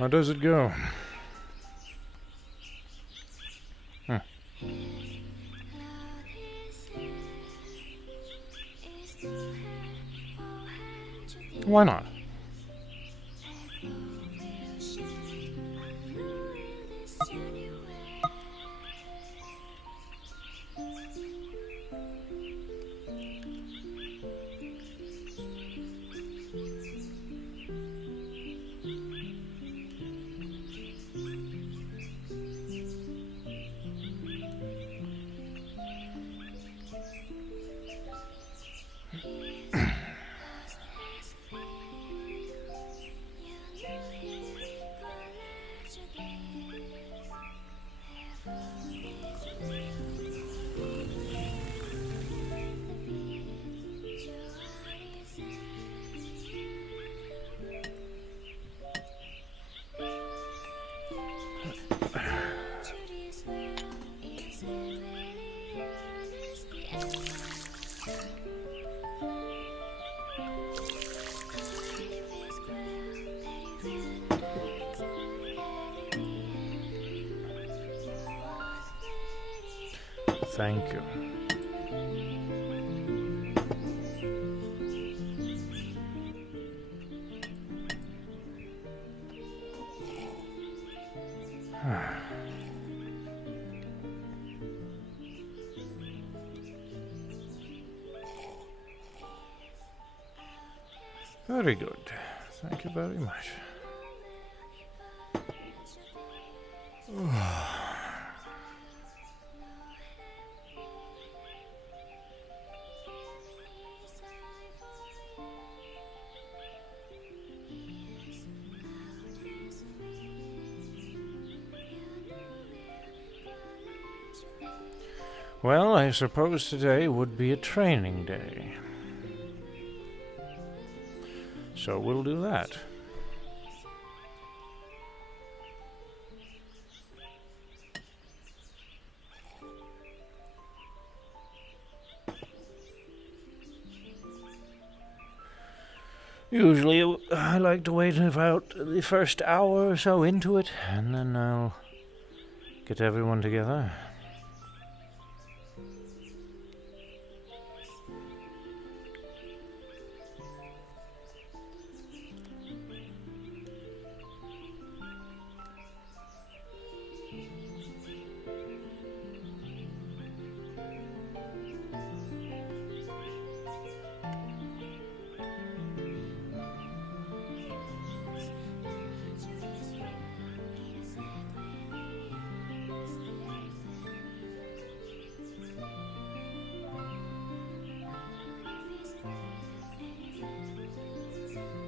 How does it go? Why not? Thank you. Very good. Thank you very much. Well, I suppose today would be a training day. So we'll do that. Usually I like to wait about the first hour or so into it, and then I'll get everyone together.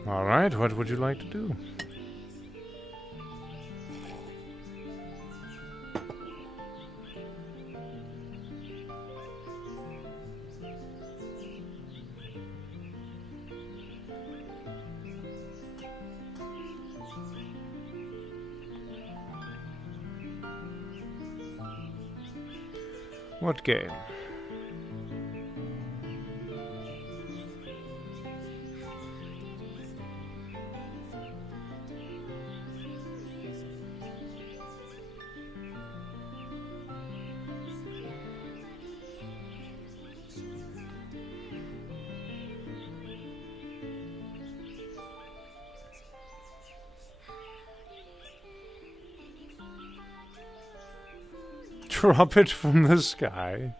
All right, what would you like to do? What game? Drop it from the sky.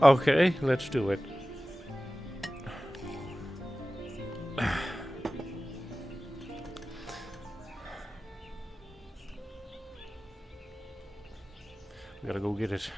Okay, let's do it. We gotta go get it.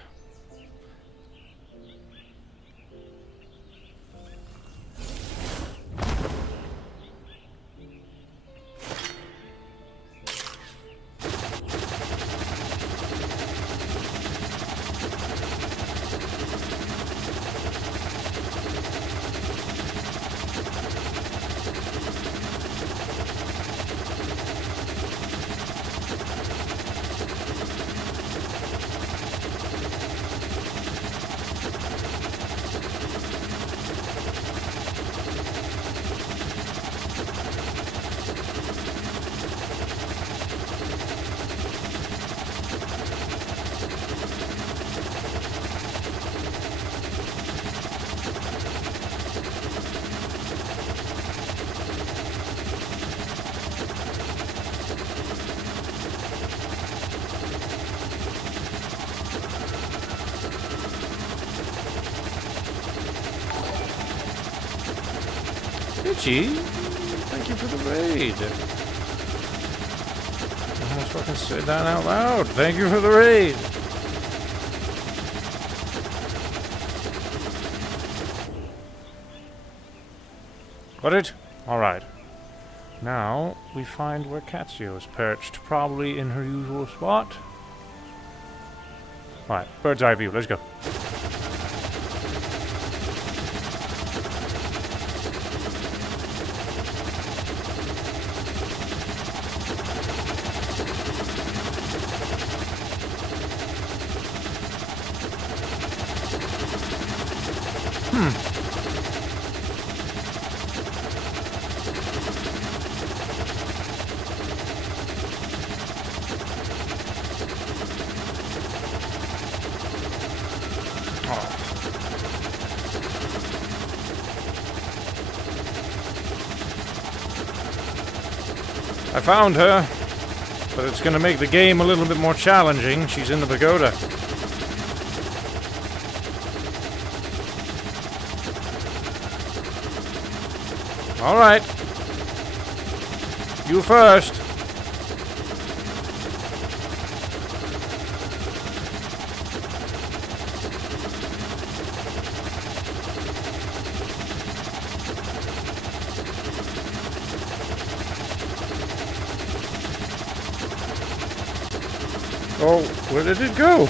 Itchy, thank you for the raid. I almost fucking said that out loud. Thank you for the raid. Got it? Alright. Now, we find where Katsio is perched. Probably in her usual spot. Alright, bird's eye view. Let's go. I found her, but it's going to make the game a little bit more challenging. She's in the pagoda. Alright. You first. Oh, where did it go?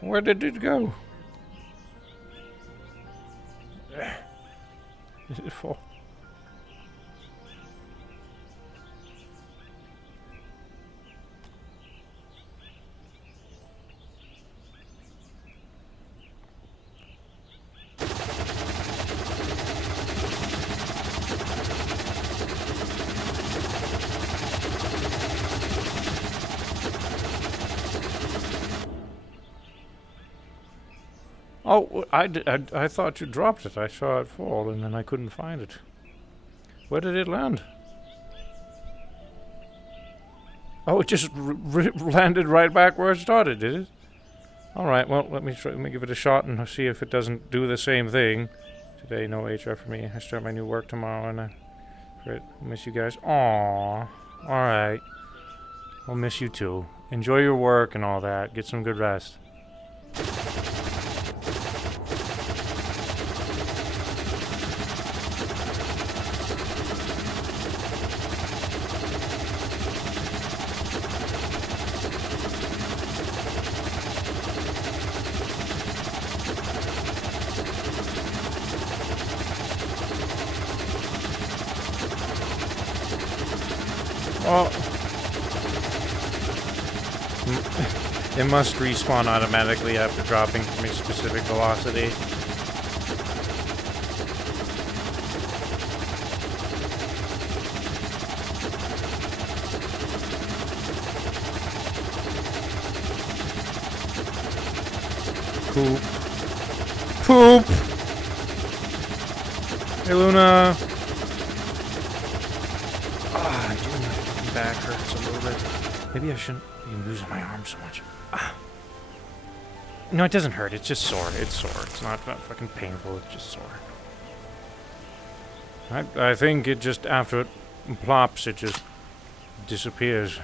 Where did it go? Did it fall? Oh, I thought you dropped it. I saw it fall, and then I couldn't find it. Where did it land? Oh, it just landed right back where it started, did it? Alright, well, let me give it a shot and see if it doesn't do the same thing. Today, no HR for me. I start my new work tomorrow, and I miss you guys. Aww. Alright. I'll miss you too. Enjoy your work and all that. Get some good rest. Oh. It must respawn automatically after dropping from a specific velocity. Poop. Poop! Hey, Luna! Back hurts a little bit. Maybe I shouldn't be using my arm so much. Ah. No, it doesn't hurt. It's just sore. It's sore. It's not fucking painful. It's just sore. I think it just, after it plops, it just disappears.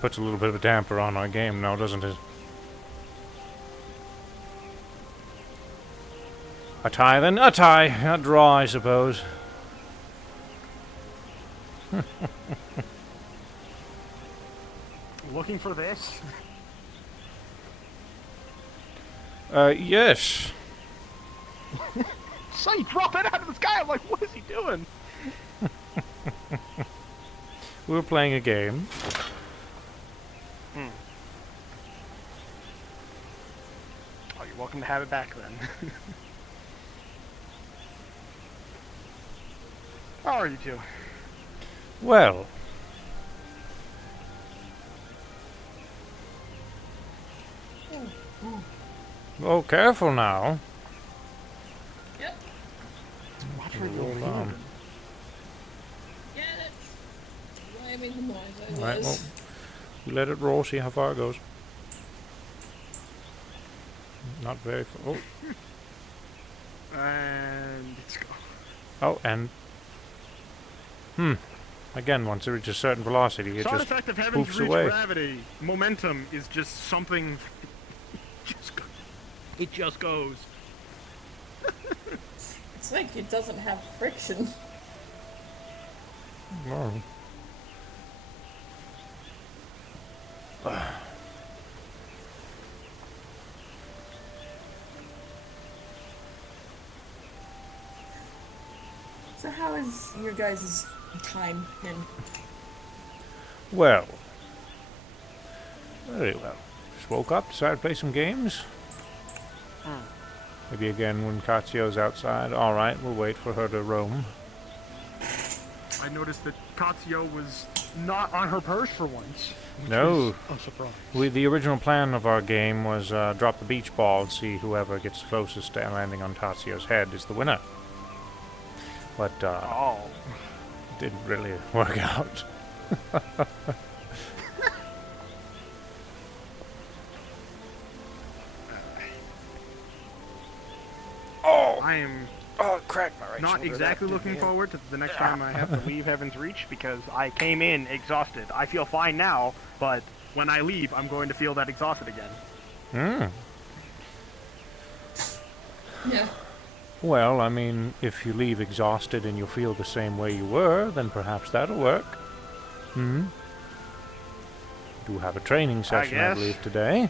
Puts a little bit of a damper on our game now, doesn't it? A tie then? A tie! A draw, I suppose. Looking for this? Yes. So you drop it out of the sky. I'm like, what is he doing? We were playing a game. Oh, you're welcome to have it back then. How are you two? Well. Oh, careful now. Yep. Watch where you're Hold on. moving. Get it. Why make the noise I was? Right, well, we let it roll, see how far it goes. Not very far. Oh, And it's go. oh, and... Again, once it reaches a certain velocity, it Side just... effect of having poofs to reach away. gravity. Momentum is just something. It just goes. It's like it doesn't have friction. Oh. So how is your guys' time then? Well. Very well. Just woke up, decided to play some games. Maybe again when Katsuyo's outside. Alright, we'll wait for her to roam. I noticed that Katsuyo was not on her purse for once. Which No. was a surprise. The original plan of our game was drop the beach ball and see whoever gets closest to landing on Tatsuyo's head is the winner. But Oh. didn't really work out. I am Oh, crack my right not shoulder. exactly That looking did- forward to the next time I have to leave Heaven's Reach because I came in exhausted. I feel fine now, but when I leave, I'm going to feel that exhausted again. Yeah. Well, I mean, if you leave exhausted and you feel the same way you were, then perhaps that'll work. Do have a training session, I guess. believe, today.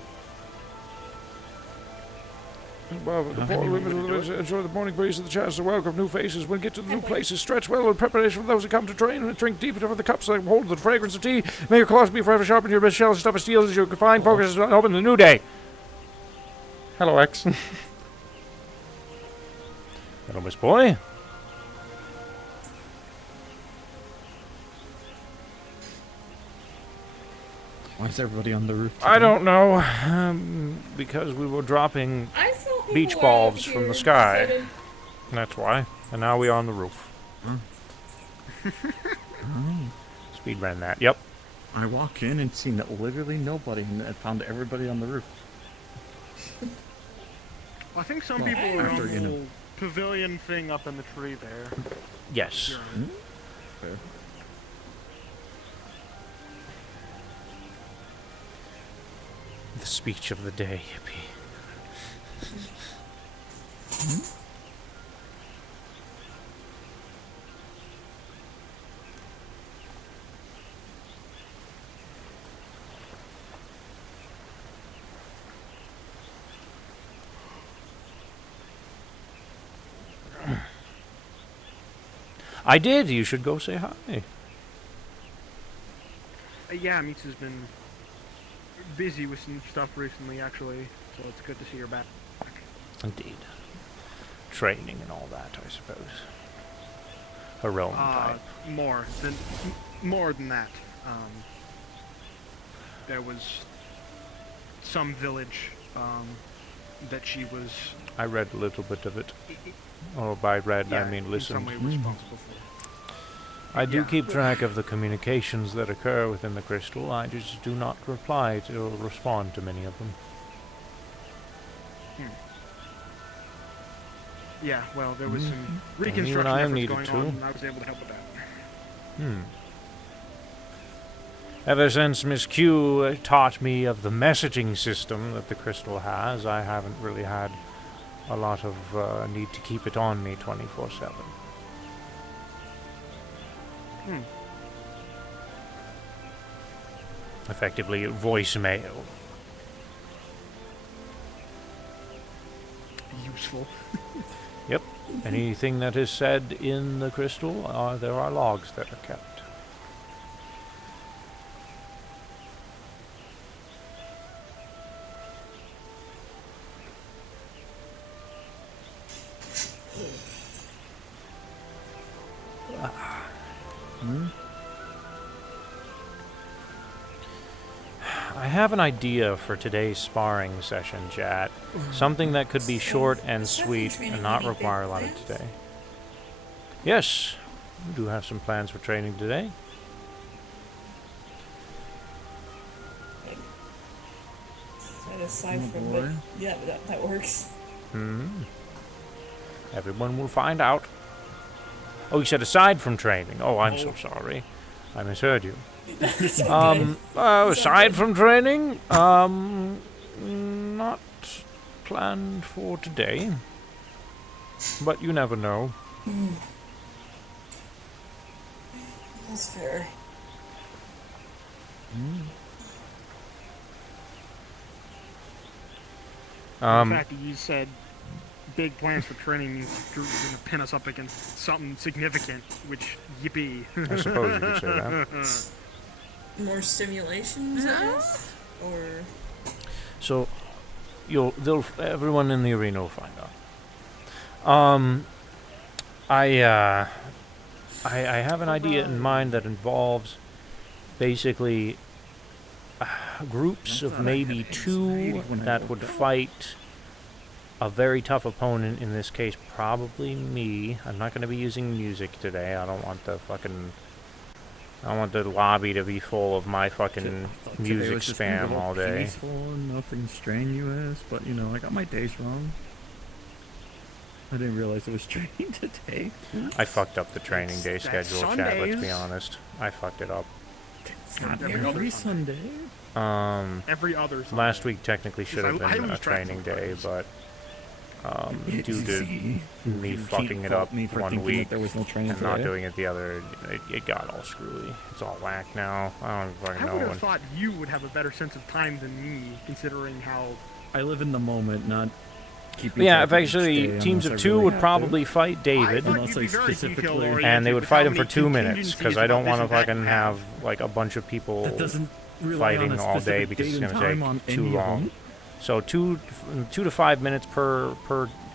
Well, enjoy the morning breeze of the chance to welcome new faces. When get to the new places, stretch well in preparation for those who come to train, and drink deep into the cups that hold the fragrance of tea. May your claws be forever sharp and your best shells stuff of steel as you find focus and open the new day. Hello, X. Hello, Miss Boy. Why is everybody on the roof? I today? don't know, because we were dropping, I saw people Beach were balls out from the here sky. decided- that's why. And now we're on the roof. Speed ran that, yep. I walk in and see literally nobody, and I found everybody on the roof. I think some Well, people are after, on the you know. little pavilion thing up in the tree there. Yes. You're- Fair. The speech of the day, Yippee. I did. You should go say hi. Yeah, Mitsu's been busy with some stuff recently, actually, so it's good to see her back. Indeed. Training and all that, I suppose. Her own type. More than that. There was some village that she was. I read a little bit of it. Or by read, I mean in some listened. way responsible for. I do yeah. keep track of the communications that occur within the crystal. I just do not reply to or respond to many of them. Yeah, well, there was some And you reconstruction and I efforts needed going to. on, and I was able to help with that. Ever since Miss Q taught me of the messaging system that the crystal has, I haven't really had a lot of need to keep it on me 24/7. Effectively, voicemail. Useful. Yep. Anything that is said in the crystal, there are logs that are kept. I have an idea for today's sparring session, chat. Something that could be short and aside from sweet training, and not any big require a lot of plans? today. Yes, we do have some plans for training today. That aside Oh, from boy. it, yeah, that works. Hmm. Everyone will find out. Oh, you said aside from training. Oh, I'm so sorry. I misheard you. It's okay. Aside from training, not planned for today. But you never know. That's fair. The fact that you said big plans for training means you're going to pin us up against something significant, which, yippee. I suppose you could say that. More simulations, I guess? Or... So, everyone in the arena will find out. I have an idea in mind that involves basically groups I of thought I maybe had two anxiety when I that woke would up. fight a very tough opponent. In this case, probably me. I'm not going to be using music today. I don't want the lobby to be full of my fucking Today music was just gonna spam go all day. Peaceful, nothing strenuous, but you know, I got my days wrong. I didn't realize it was training today. I fucked up the training day That's schedule, chat, let's be Sundays. honest. I fucked it up. It's not Every every other Sunday. Every other Sunday. Last week technically should have I been lose a track training day, sometimes. but due to See, me you fucking can't it fault up me for one thinking week that there was no training and not today. doing it the other, it got all screwy. It's all whack now. I don't fucking I know. would have when- thought you would have a better sense of time than me, considering how... I live in the moment, not keeping. Yeah, track if of each actually day teams unless of I two really would have probably fight I David, thought Unless you'd be I very specifically- detail-oriented and they would with fight how him for many 2 minutes, contingencies because I don't about want to this and fucking that have like a bunch of to. people That doesn't rely fighting on a all day specific because it's date going and to time on take too any of long. them. So 2 to 5 minutes per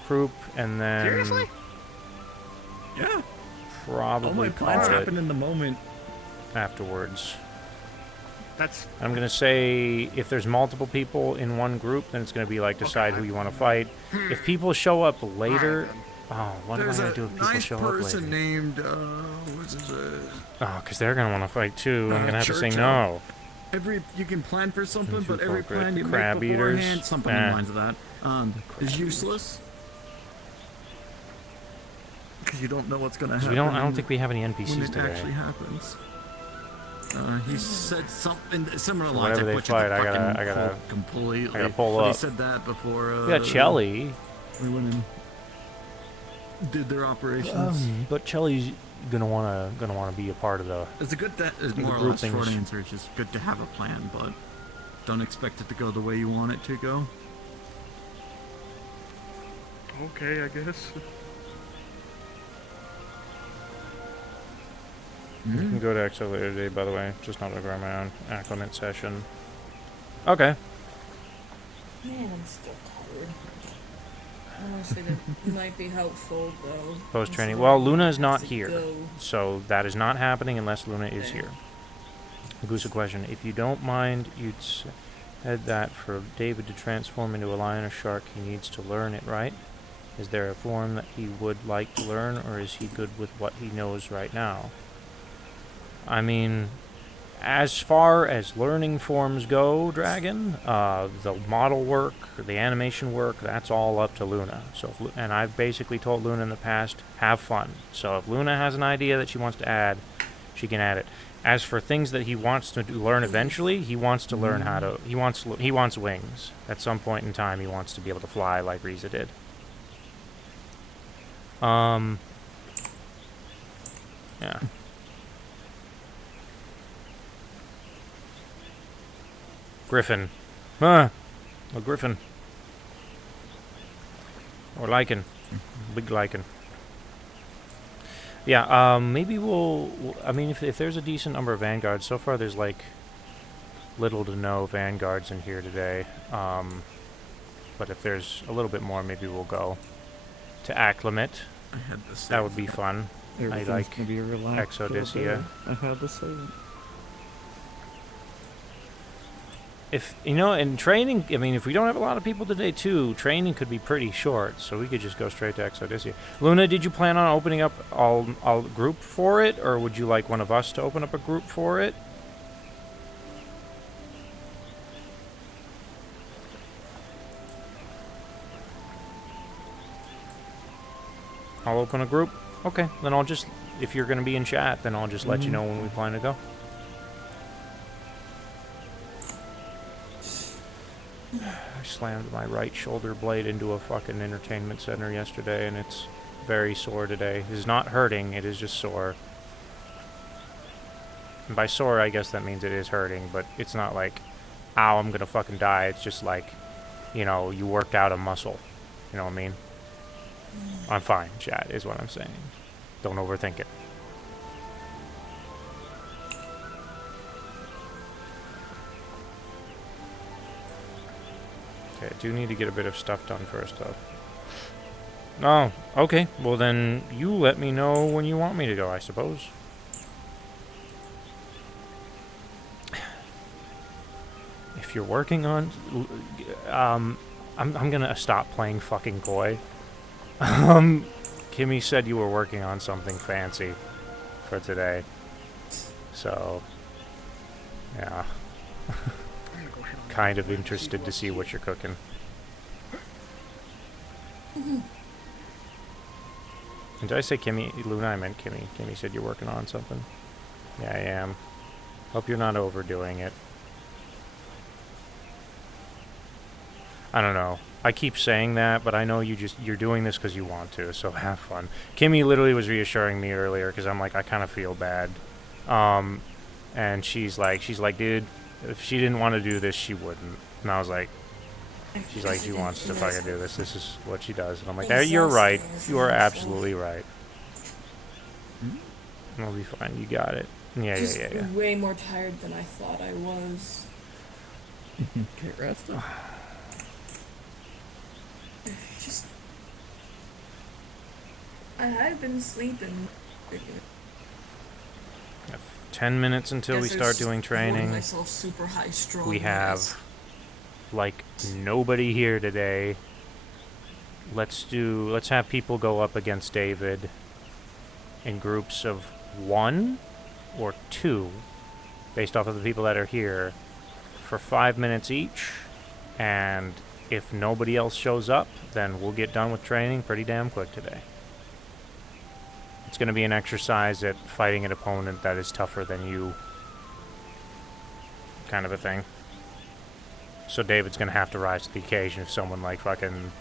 group, and then Seriously? Yeah, all probably my plans call it happen in the moment. afterwards. That's... I'm gonna say if there's multiple people in one group, then it's gonna be like decide who you want to fight. If people show up later, oh, what am I gonna do if people show up later? named what's his Oh, because they're gonna want to fight too. I'm gonna have to say Churchill. no. Every you can plan for something, Two but every corporate plan you crab make eaters. beforehand, something Eh. in lines of that, is useless. Because you don't know what's gonna 'Cause happen. I don't think we have any when NPCs it today. actually happens. He said something similar So lines. whatever I they butchered fight, the I gotta- fucking I gotta- quote completely. I gotta pull but up. he said that before. We got Chelly, We went and did their operations. but Chelly's gonna wanna be a part of the. It's a good that is the more or less short groupings. answer. It's just good to have a plan, but don't expect it to go the way you want it to go. Okay, I guess. You can go to Excel later today, by the way. Just not over my own acclimate session. Okay. Man, I'm still tired. Honestly, that might be helpful, though. Post-training. So Well, I Luna is have not to here. go. So that is not happening unless Luna is Okay. here. Goose, a question. If you don't mind, you'd said that for David to transform into a lion or shark, he needs to learn it, right? Is there a form that he would like to learn, or is he good with what he knows right now? I mean, as far as learning forms go, Dragon, the model work, the animation work, that's all up to Luna. So, and I've basically told Luna in the past, have fun. So if Luna has an idea that she wants to add, she can add it. As for things that he wants to learn eventually, he wants to learn how to. He wants wings. At some point in time, he wants to be able to fly like Riza did. Yeah. Griffin. A griffin. Or lichen. Big lichen. Yeah, maybe I mean, if there's a decent number of vanguards, so far there's like little to no vanguards in here today. But if there's a little bit more, maybe we'll go to Acclimate. I had this. That would be fun. Everything's like gonna be relaxed all Exodyssea. day. I had to say it. If you know, in training, I mean, if we don't have a lot of people today, too, training could be pretty short. So we could just go straight to Exodyssea. Luna, did you plan on opening up a group for it, or would you like one of us to open up a group for it? I'll open a group. Okay, then I'll just, if you're going to be in chat, then I'll just let you know when we plan to go. I slammed my right shoulder blade into a fucking entertainment center yesterday, and it's very sore today. It is not hurting, it is just sore. And by sore, I guess that means it is hurting, but it's not like, ow, I'm gonna fucking die. It's just like, you know, you worked out a muscle. You know what I mean? I'm fine, chat, is what I'm saying. Don't overthink it. Okay, I do need to get a bit of stuff done first, though. Oh, okay. Well, then you let me know when you want me to go, I suppose. If you're working on... I'm gonna stop playing fucking Koi. Kimmy said you were working on something fancy for today. So, yeah. Kind of interested to see what you're cooking. And did I say Kimmy? Luna, I meant Kimmy. Kimmy said you're working on something. Yeah, I am. Hope you're not overdoing it. I don't know. I keep saying that, but I know you're doing this because you want to, so have fun. Kimmy literally was reassuring me earlier because I'm like, I kind of feel bad. And she's like, dude, if she didn't want to do this, she wouldn't. And I was like, she's like, she wants to fucking do this. This is what she does. And I'm like, hey, you're right. You are absolutely right. It'll be fine. You got it. Yeah. Way more tired than I thought I was. Get rested. Just... I've been sleeping. 10 minutes until we start doing training. Myself super high strung. We have like nobody here today. Let's have people go up against David in groups of 1 or 2 based off of the people that are here for 5 minutes each, and if nobody else shows up, then we'll get done with training pretty damn quick today. It's going to be an exercise at fighting an opponent that is tougher than you. Kind of a thing. So David's going to have to rise to the occasion if someone like fucking...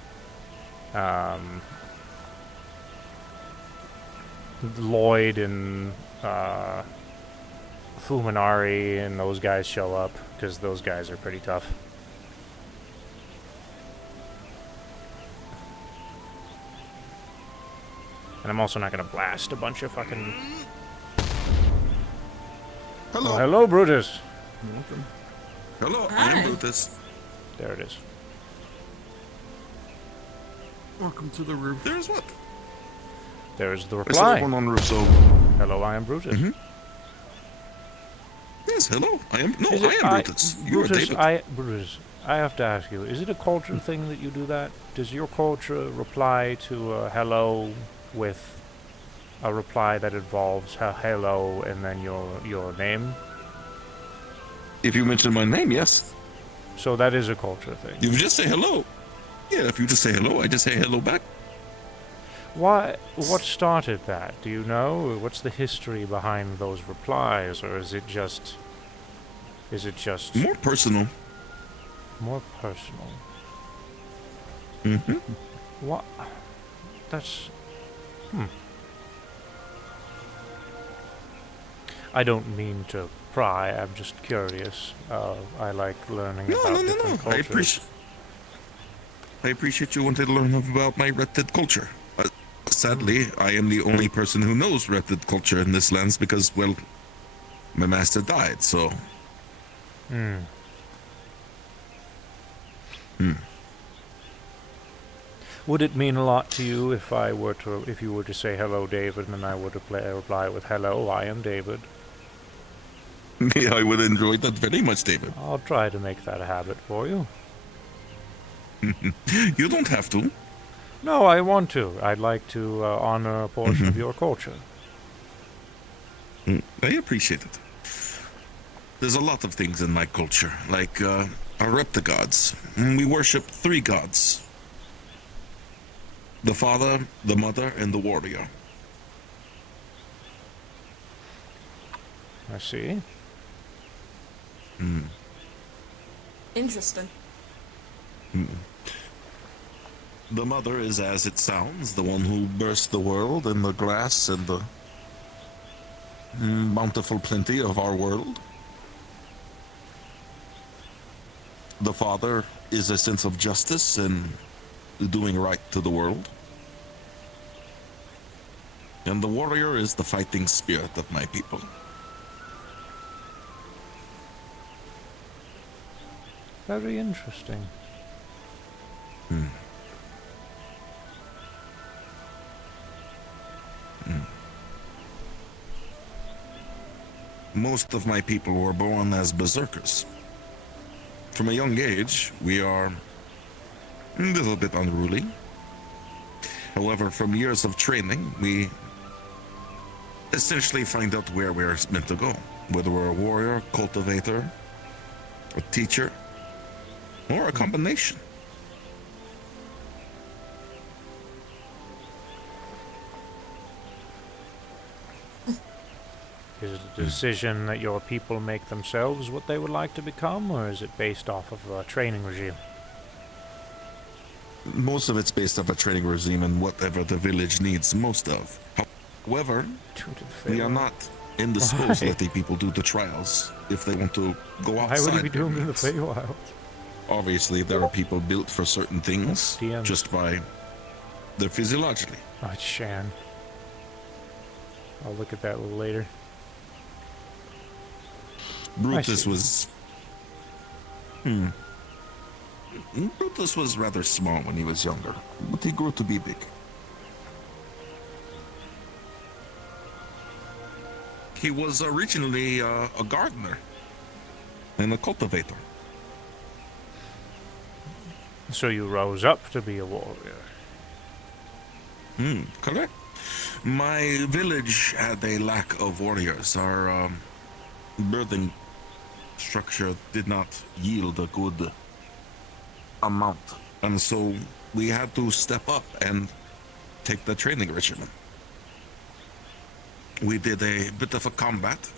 Lloyd and Fuminari and those guys show up, because those guys are pretty tough. And I'm also not going to blast a bunch of fucking... Hello. Oh, hello, Brutus. Welcome. Hello, I Hi. am Brutus. There it is. Welcome to the roof. There's what? There's the I saw reply. one on roof, so... Hello, I am Brutus. Yes, hello. I am... No, Is I it- am Brutus. You are David. Brutus, I have to ask you, is it a culture thing that you do that? Does your culture reply to hello with a reply that involves hello and then your name? If you mention my name, yes. So that is a culture thing. You just say hello. Yeah, if you just say hello, I just say hello back. What started that? Do you know? What's the history behind those replies, or is it just More personal. more personal? Mm-hmm. What? That's... I don't mean to pry, I'm just curious. I like learning about different cultures. I appreciate you wanting to learn about my Red Dead culture. Sadly, I am the only person who knows Red Dead culture in this lands because, well, my master died, so... Would it mean a lot to you if you were to say hello, David, and I were to reply with hello, I am David? Yeah, I would enjoy that very much, David. I'll try to make that a habit for you. You don't have to. No, I want to. I'd like to honor a portion of your culture. I appreciate it. There's a lot of things in my culture, like our reptigods. We worship 3 gods: the father, the mother, and the warrior. I see. Interesting. The mother is as it sounds, the one who burst the world and the grass and the bountiful plenty of our world. The father is a sense of justice and doing right to the world. And the warrior is the fighting spirit of my people. Very interesting. Most of my people were born as berserkers. From a young age, we are a little bit unruly. However, from years of training, we essentially find out where we're meant to go. Whether we're a warrior, cultivator, a teacher, or a combination. Is it a decision that your people make themselves what they would like to become, or is it based off of a training regime? Most of it's based off a training regime and whatever the village needs most of. However, we are not indisposed Why? letting people do the trials if they want to go Why outside. would he be their doing in the means. Feywild? Obviously, there are people built for certain things DMs. just by their physiologically. Oh, it's Shan. I'll look at that a little later. Brutus see. was. Brutus was rather small when he was younger, but he grew to be big. He was originally a gardener and a cultivator. So you rose up to be a warrior. Correct. My village had a lack of warriors. Our birthing structure did not yield a good amount. And so we had to step up and take the training regimen. We did a bit of a combat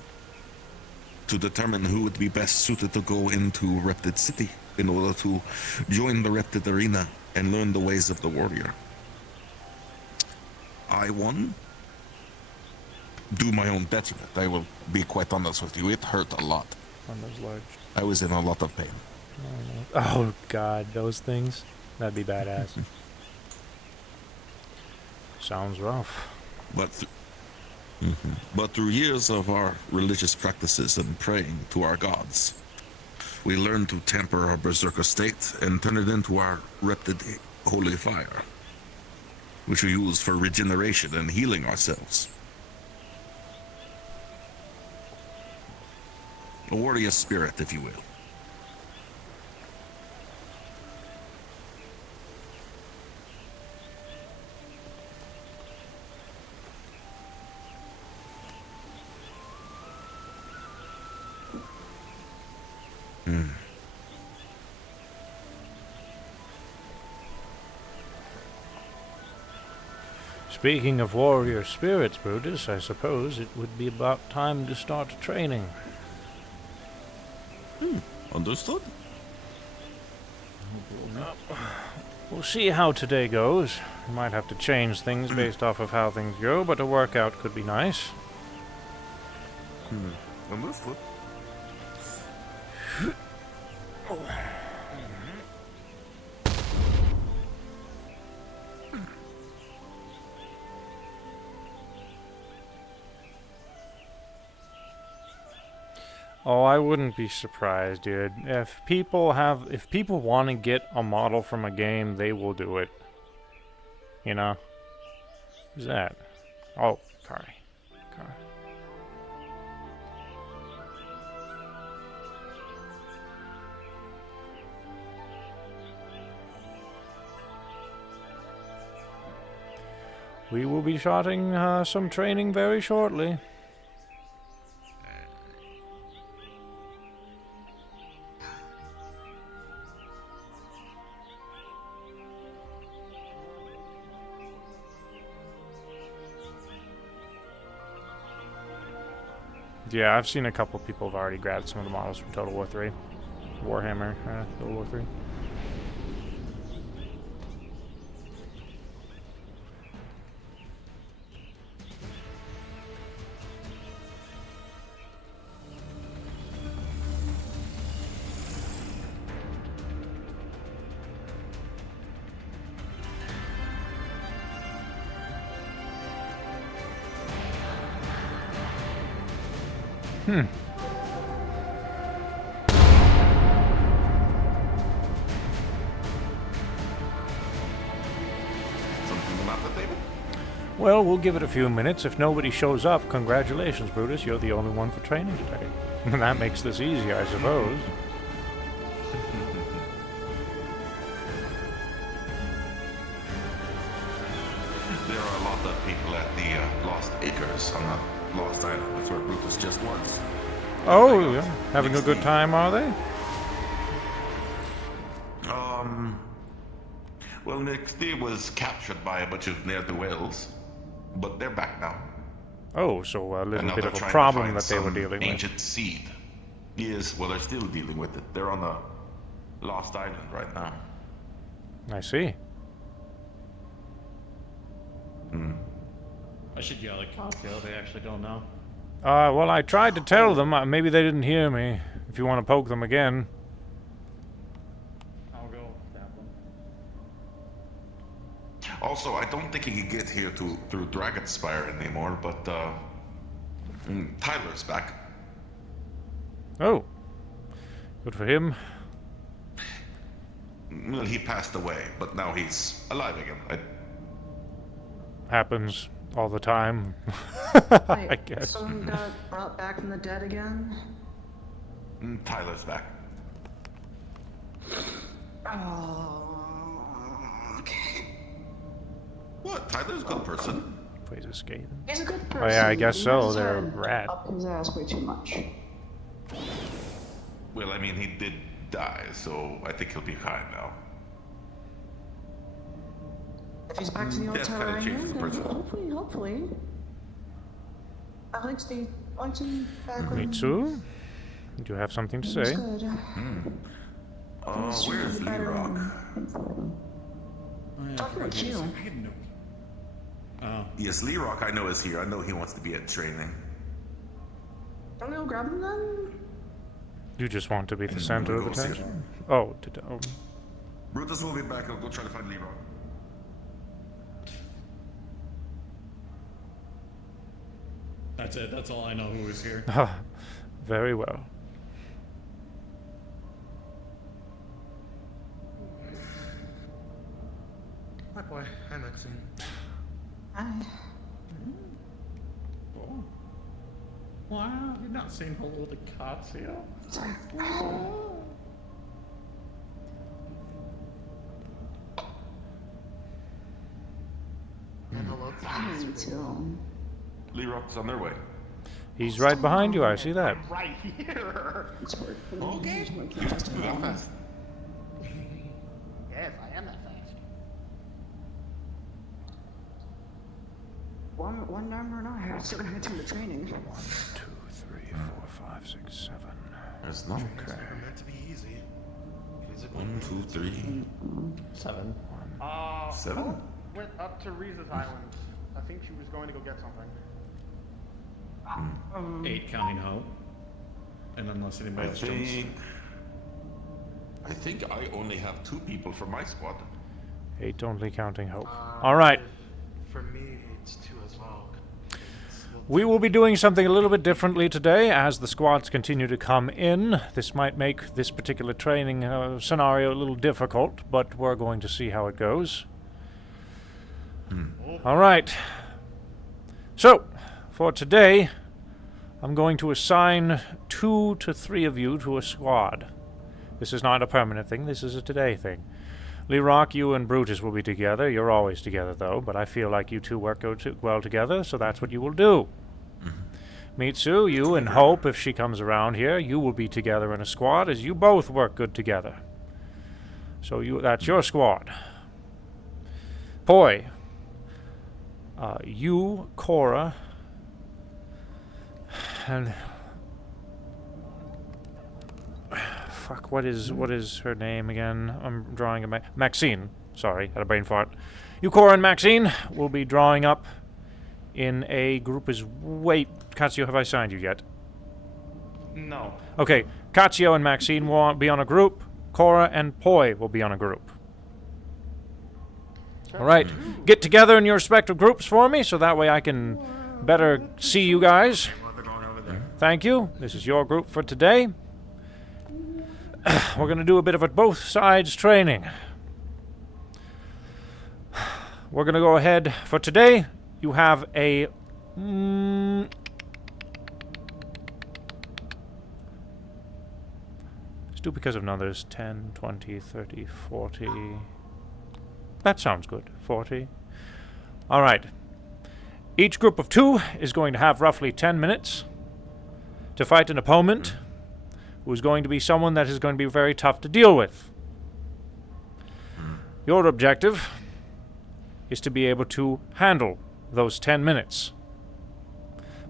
to determine who would be best suited to go into Reptid City in order to join the Reptid Arena and learn the ways of the warrior. I won. Do my own detriment. I will be quite honest with you. It hurt a lot. On those large. I was in a lot of pain. Oh god, those things. That'd be badass. Sounds rough. But through years of our religious practices and praying to our gods, we learned to temper our berserker state and turn it into our Reptid holy fire, which we use for regeneration and healing ourselves. A warrior spirit, if you will. Speaking of warrior spirits, Brutus, I suppose it would be about time to start training. Understood? We'll see how today goes. We might have to change things based off of how things go, but a workout could be nice. Understood. Oh, I wouldn't be surprised, dude. If people want to get a model from a game, they will do it. You know? Who's that? Oh, Kari. We will be starting some training very shortly. Yeah, I've seen a couple people have already grabbed some of the models from Total War 3. Warhammer, Total War 3. Something about the table? Well, we'll give it a few minutes. If nobody shows up, congratulations, Brutus. You're the only one for training today. And that makes this easier, I suppose. There are a lot of people at the Lost Acres on the Lost Island. That's where Brutus just was. Oh, yeah. Having a good time, are they? Well, Nixty was captured by a bunch of ne'er-do-wells, but they're back now. Oh, so a And little now bit they're of a trying to problem find that they were some dealing with. ancient seed. Yes, well, they're still dealing with it. They're on the Lost Island right now. I see. I should yell at Cocktail, they actually don't know. Well, I tried to tell them. Maybe they didn't hear me. If you want to poke them again. I'll go that one. Also, I don't think he can get here through Dragonspire anymore, but Tyler's back. Oh. Good for him. Well, he passed away, but now he's alive again. Happens all the time. I Wait, guess. someone got brought back from the dead again? Tyler's back. Oh, okay. What? Tyler's a good person. Plays a skate. He's a good person. Oh yeah, I guess He so. just They're a had rat. Up his ass way too much. Well, I mean, he did die, so I think he'll be fine now. If he's back to the old Death tower kinda island, changes a then person. hopefully. I like to back when Mitsu? Do you have something to it was say? good. Where's Lee Better Rock? than- Oh, yeah, Talking about you. I didn't know. Oh, Yes, Lee Rock, I know is here. I know he wants to be at training. Don't we go grab him then? You just want to be the center of go see attention? Oh, Brutus will be back. I'll go try to find Lee Rock. that's it. That's all I know who was here. very well. Hi, boy. Hi, Maxine. Hi. Oh. Wow, you're not saying hello to Katsuya? And hello to Hi, you. me too. Lee Rock's on their way. He's right behind you, I see that. Right here. It's work. Okay. Just Move that fast. Yes, I am that fast. One number and I still gonna attend the training. 1, 2, 3, 4, 5, 6, 7. There's no. It's never meant to be easy. Physically. 1, 2, 3, 7. 7. Hope went up to Riza's island. I think she was going to go get something. 8 counting Hope. And unless anybody else jumps. I think I only have 2 people from my squad. 8 only counting hope. Alright. For me, it's 2 as well. We will be doing something a little bit differently today as the squads continue to come in. This might make this particular training scenario a little difficult, but we're going to see how it goes. Alright. So, for today, I'm going to assign 2 to 3 of you to a squad. This is not a permanent thing, this is a today thing. Lee Rock, you and Brutus will be together. You're always together, though, but I feel like you two work well together, so that's what you will do. Mitsu, you and Hope, if she comes around here, you will be together in a squad, as you both work good together. So that's your squad. Poi, you, Cora, and fuck, what is her name again? I'm drawing a Maxine. Sorry, had a brain fart. You, Cora, and Maxine will be drawing up in a group as... Wait, Katsuo, have I signed you yet? No. Okay, Katsuo and Maxine will be on a group. Cora and Poi will be on a group. Alright, get together in your respective groups for me, so that way I can better see you guys. Thank you. This is your group for today. We're going to do a bit of a both sides training. We're going to go ahead for today. You have a... let's do because of numbers. 10, 20, 30, 40... That sounds good. 40. Alright. Each group of 2 is going to have roughly 10 minutes to fight an opponent who is going to be someone that is going to be very tough to deal with. Your objective is to be able to handle those 10 minutes.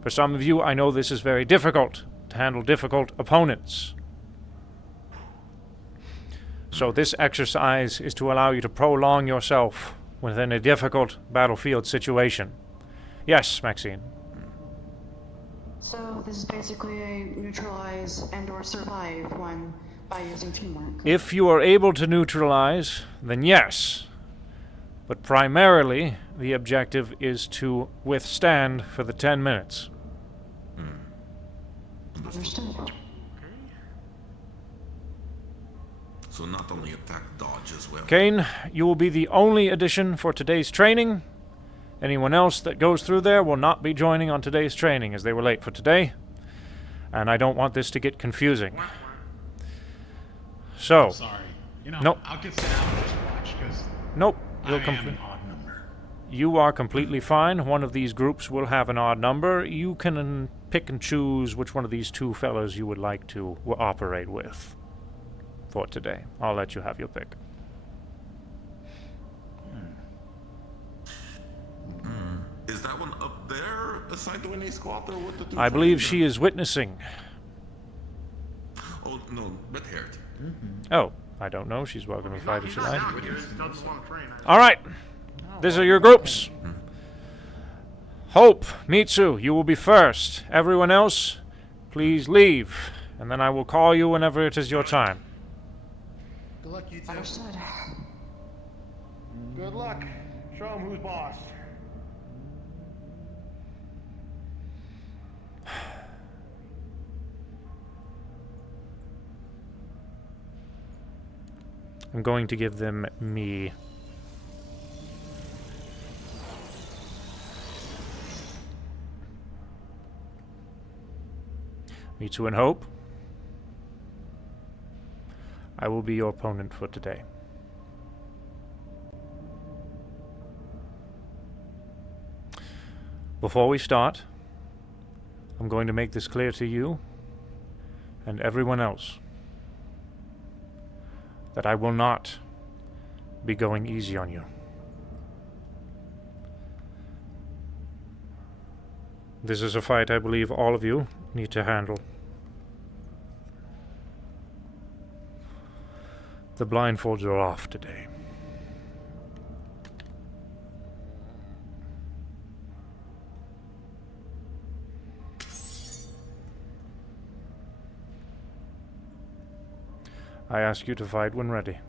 For some of you, I know this is very difficult to handle difficult opponents. So this exercise is to allow you to prolong yourself within a difficult battlefield situation. Yes, Maxine. So this is basically a neutralize and or survive one by using teamwork. If you are able to neutralize, then yes. But primarily, the objective is to withstand for the 10 minutes. Understood. So not only attack, dodge as well. Kane, you will be the only addition for today's training. Anyone else that goes through there will not be joining on today's training, as they were late for today. And I don't want this to get confusing. So, Sorry. You know, Nope. I'll get sent out and just watch, because nope, I you'll am an odd number. you are completely fine. One of these groups will have an odd number. You can pick and choose which one of these 2 fellows you would like to operate with for today. I'll let you have your pick. Is that one up there assigned to any squad or what? I believe she is witnessing. Oh no, red-haired. Oh, I don't know. She's welcome to fight if she likes. He just doesn't want to train. All right. These are your groups. Hope, Mitsu, you will be first. Everyone else, please leave. And then I will call you whenever it is your time. Good luck, you two. Understood. Good luck. Show him who's boss. I'm going to give them me. Mitsu and Hope. I will be your opponent for today. Before we start, I'm going to make this clear to you and everyone else that I will not be going easy on you. This is a fight I believe all of you need to handle. The blindfolds are off today. I ask you to fight when ready.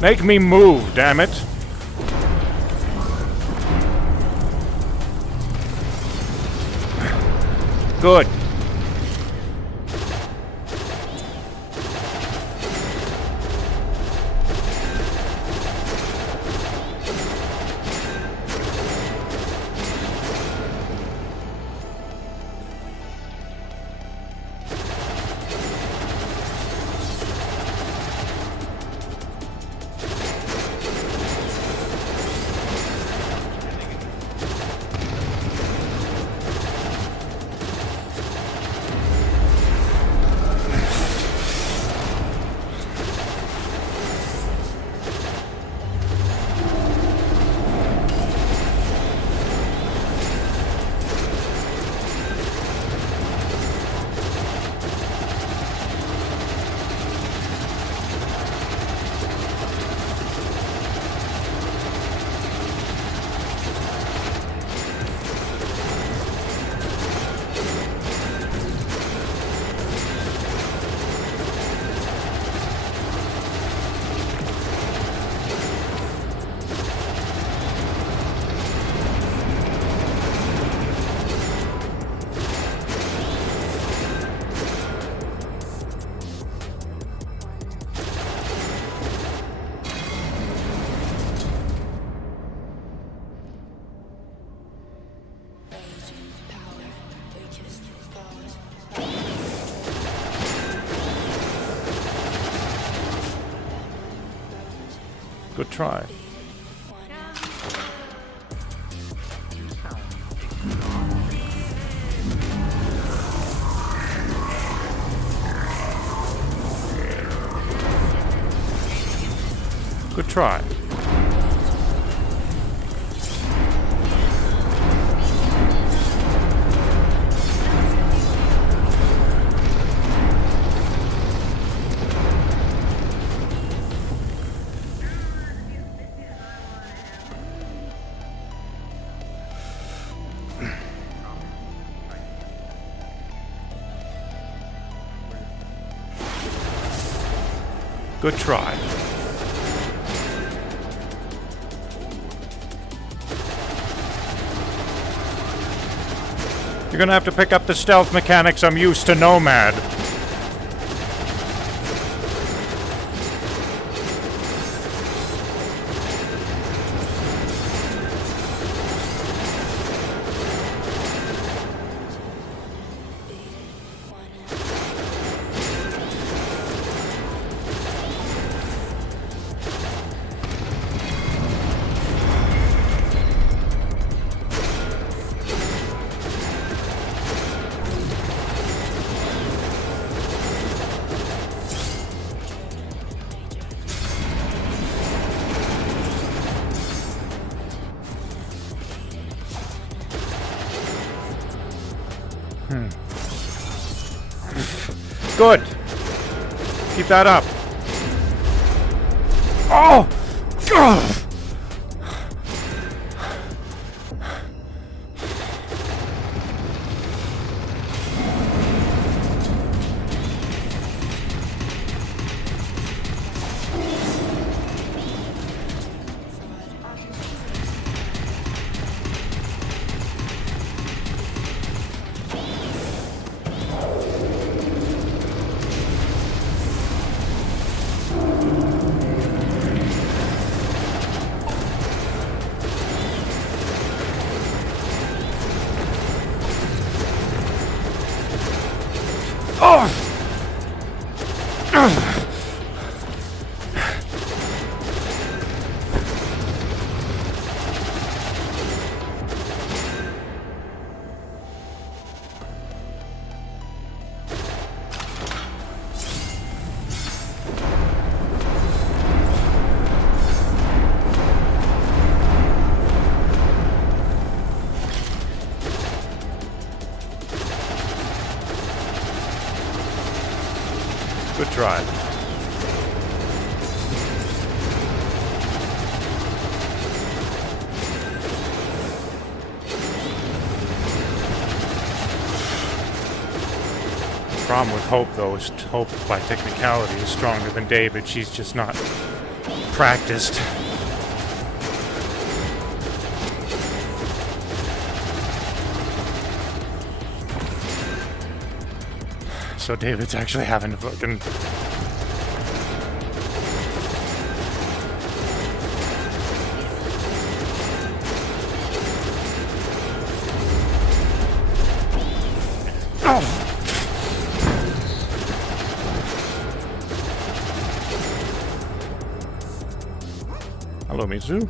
Make me move, damn it. Good. Good try. Good try. Good try. You're gonna have to pick up the stealth mechanics I'm used to, Nomad. Good. Keep that up. Oh! Ugh! Good try. Problem with Hope, though, is Hope, by technicality, is stronger than David. She's just not practiced. So David's actually having to fucking... Oh! Hello, Mitsu.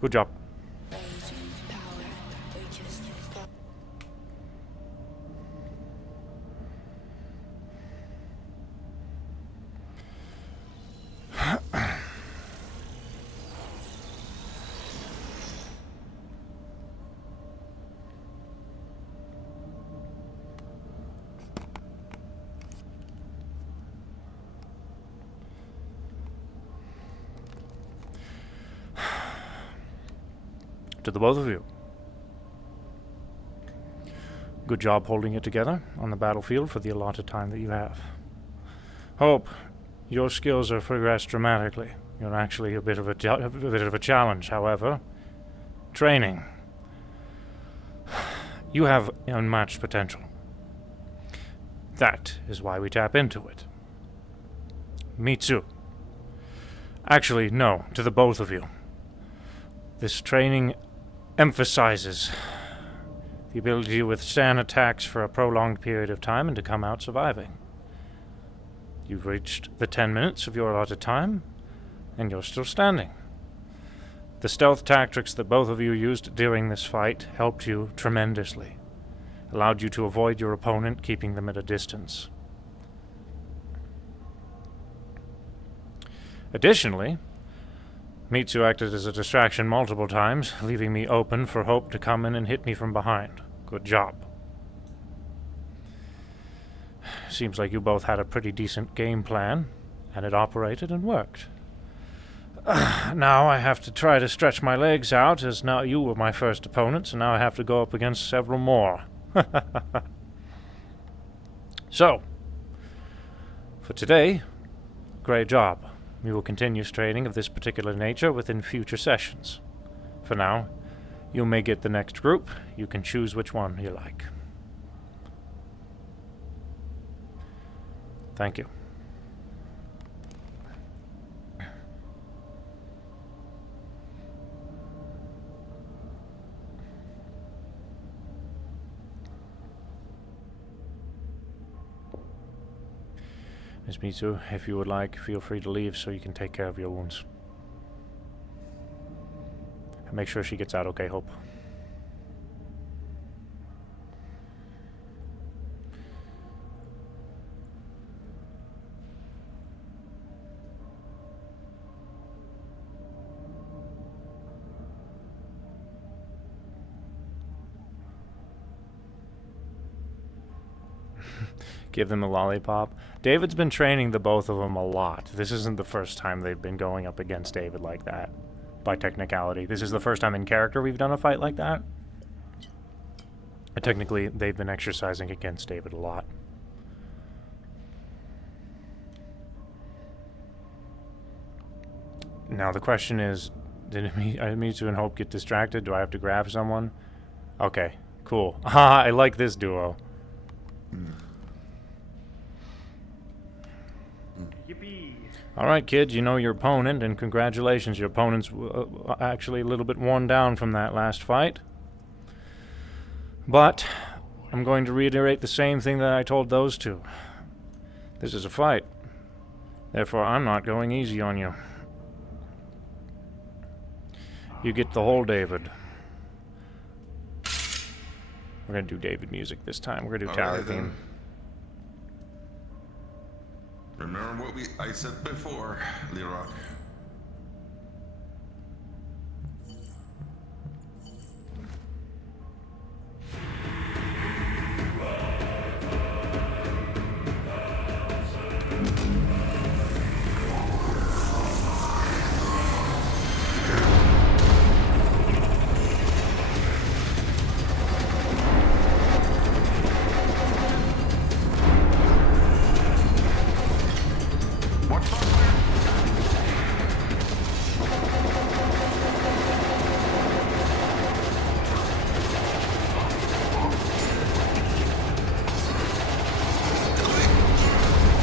Good job. to the both of you. Good job holding it together on the battlefield for the allotted time that you have. Hope, your skills have progressed dramatically. You're actually a bit of a challenge, however. Training. You have unmatched potential. That is why we tap into it. Mitsu. Actually, no, to the both of you. This training emphasizes the ability to withstand attacks for a prolonged period of time and to come out surviving. You've reached the 10 minutes of your allotted time, and you're still standing. The stealth tactics that both of you used during this fight helped you tremendously, allowed you to avoid your opponent, keeping them at a distance. Additionally, Mitsu acted as a distraction multiple times, leaving me open for Hope to come in and hit me from behind. Good job. Seems like you both had a pretty decent game plan, and it operated and worked. Now I have to try to stretch my legs out, as now you were my first opponent, so now I have to go up against several more. So, for today, great job. We will continue training of this particular nature within future sessions. For now, you may get the next group. You can choose which one you like. Thank you. Miss Mitsu, if you would like, feel free to leave so you can take care of your wounds. And make sure she gets out okay, Hope. Give them a lollipop. David's been training the both of them a lot. This isn't the first time they've been going up against David like that, by technicality. This is the first time in character we've done a fight like that. And technically, they've been exercising against David a lot. Now the question is, did Mitsu and Hope get distracted? Do I have to grab someone? Okay, cool. Haha, I like this duo. Yippee! Alright, kids, you know your opponent, and congratulations, your opponent's actually a little bit worn down from that last fight. But, I'm going to reiterate the same thing that I told those two. This is a fight. Therefore, I'm not going easy on you. You get the whole David. We're gonna do David music this time. We're gonna do tower theme. Remember what I said before, Leroy.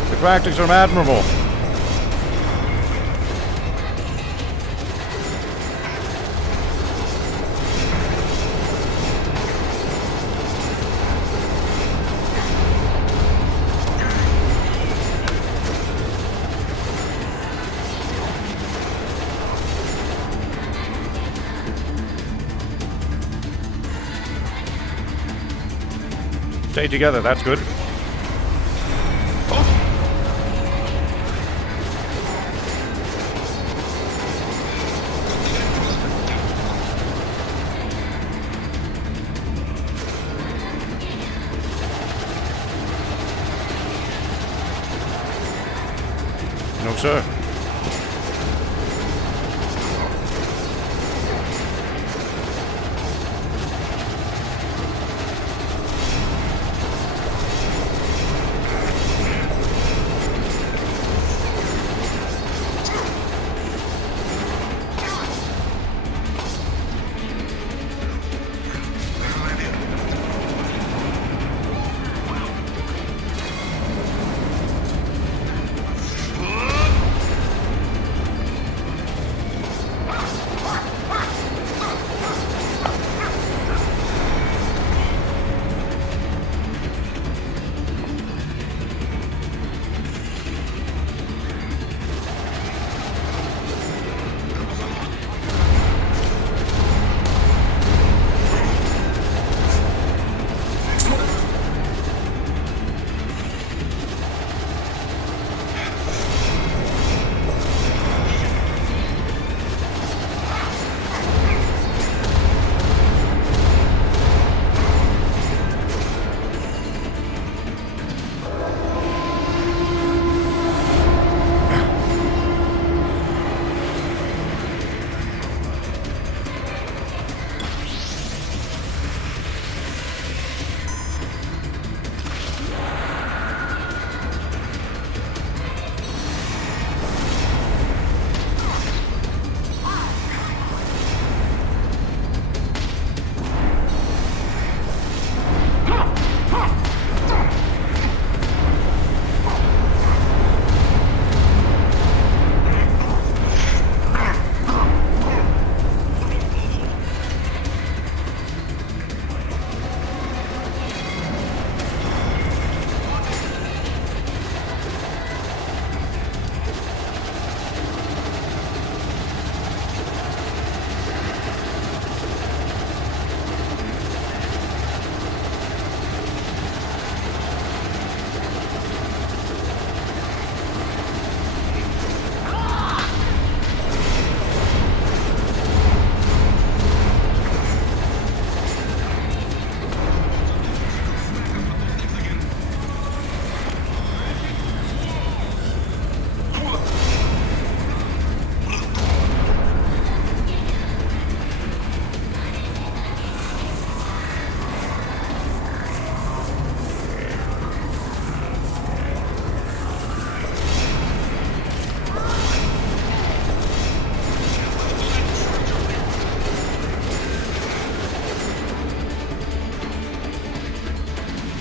The tactics are admirable. Stay together, that's good. No, sir.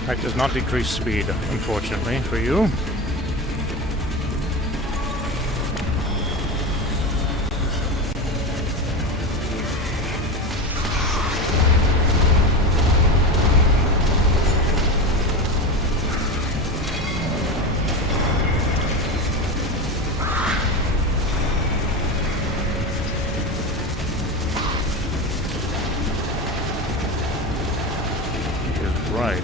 That does not decrease speed, unfortunately, for you. Right.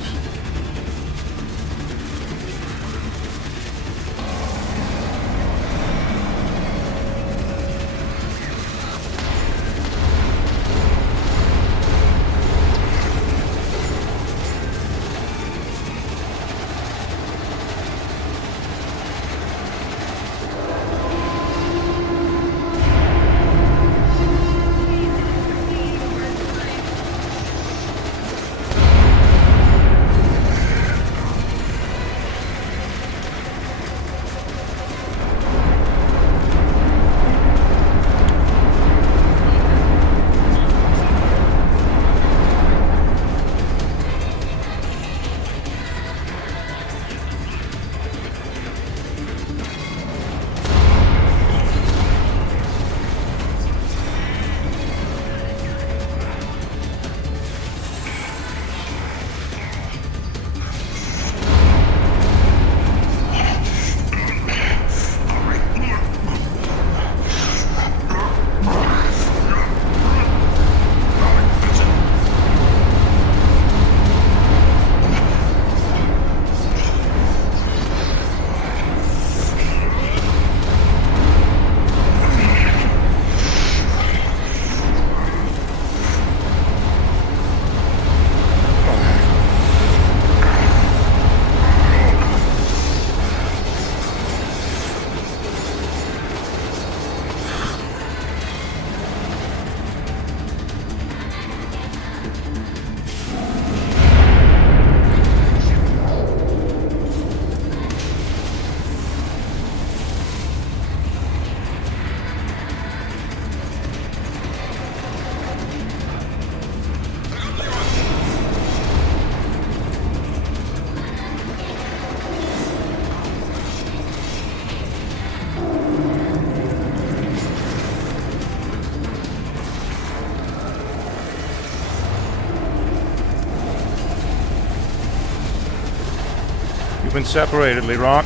You've been separated, Lerock.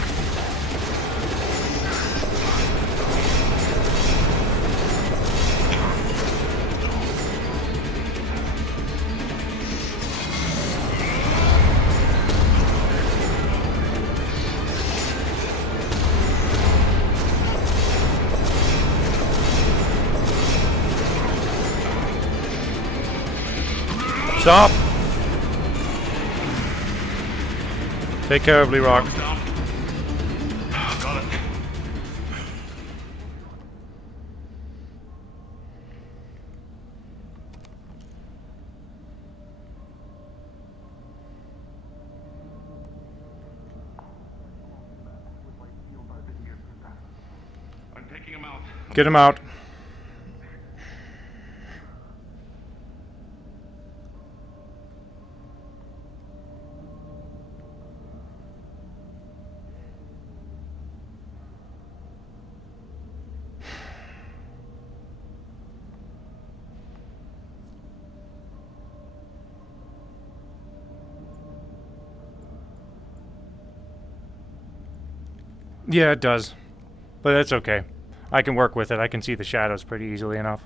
Stop! Take care of Lerock. Got it. I'm taking him out. Get him out. Yeah, it does. But that's okay. I can work with it. I can see the shadows pretty easily enough.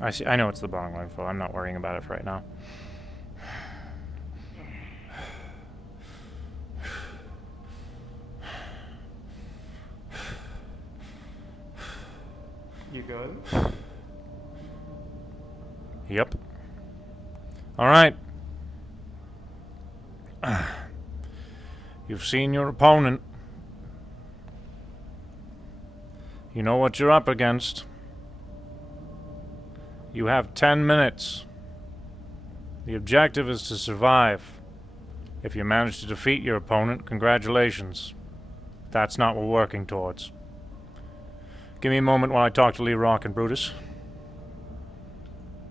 I see. I know it's the bong rifle. I'm not worrying about it for right now. You good? Yep. All right. You've seen your opponent. You know what you're up against. You have 10 minutes. The objective is to survive. If you manage to defeat your opponent, congratulations. That's not what we're working towards. Give me a moment while I talk to Lee Rock and Brutus.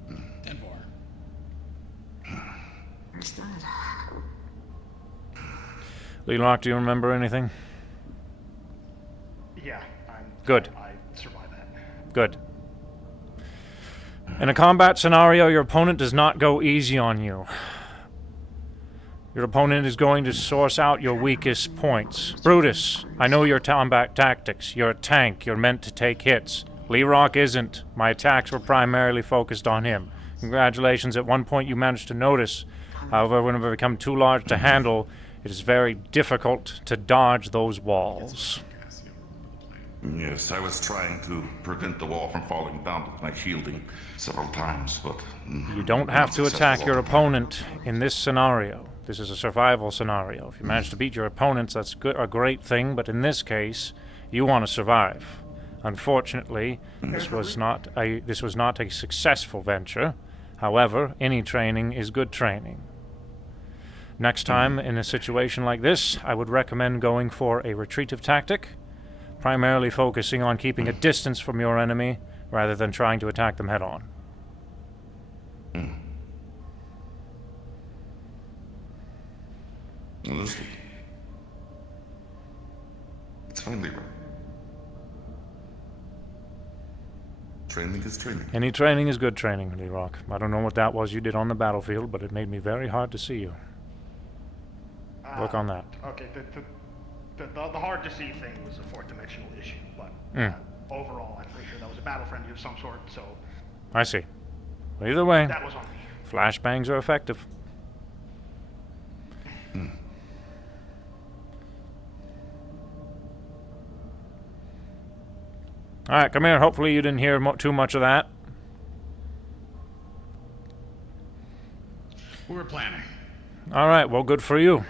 10-4. Understood. Lee Rock, do you remember anything? Yeah, Good. I survived that. Good. In a combat scenario, your opponent does not go easy on you. Your opponent is going to source out your weakest points. Brutus, I know your combat tactics. You're a tank. You're meant to take hits. Lee Rock isn't. My attacks were primarily focused on him. Congratulations, at one point you managed to notice. However, when they become too large to handle, it is very difficult to dodge those walls. Yes, I was trying to prevent the wall from falling down with my shielding several times, but... You don't have to attack your opponent. opponent in this scenario. This is a survival scenario. If you manage to beat your opponents, that's a great thing, but in this case, you want to survive. Unfortunately, this was not a successful venture. However, any training is good training. Next time, in a situation like this, I would recommend going for a retreative tactic, primarily focusing on keeping a distance from your enemy rather than trying to attack them head-on. Understood. It's finally right. Training is training. Any training is good training, Lee Rock. I don't know what that was you did on the battlefield, but it made me very hard to see you. Look on that. Okay, the hard to see thing was a fourth dimensional issue, but overall, I'm pretty sure that was a battle frenzy of some sort, so I see. Well, either way, that was on me. flashbangs are effective. Alright, come here. Hopefully you didn't hear too much of that. We were planning. Alright, well, good for you.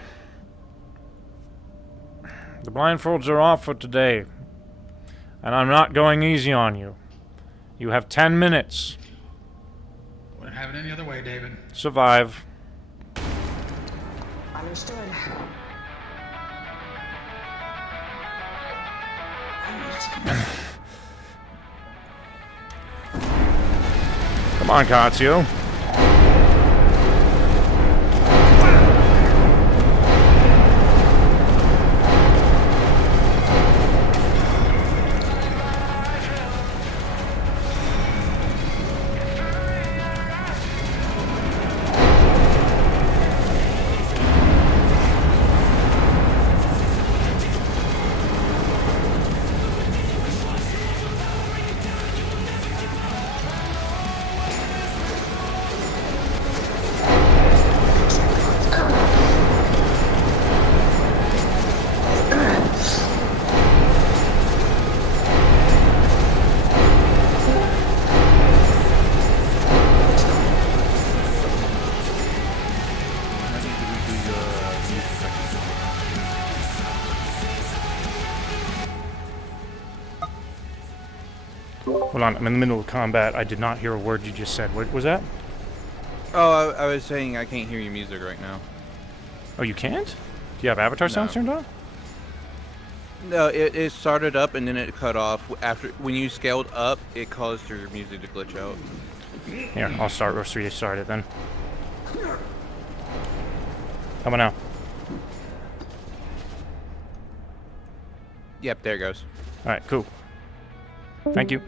The blindfolds are off for today. And I'm not going easy on you. You have 10 minutes. Wouldn't have it any other way, David. Survive. Understood. Come on, Katsuo. Hold on, I'm in the middle of combat. I did not hear a word you just said. What was that? Oh, I was saying I can't hear your music right now. Oh, you can't? Do you have avatar sounds turned on? No, it started up and then it cut off. After when you scaled up, it caused your music to glitch out. Here, I'll restart it then. How about now? Yep, there it goes. Alright, cool. Thank you.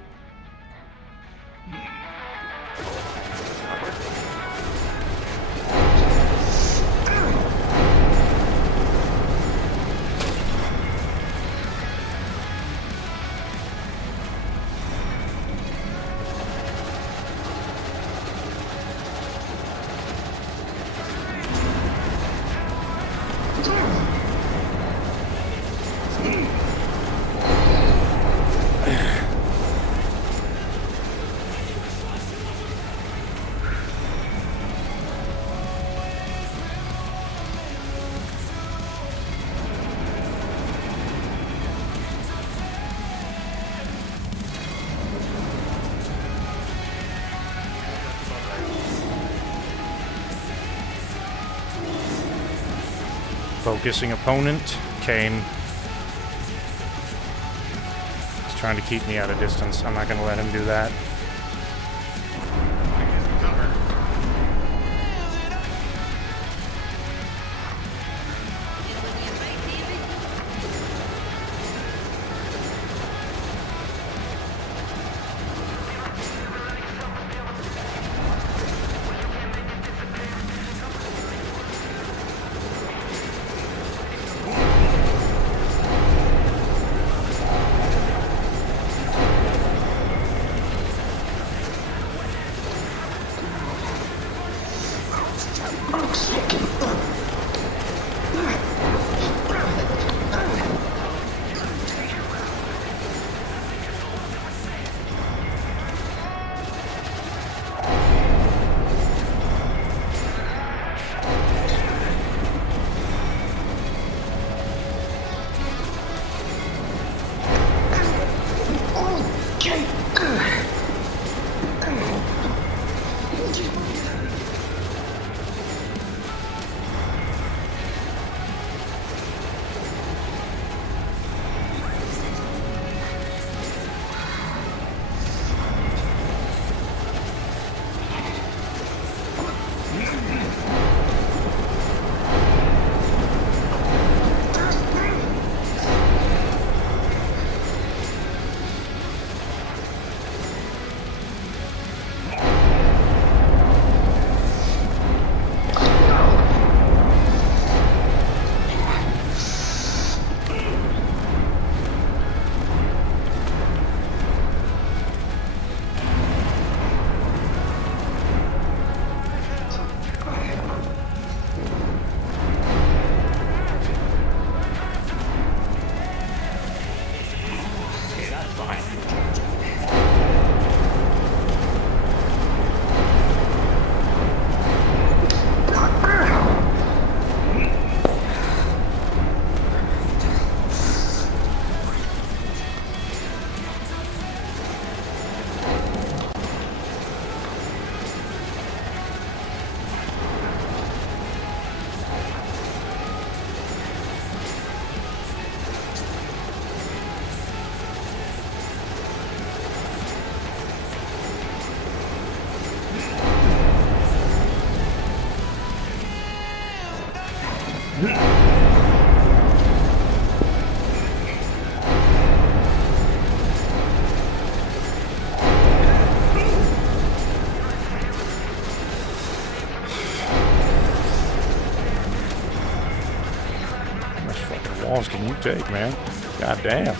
Focusing opponent, Kane. He's trying to keep me at a distance. I'm not going to let him do that. Walls can you take, man? God damn.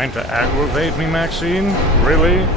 Trying to aggravate me, Maxine? Really?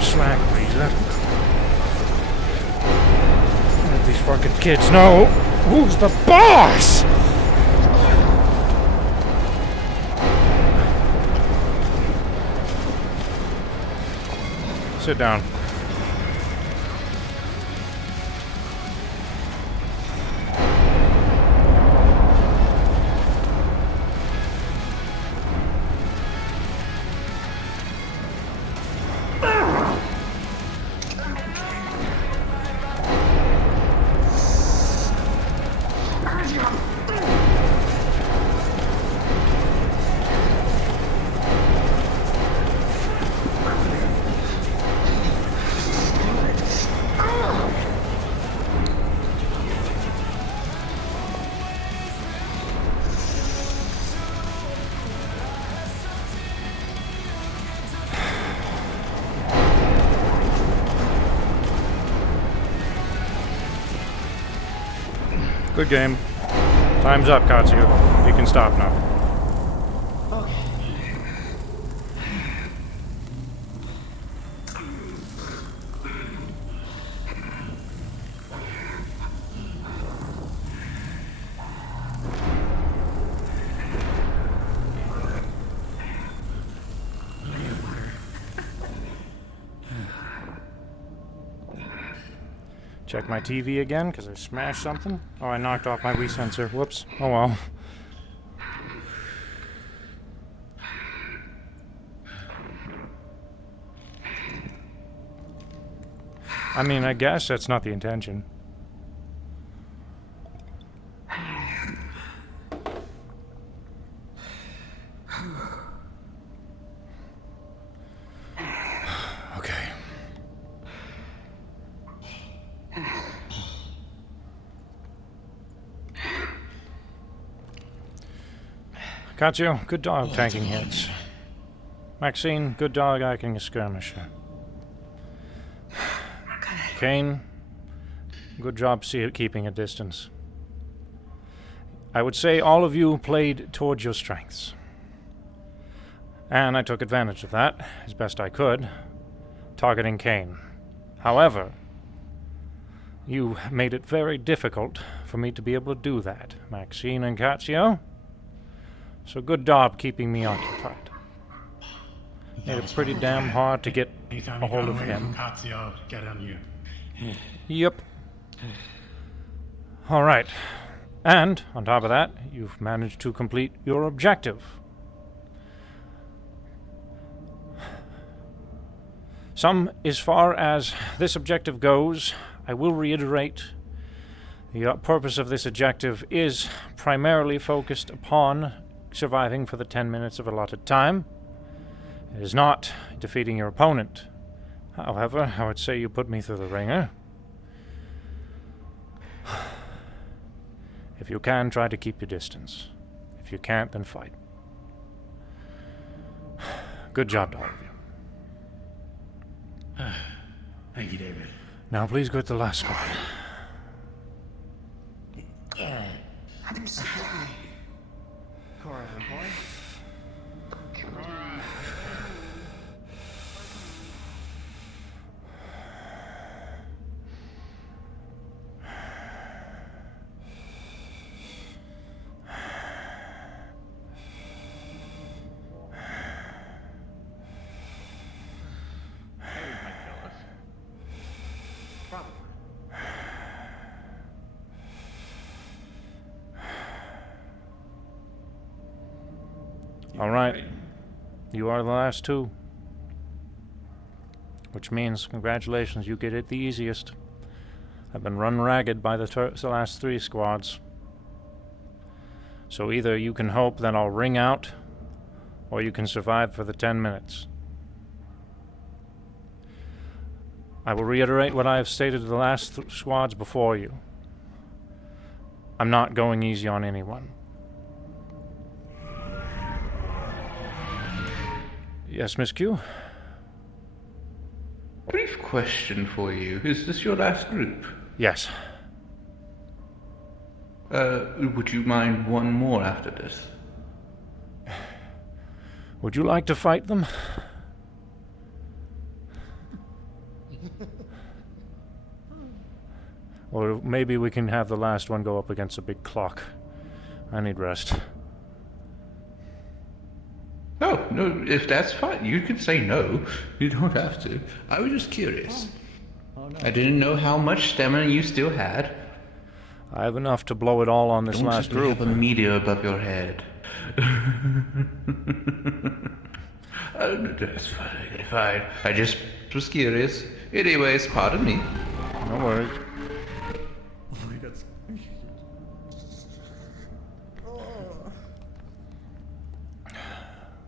Slack, Breezer. Let these fucking kids know who's the boss! Sit down. Good game. Time's up, Katsuo. You can stop now. Check my TV again, because I smashed something. Oh, I knocked off my Wii sensor. Whoops. Oh well. I mean, I guess that's not the intention. Okay. Katsuo, good dog tanking hits. Maxine, good dog acting a skirmisher. Kane, good job keeping a distance. I would say all of you played towards your strengths. And I took advantage of that, as best I could, targeting Kane. However, you made it very difficult for me to be able to do that, Maxine and Katsuo. So good job keeping me occupied. Made it pretty damn hard to get a hold of him. Katsuo, get on you. Yep. Alright. And, on top of that, you've managed to complete your objective. As far as this objective goes, I will reiterate the purpose of this objective is primarily focused upon surviving for the 10 minutes of allotted time. It is not defeating your opponent. However, I would say you put me through the ringer. If you can, try to keep your distance. If you can't, then fight. Good job to all of you. Thank you, David. Now please go to the last squad. Understood. Cora, boy. All right. You are the last two. Which means, congratulations, you get it the easiest. I've been run ragged by the last 3 squads. So either you can hope that I'll ring out, or you can survive for the 10 minutes. I will reiterate what I have stated to the last squads before you. I'm not going easy on anyone. Yes, Miss Q? Brief question for you. Is this your last group? Yes. Would you mind one more after this? Would you like to fight them? Or maybe we can have the last one go up against a big clock. I need rest. No, if that's fine, you can say no. You don't have to. I was just curious. Oh, no. I didn't know how much stamina you still had. I have enough to blow it all on this Don't last just have group. a meteor above your head. That's fine. I just was curious. Anyways, pardon me. No worries. Oh, you got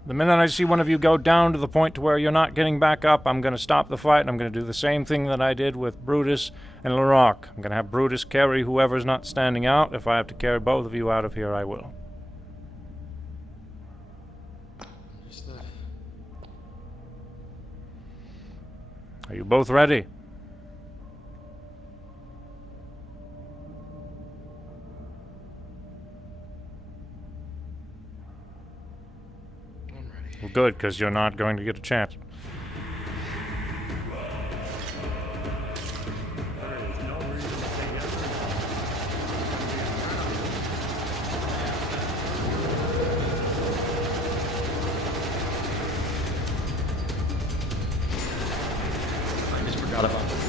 The minute I see one of you go down to the point to where you're not getting back up, I'm going to stop the fight, and I'm going to do the same thing that I did with Brutus and Laroque. I'm going to have Brutus carry whoever's not standing out. If I have to carry both of you out of here, I will. Are you both ready? Well, good, because you're not going to get a chance. I just forgot about this.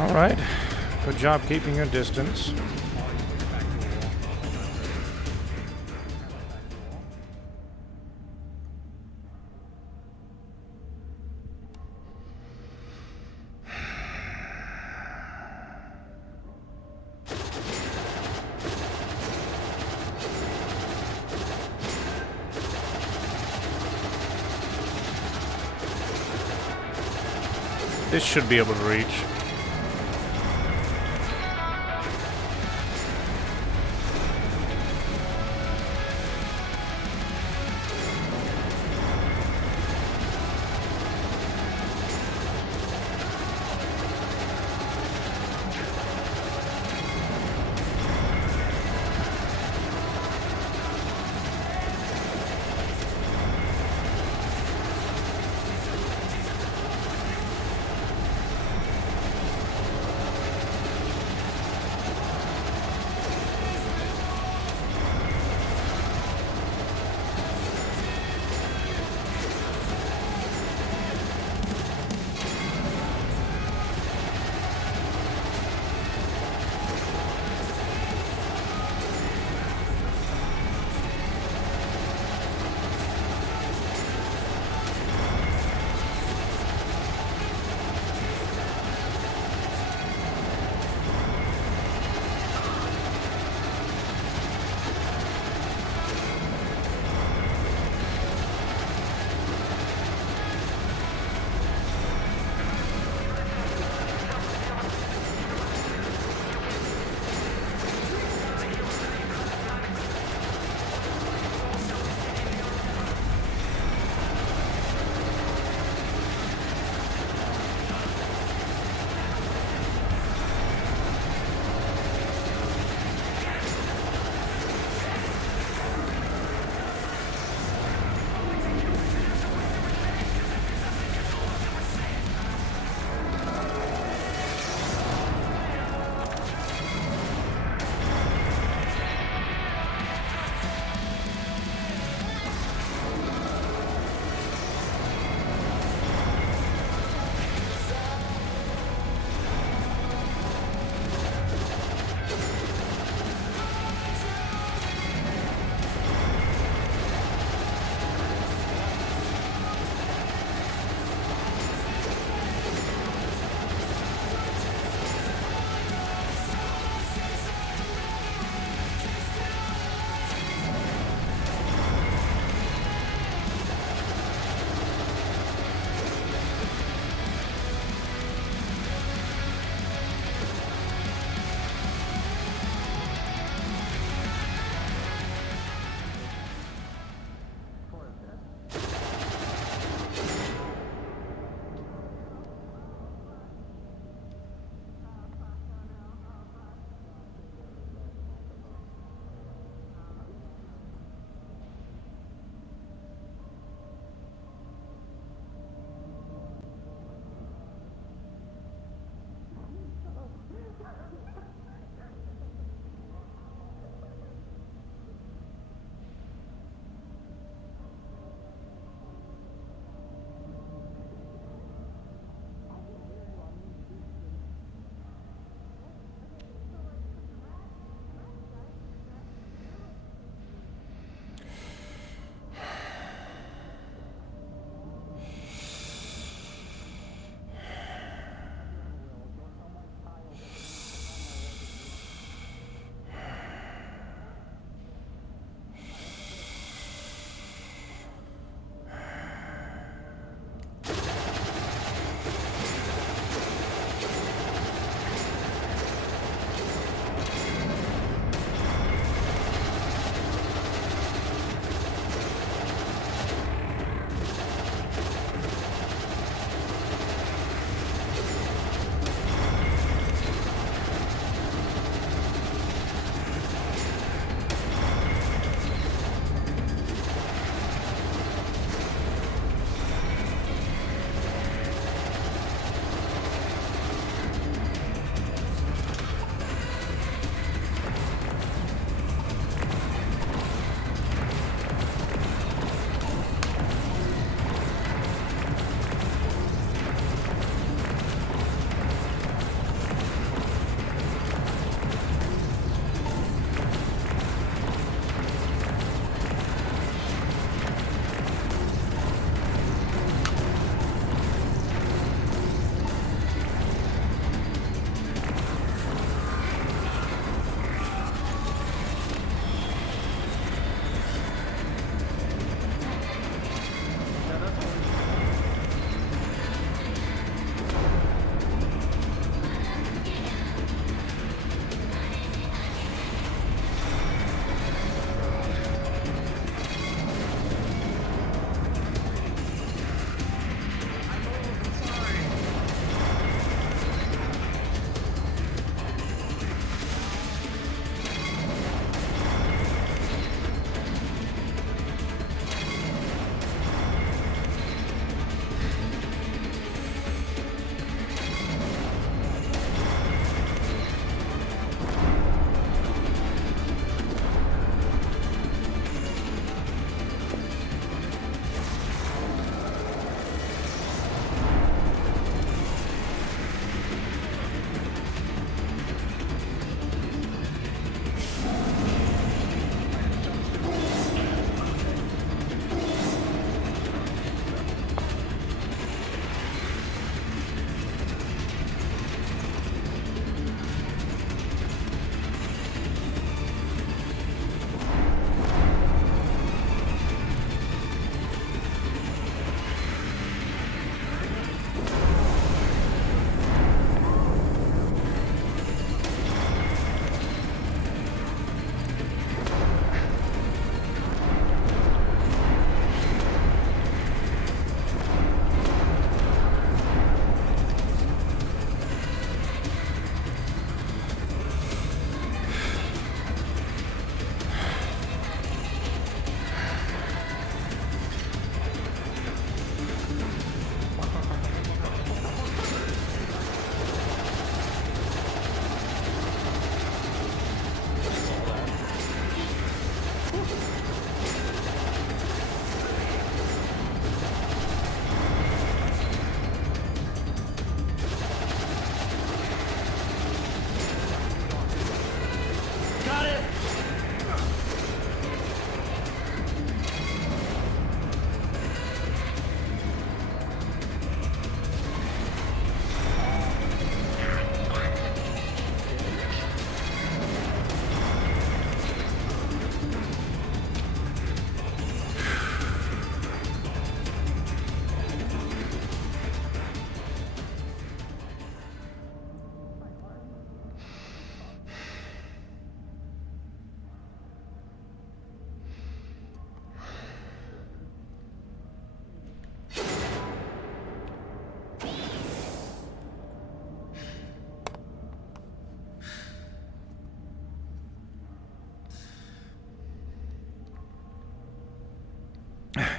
All right. Good job keeping your distance. This should be able to reach.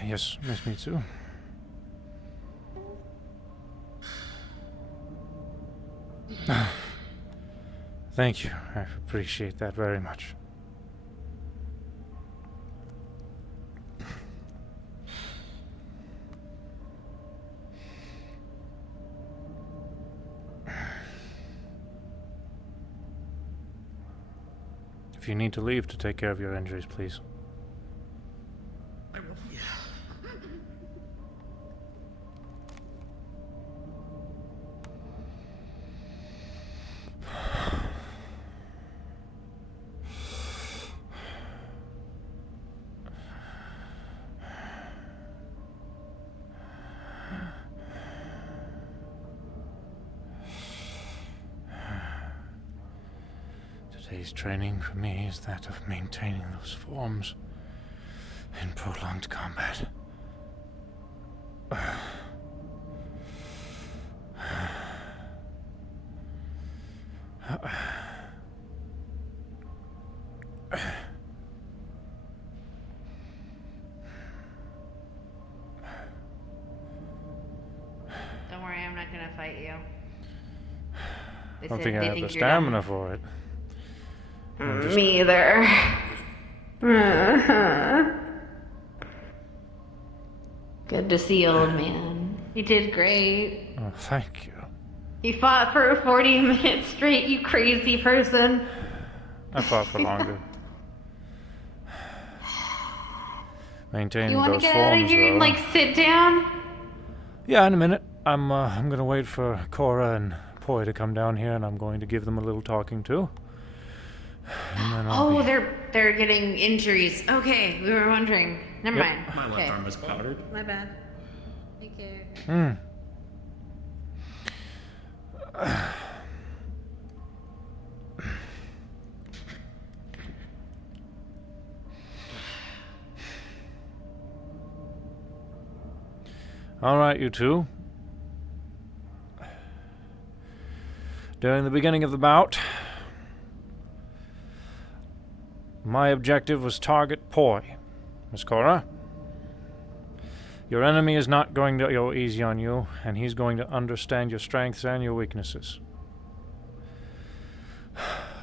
Yes, miss me too. Thank you. I appreciate that very much. If you need to leave to take care of your injuries, please. I will. Today's training for me is that of maintaining those forms in prolonged combat. Don't worry, I'm not gonna fight you. I don't think I have the stamina for it. Me either. Good to see, old man. You did great. Oh, thank you. You fought for 40 minutes straight, you crazy person. I fought for longer. Maintaining You want to those get out of forms, here and, though. like, sit down? Yeah, in a minute. I'm gonna wait for Cora and Poi to come down here, and I'm going to give them a little talking to. And then I'll be... They're getting injuries. Okay, we were wondering. Never Yep. mind. My left Okay. arm is powdered. My bad. Take care. All right, you two. During the beginning of the bout, my objective was target Poi. Miss Cora, your enemy is not going to go easy on you, and he's going to understand your strengths and your weaknesses.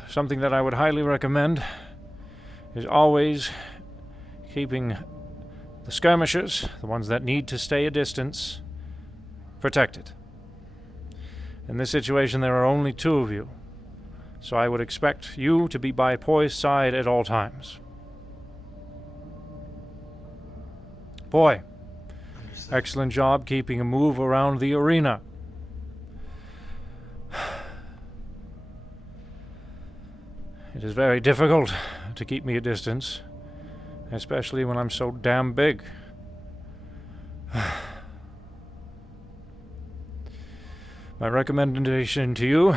Something that I would highly recommend is always keeping the skirmishers, the ones that need to stay a distance, protected. In this situation, there are only two of you, so I would expect you to be by Poi's side at all times. Poi, excellent job keeping a move around the arena. It is very difficult to keep me a distance, especially when I'm so damn big. My recommendation to you: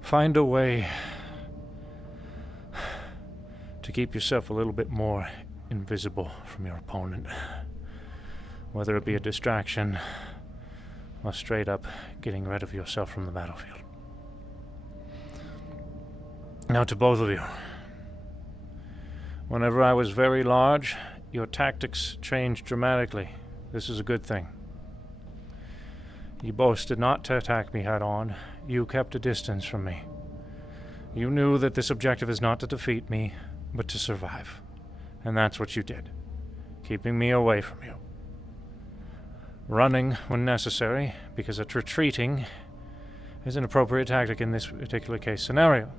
find a way to keep yourself a little bit more invisible from your opponent, whether it be a distraction or straight up getting rid of yourself from the battlefield. Now to both of you. Whenever I was very large, your tactics changed dramatically. This is a good thing. You boasted not to attack me head on. You kept a distance from me. You knew that this objective is not to defeat me, but to survive. And that's what you did, keeping me away from you. Running when necessary, because retreating is an appropriate tactic in this particular case scenario.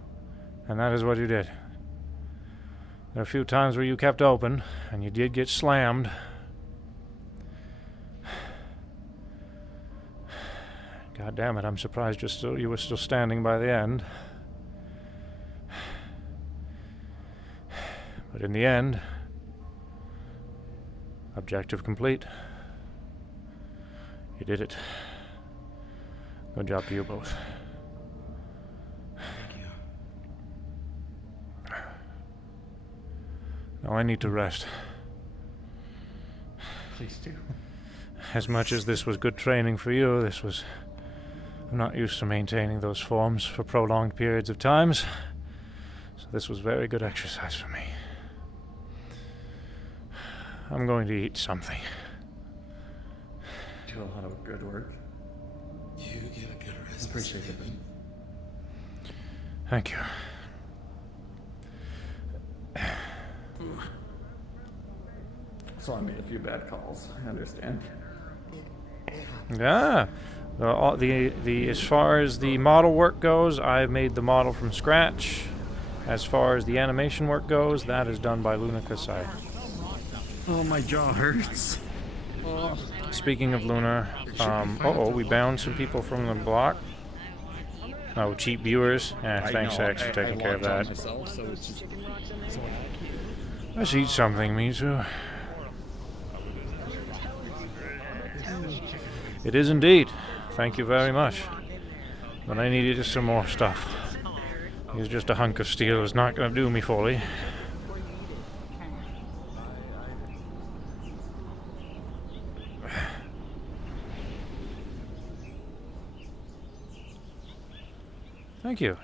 And that is what you did. There are a few times where you kept open, and you did get slammed. God damn it, I'm surprised you were still standing by the end. But in the end, objective complete. You did it. Good job to you both. Thank you. Now I need to rest. Please do. As much as this was good training for you, I'm not used to maintaining those forms for prolonged periods of times. So this was very good exercise for me. I'm going to eat something. Do a lot of good work. You get a good rest. Appreciate it. Thank you. So I made a few bad calls. I understand. Yeah. The as far as the model work goes, I've made the model from scratch. As far as the animation work goes, that is done by Luna Kasai. Oh, my jaw hurts. Speaking of Luna, we bound some people from the block. Oh, cheap viewers. Thanks, X, for taking care of that. Let's eat something, Mizu. It is indeed. Thank you very much. But I needed some more stuff. Because just a hunk of steel is not going to do me fully. Thank you.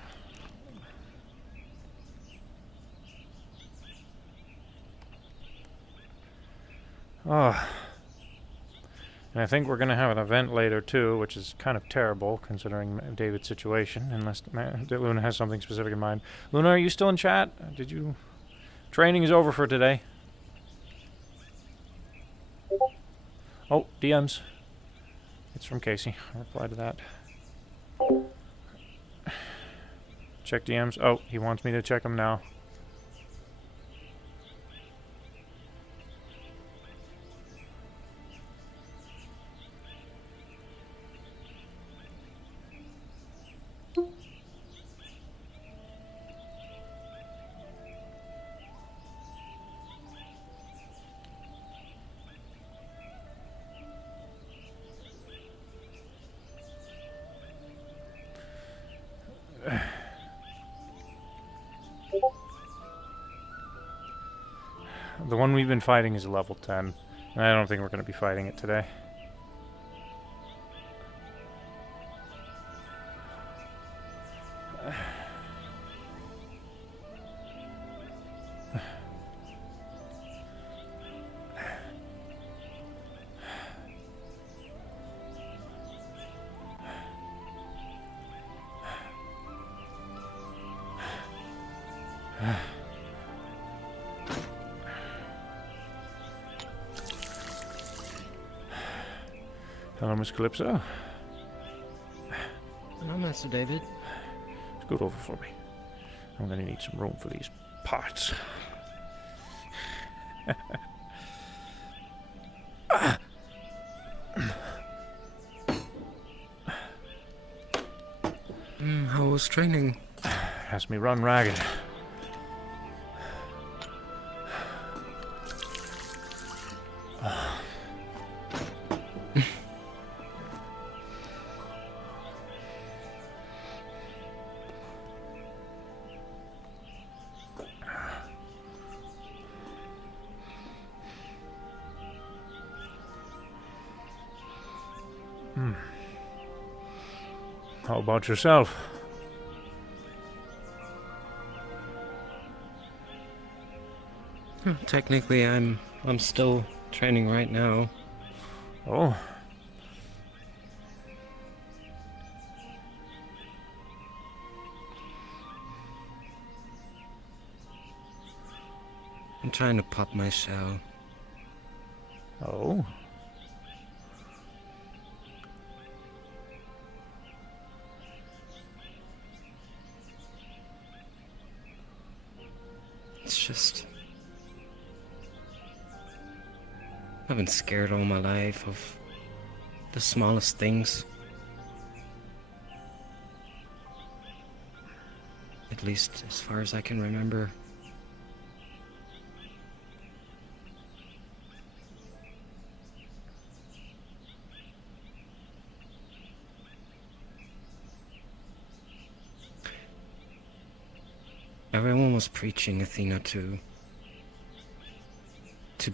Oh. And I think we're going to have an event later too, which is kind of terrible considering David's situation, unless Luna has something specific in mind. Luna, are you still in chat? Did you... Training is over for today. Oh, DMs. It's from Casey. I'll reply to that. Check DMs. Oh, he wants me to check them now. The one we've been fighting is a level 10, and I don't think we're going to be fighting it today. Hello, Miss Calypso. Hello, Master David. Scoot over for me. I'm gonna need some room for these parts. How was training? Has me run ragged. How about yourself? Technically, I'm still training right now. Oh. I'm trying to pop my shell. Oh. It's just... I've been scared all my life of the smallest things. At least as far as I can remember. Everyone was preaching Athena to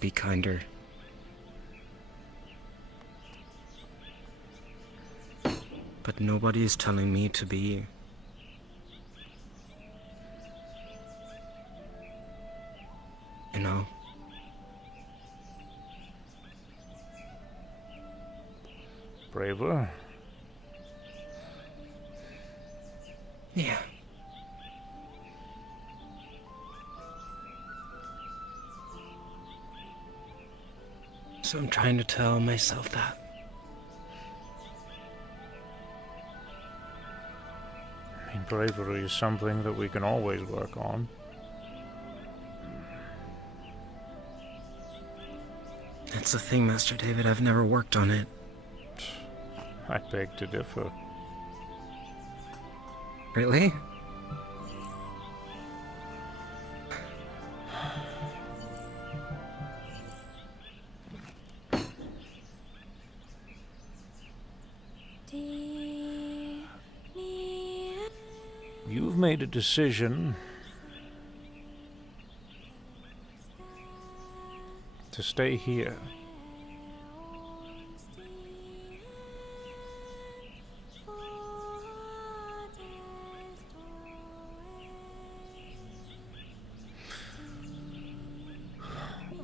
be kinder. But nobody is telling me to be. You know? braver. Yeah. So I'm trying to tell myself that. I mean, bravery is something that we can always work on. That's the thing, Master David. I've never worked on it. I beg to differ. Really? You've made a decision to stay here.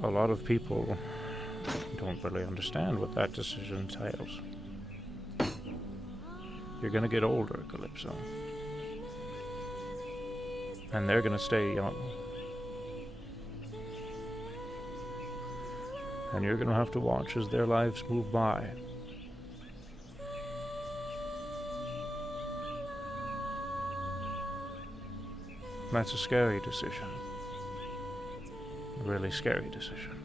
A lot of people don't really understand what that decision entails. You're gonna get older, Calypso. And they're gonna stay young. And you're gonna have to watch as their lives move by. That's a scary decision. A really scary decision.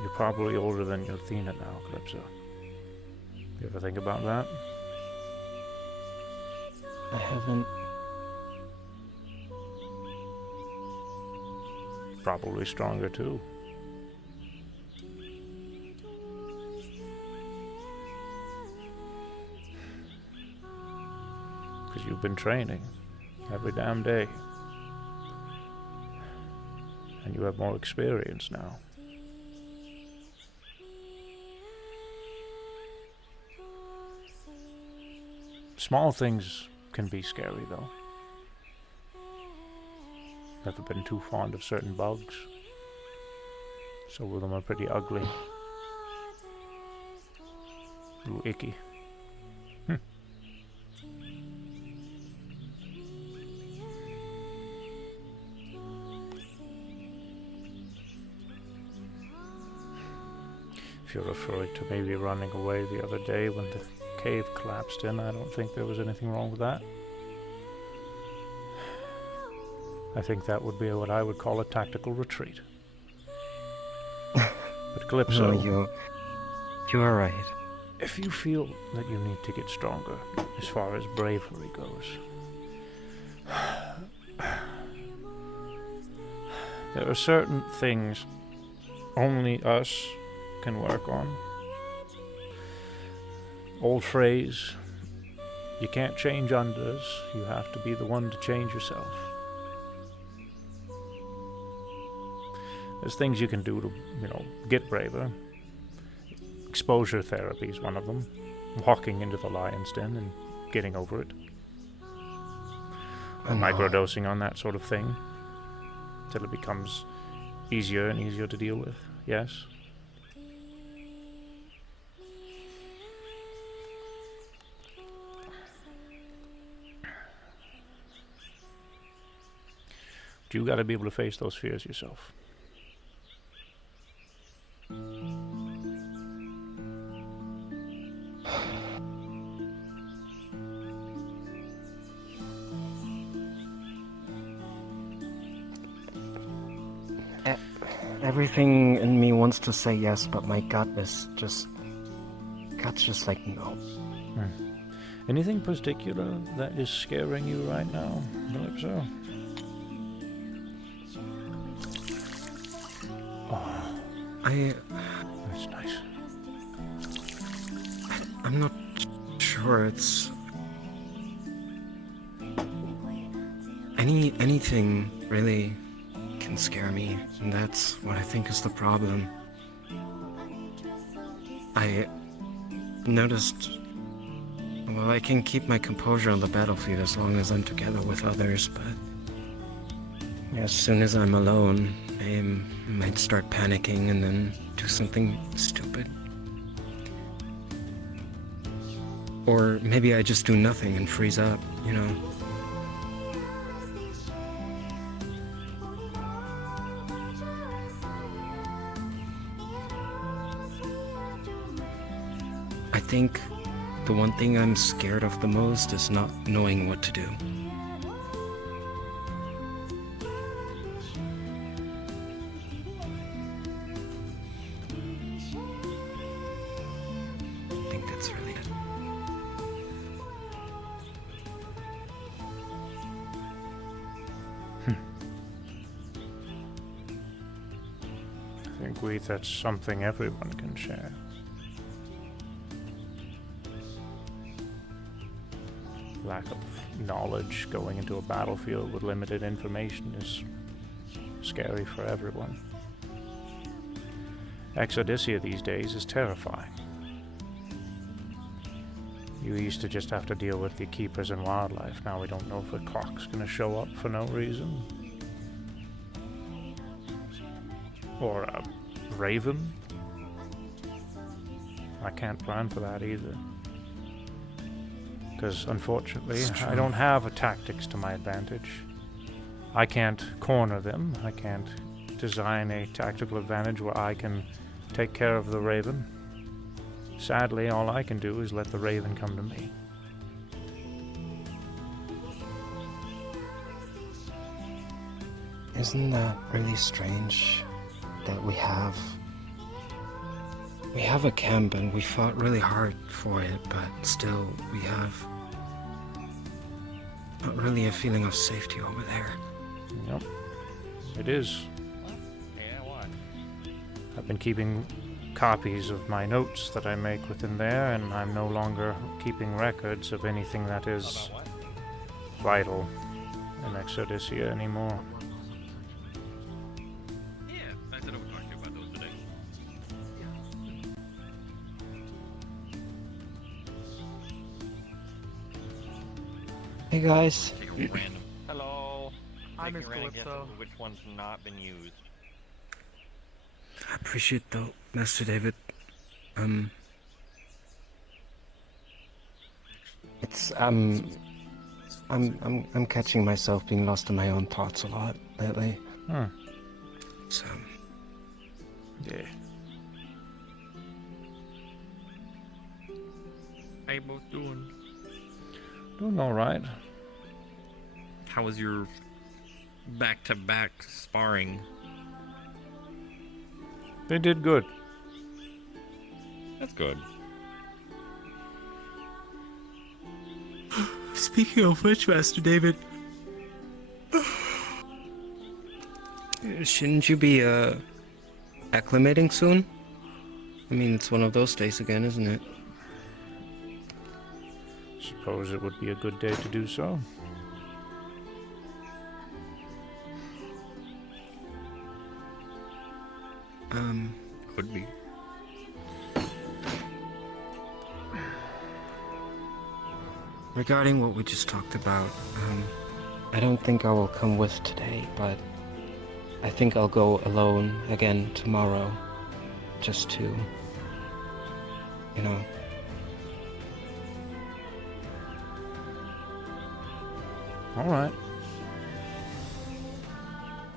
You're probably older than your Athena now, Calypso. You ever think about that? I haven't. Probably stronger too. Because you've been training every damn day. And you have more experience now. Small things can be scary, though. Never been too fond of certain bugs. Some of them are pretty ugly. A little icky. If you're referring to maybe running away the other day when the cave collapsed in, I don't think there was anything wrong with that. I think that would be what I would call a tactical retreat. But Calypso, No, you are right. if you feel that you need to get stronger as far as bravery goes, there are certain things only us can work on. Old phrase, you can't change unders, you have to be the one to change yourself. There's things you can do to, get braver. Exposure therapy is one of them. Walking into the lion's den and getting over it. Or microdosing on that sort of thing. Till it becomes easier and easier to deal with. Yes? But you gotta be able to face those fears yourself. Everything in me wants to say yes, but my gut's just like no. Anything particular that is scaring you right now, Calypso? That's nice. I'm not sure. It's anything really can scare me, and that's what I think is the problem. I noticed, well, I can keep my composure on the battlefield as long as I'm together with others, but As soon as I'm alone, I might start panicking and then do something stupid. Or maybe I just do nothing and freeze up, you know? I think the one thing I'm scared of the most is not knowing what to do. I think that's really it. I think that's something everyone can share. Lack of knowledge going into a battlefield with limited information is scary for everyone. Exodysia these days is terrifying. You used to just have to deal with the keepers and wildlife. Now we don't know if a cock's gonna show up for no reason. Or a raven. I can't plan for that either. Because unfortunately, I don't have a tactics to my advantage. I can't corner them. I can't design a tactical advantage where I can take care of the raven. Sadly, all I can do is let the raven come to me. Isn't that really strange that we have a camp and we fought really hard for it, but still we have not really a feeling of safety over there. Yep, it is. Yeah, what? I've been keeping copies of my notes that I make within there, and I'm no longer keeping records of anything that is vital in Exodysia anymore. Yeah, I said I would talk to you about those today. Hey guys. Hello. I miss Making random guesses Calypso. of which one's not been used. I appreciate though, Master David. It's I'm catching myself being lost in my own thoughts a lot lately. So yeah. How you both doing? Doing alright. How was your back-to-back sparring? They did good. That's good. speaking of which, Master David, shouldn't you be acclimating soon? I mean, it's one of those days again, isn't it? Suppose it would be a good day to do so. Could be. Regarding what we just talked about, I don't think I will come with today, but I think I'll go alone again tomorrow, just to, you know. All right.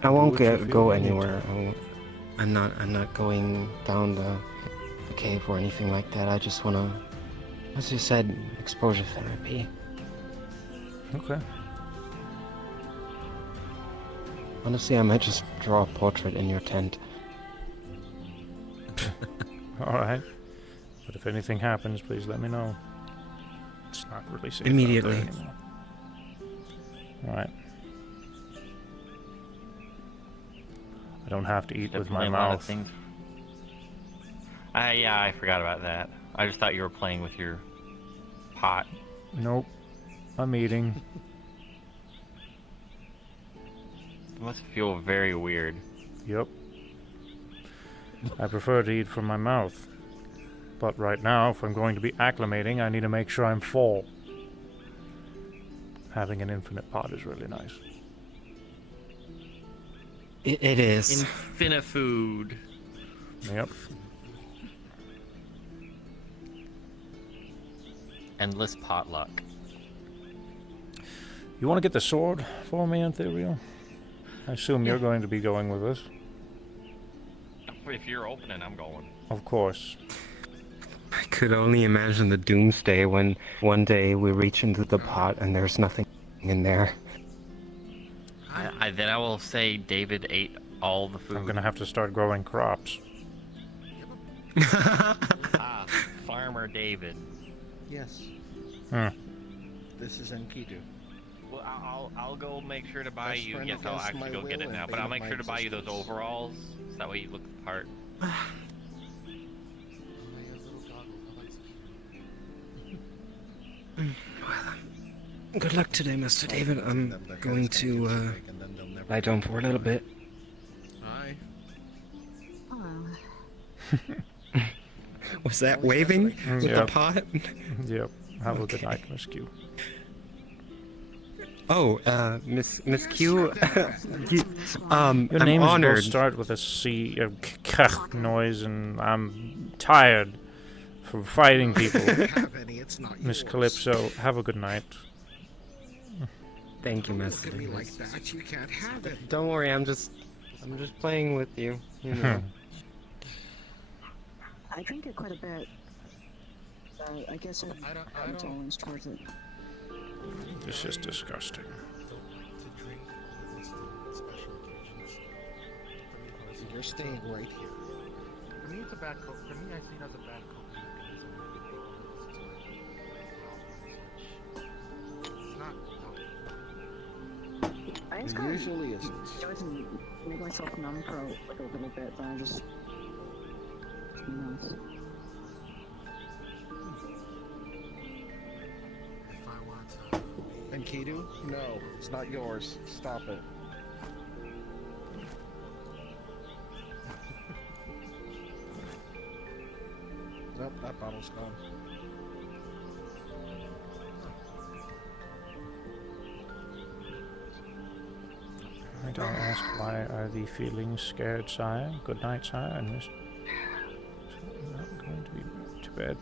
I won't what you feel go you need anywhere. I'm not going down the cave or anything like that. I just wanna, as you said, exposure therapy. Okay. Honestly, I might just draw a portrait in your tent. All right. But if anything happens, please let me know. It's not really safe out there Immediately. anymore. All right. I don't have to eat with my Definitely a lot of mouth. things. Yeah, I forgot about that. I just thought you were playing with your pot. Nope. I'm eating. It must feel very weird. Yep. I prefer to eat from my mouth. But right now, if I'm going to be acclimating, I need to make sure I'm full. Having an infinite pot is really nice. It is. Infinifood. Yep. Endless potluck. You want to get the sword for me, Ethereal? I assume you're going to be going with us. If you're opening, I'm going. Of course. I could only imagine the doomsday when one day we reach into the pot and there's nothing in there. Then I will say David ate all the food. I'm gonna have to start growing crops. Farmer David. Yes. Hmm. This is Enkidu. Well, I'll go make sure to buy Best you. friend Yes, I'll against actually my go get will it now. and But I'll bane of make sure my to buy you those existence. overalls. So that way you look the part. Good luck today, Mr. David. I'm going to lie down for a little bit. Hi. Was that waving with the Yep. pot? Yep. Have a good night, Miss Q. Oh, Miss Q, Your I'm names honored. both start with a C, a k noise, and I'm tired from fighting people. Miss Calypso, have a good night. Thank you, Miss. Look at me like that. You can't have it. Don't worry, I'm just playing with you. You know. I drink it quite a bit. I guess I'm tolerance towards it. This is disgusting. You're staying right here. For me, it's a bad coat. For me, I see it as a bad coping mechanism. It's not. I just It kinda usually isn't. go and make myself numb for like a little bit, then I just. Who knows? If I want to. Enkidu? No, it's not yours. Stop it. Nope, that bottle's gone. I don't ask why are the feelings scared, sire. Good night, sire, and Miss. I'm not going to be back to bed.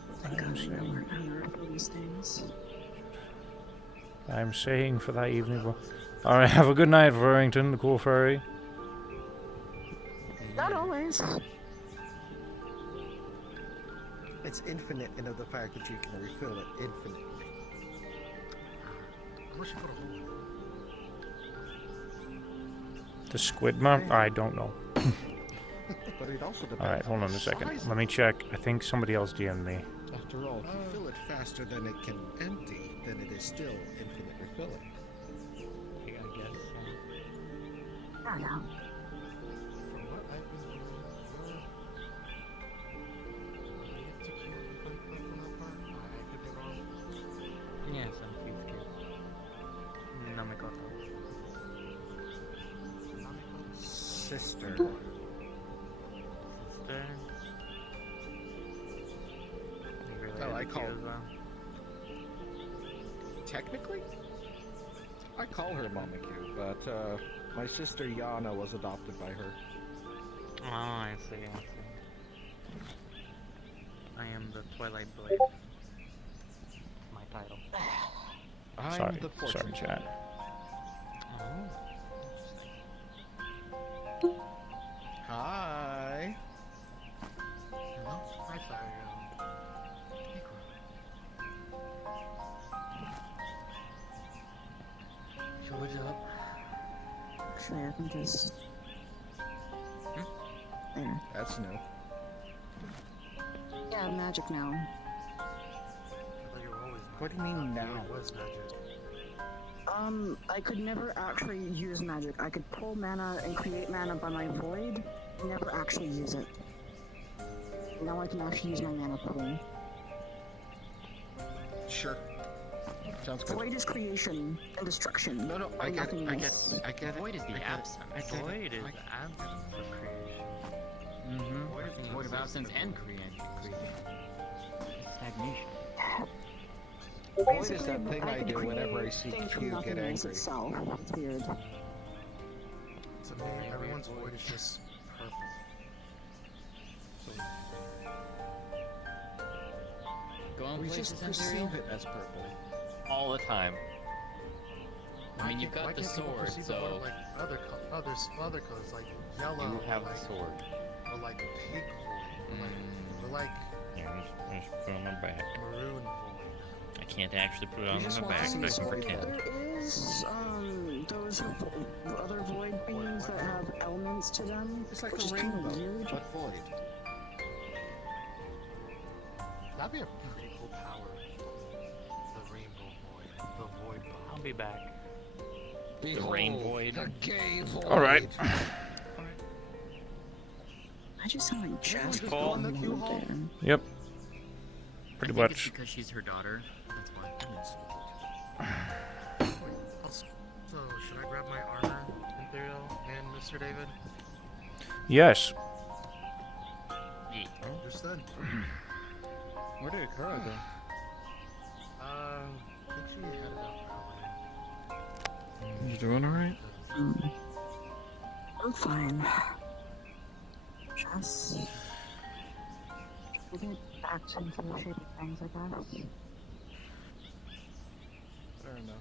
I'm saying for that evening. Alright, have a good night, Furrington, the cool furry. Not always. It's infinite in the fact that you can refill it infinitely. I wish you put a hole in it. The squid mom? I don't know. But it also depends. Alright, hold on a second. Let me check. I think somebody else DM'd me. After all, if you fill it faster than it can empty, then it is still infinite refilling. I guess. I don't know. From what I've been doing, I could be wrong. Yes, I'm cute. No me corto. Sister. Sister. Oh, I call Technically, I call her Mama Q, but my sister Yana was adopted by her. Oh, I see. I am the Twilight Blade. My title. I'm Sorry, the fortune sorry, chat. Hi. Hello? Hi, sorry. So what's up? Actually, I can just. There. That's new. Yeah, magic now. What do you mean now? I could never actually use magic. I could pull mana and create mana by my void, never actually use it. Now I can actually use my mana pool. Sure. Sounds good. Void is creation and destruction. No, I and get it. nothing I get else. it. I get it. Void is the I get it. absence. I get it. Void is the absence of creation. Mm-hmm. Void of absence and creation. Stagnation. Void is Basically, that thing I can do whenever I create see things from Q get nothingness angry. itself. It's weird. to me, everyone's void is just purple. Go on We places just and cereal? perceive it as purple. All the time. I mean, you've Why got the can't people sword, perceive the void so like other colors, like yellow, You have or like, the sword. or like pink void, or like Just put it on my back. maroon void. I can't actually put it on just my want to back, see but I the can sword. pretend. There is those other void beings that have elements to them. It's like which a is kind rainbow, of weird. but void. That'd be a pretty cool power. The rainbow void, the void bomb. I'll be back. The rain void. The gay void. All right. I just sound like Jasper. Paul. when I'm there. Yep. Pretty I think much. it's because she's her daughter. That's why. So, should I grab my armor, Imperial, and Mr. David? Yes. Understood. Where did Kara go? I think she headed out You doing alright? I'm fine. Just get back into the shape of things, I guess. Fair enough.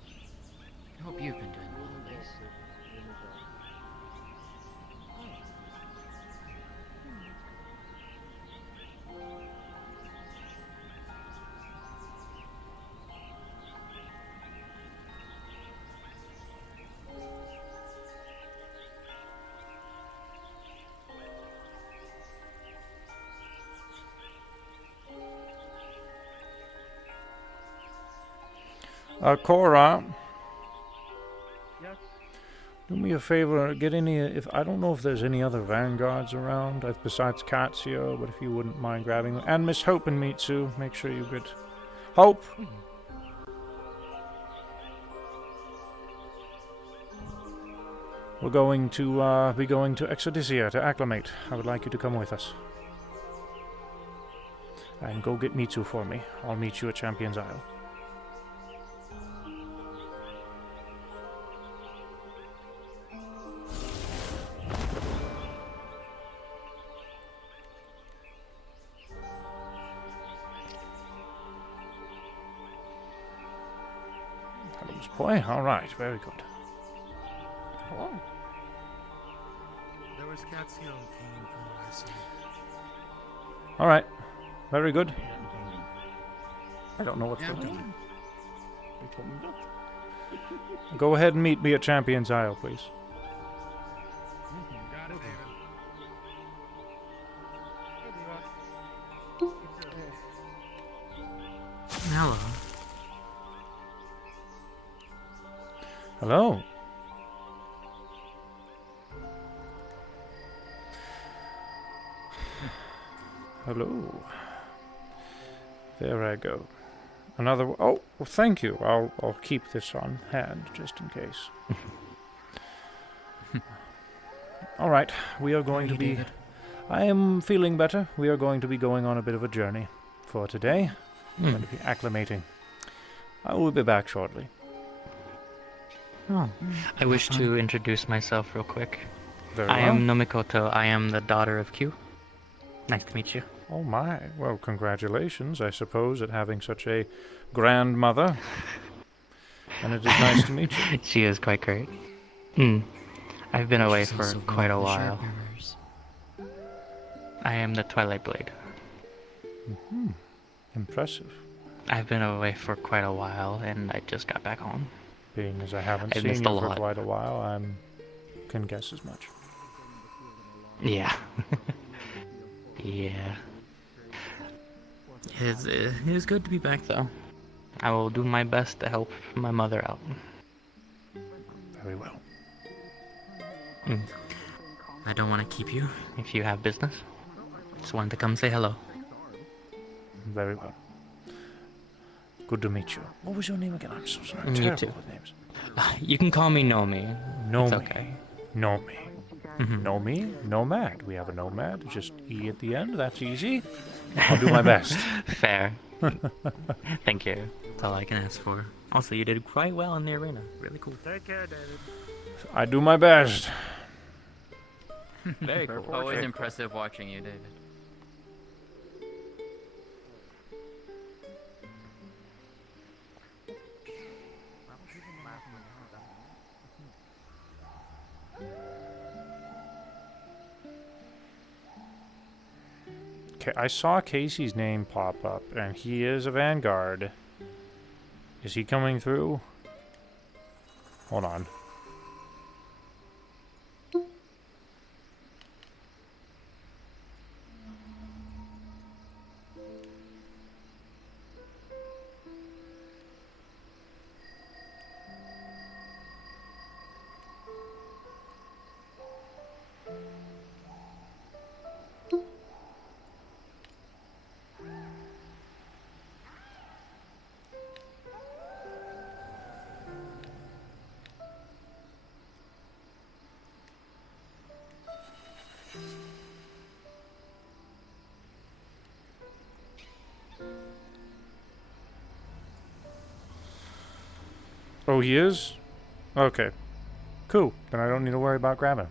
I hope you've been doing well, at least. Cora, Yes. do me a favor. Get any. If I don't know if there's any other vanguards around, besides Katsio, but if you wouldn't mind grabbing them, and Miss Hope and Mitsu, make sure you get Hope. We're going to be going to Exodysia to acclimate. I would like you to come with us. And go get Mitsu for me. I'll meet you at Champion's Isle. Hello, boy. All right, very good. Hello. There was Katsio came from what I see. All right, very good. I don't know what's Yeah, going on. good. They told me not. Go ahead and meet me at Champion's Isle, please. Got it, David. Hello. Hello. Hello. There I go. Another. Oh, well, thank you. I'll keep this on hand just in case. All right, we are going to be. I am feeling better. We are going to be going on a bit of a journey for today. We're going to be acclimating. I will be back shortly. Oh. I wish to introduce myself real quick. Very I well. am Nomikoto. I am the daughter of Q. Nice to meet you. Oh my. Well, congratulations, I suppose, at having such a grandmother. And it is nice to meet you. She is quite great. I've been away for quite a while. I am the Twilight Blade. Mm-hmm. Impressive. I've been away for quite a while, and I just got back home. Being as I haven't I seen you missed a for lot. quite a while, I can guess as much. Yeah. Yeah. It was good to be back, though. I will do my best to help my mother out. Very well. I don't want to keep you if you have business. Just wanted to come say hello. Very well. Good to meet you. What was your name again? I'm so sorry. I'm Me terrible too. with names. You can call me Nomi. Nomi. It's okay. Nomi. Nomi? Nomad. We have a nomad. Just E at the end. That's easy. I'll do my best. Fair. Thank you. That's all I can ask for. Also, you did quite well in the arena. Really cool. Take care, David. I do my best. Very Fair cool. Always fortune. impressive watching you, David. Okay, I saw Casey's name pop up, and he is a Vanguard. Is he coming through? Hold on. Oh, he is? Okay. Cool. Then I don't need to worry about grabbing.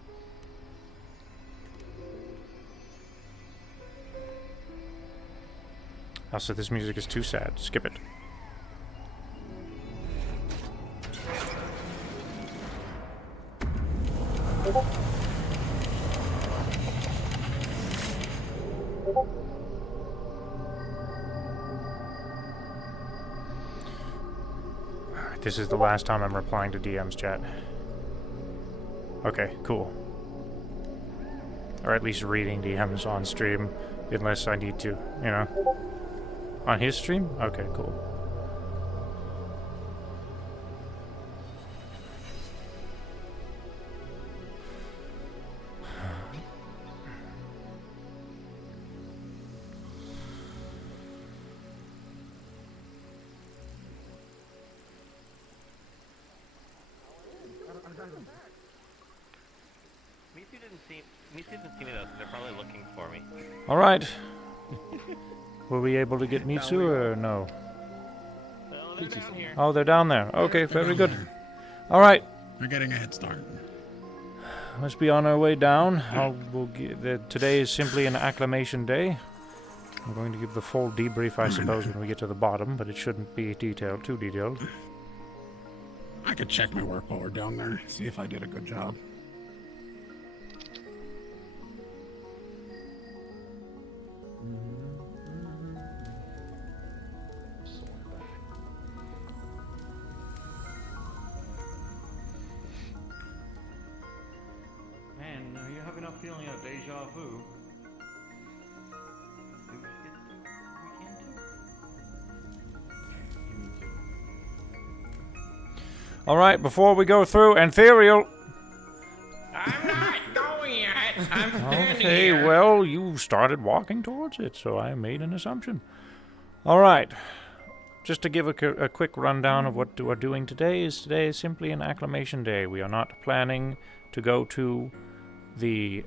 Also, this music is too sad. Skip it. This is the last time I'm replying to DM's chat. Okay, cool. Or at least reading DMs on stream, unless I need to, you know. On his stream? Okay, cool. Misu didn't see me though, so they're probably looking for me. Alright. Were we able to get Mitsu or no? Well, they're down here. Oh, they're down there. Okay, very good. Alright. We're getting a head start. Let's be on our way down. Today is simply an acclimation day. I'm going to give the full debrief, I suppose, when we get to the bottom, but it shouldn't be too detailed. I could check my work while we're down there, see if I did a good job. Man, are you having a feeling of deja vu? Alright, before we go through, Ethereal. I'm not going yet. I'm standing Okay, here. well, you started walking towards it, so I made an assumption. Alright. Just to give a quick rundown of what we're doing today is simply an acclimation day. We are not planning to go to the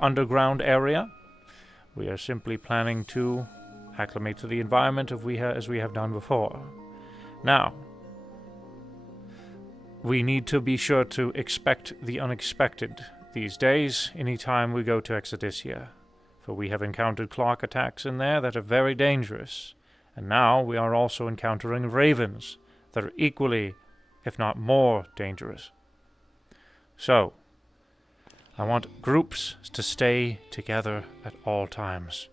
underground area. We are simply planning to acclimate to the environment as we have done before. Now, we need to be sure to expect the unexpected these days anytime we go to Exodia, for we have encountered clock attacks in there that are very dangerous, and now we are also encountering ravens that are equally, if not more, dangerous. So, I want groups to stay together at all times.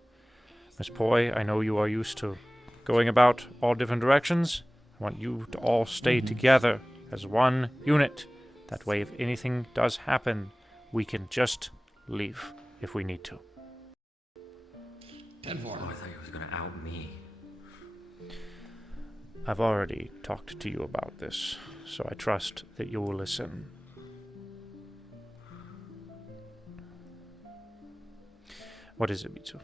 Miss Poi, I know you are used to going about all different directions. I want you to all stay together as one unit. That way, if anything does happen, we can just leave if we need to. Oh, I thought he was gonna out me. I've already talked to you about this, so I trust that you will listen. What is it, Mitsu?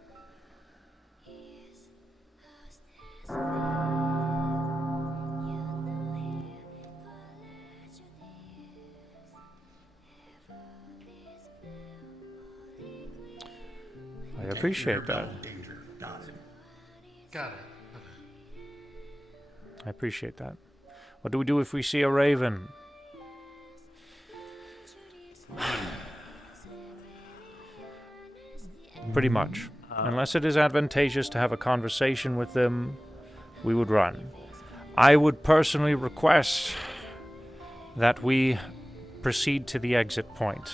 I appreciate that. Got it. I appreciate that. What do we do if we see a raven? Pretty much. Unless it is advantageous to have a conversation with them, we would run. I would personally request that we proceed to the exit point.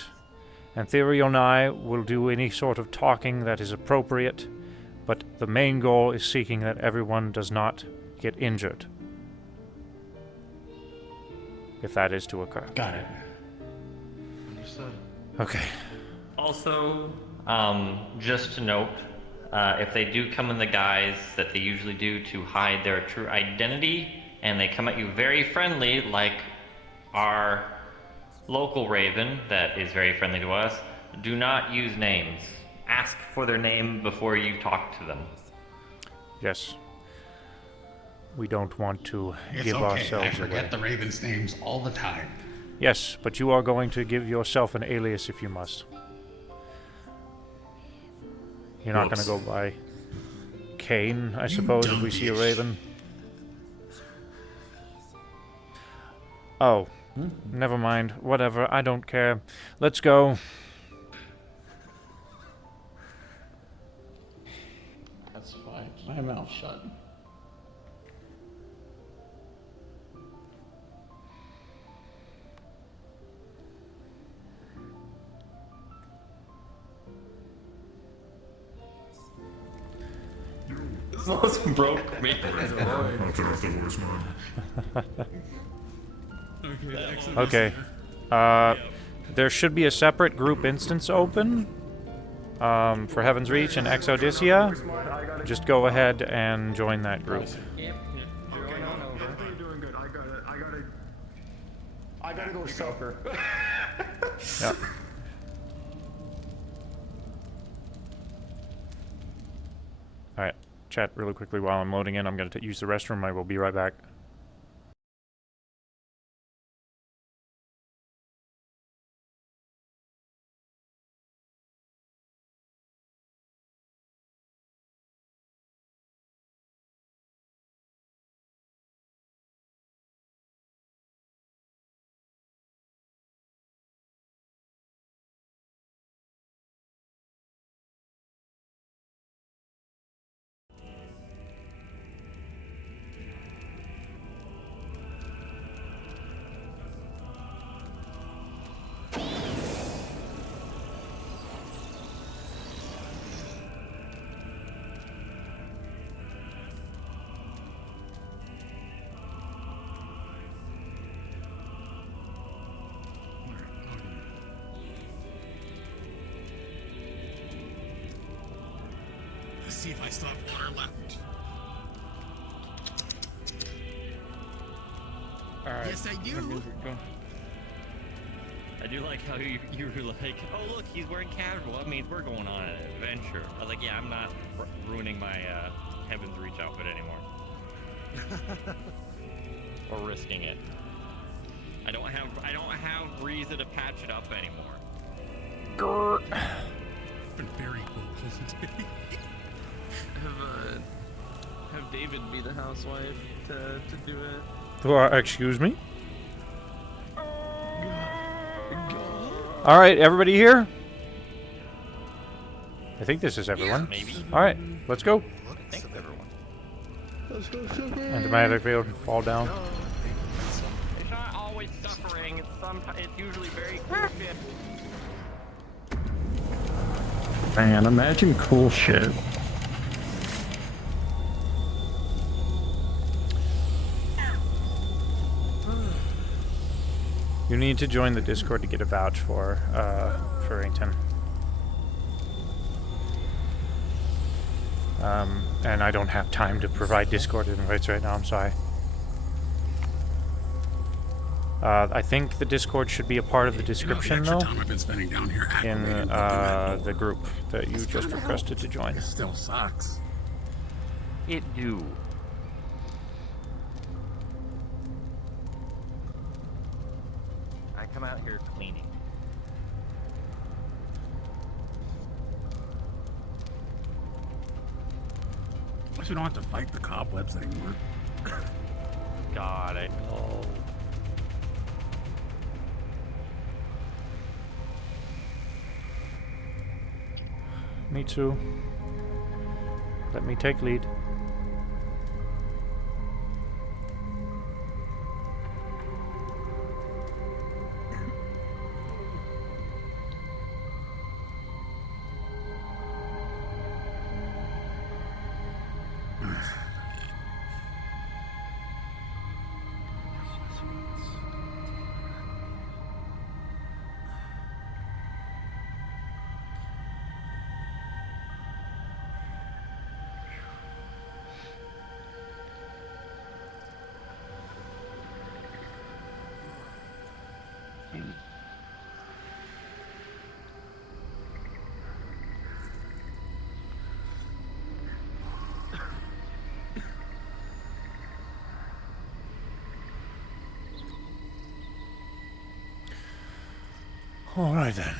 Anthuriel and I will do any sort of talking that is appropriate, but the main goal is seeking that everyone does not get injured. If that is to occur. Got it. Understood. Okay. Also, just to note, if they do come in the guise that they usually do to hide their true identity, and they come at you very friendly, like our local Raven that is very friendly to us, do not use names. Ask for their name before you talk to them. Yes. We don't want to It's give okay. ourselves I forget away. the Ravens' names all the time. Yes, but you are going to give yourself an alias if you must. You're not going to go by Kane, I suppose, if we see a Raven. Oh, never mind. Whatever, I don't care. Let's go. That's fine. My mouth shut. Almost broke me. Okay. There should be a separate group instance open for Heaven's Reach and Exodyssea. Just go ahead and join that group. I gotta go supper. Yep. Alright, chat really quickly while I'm loading in. I'm going to use the restroom. I will be right back. Let's see if I still have water left. Alright. Yes, I do. I do like how you were like, oh look, he's wearing casual. That means we're going on an adventure. I was like, yeah, I'm not ruining my Heaven's Reach outfit anymore. Or risking it. I don't have reason to patch it up anymore. Grr. Been very cool today. Have David be the housewife to do it. Excuse me? Alright, everybody here? I think this is everyone. Maybe. Alright, let's go. I think everyone. Antimatter field, fall down. It's not always suffering. It's usually very cool shit. Man, imagine cool shit. You need to join the Discord to get a vouch for Farrington. And I don't have time to provide Discord invites right now, I'm sorry. I think the Discord should be a part of the description, though, Time I've been spending down here in the group that you just requested to join. It still sucks. It do. I come out here cleaning. I should don't have to fight the cobwebs anymore. God, I know. Me too. Let me take lead. All right then.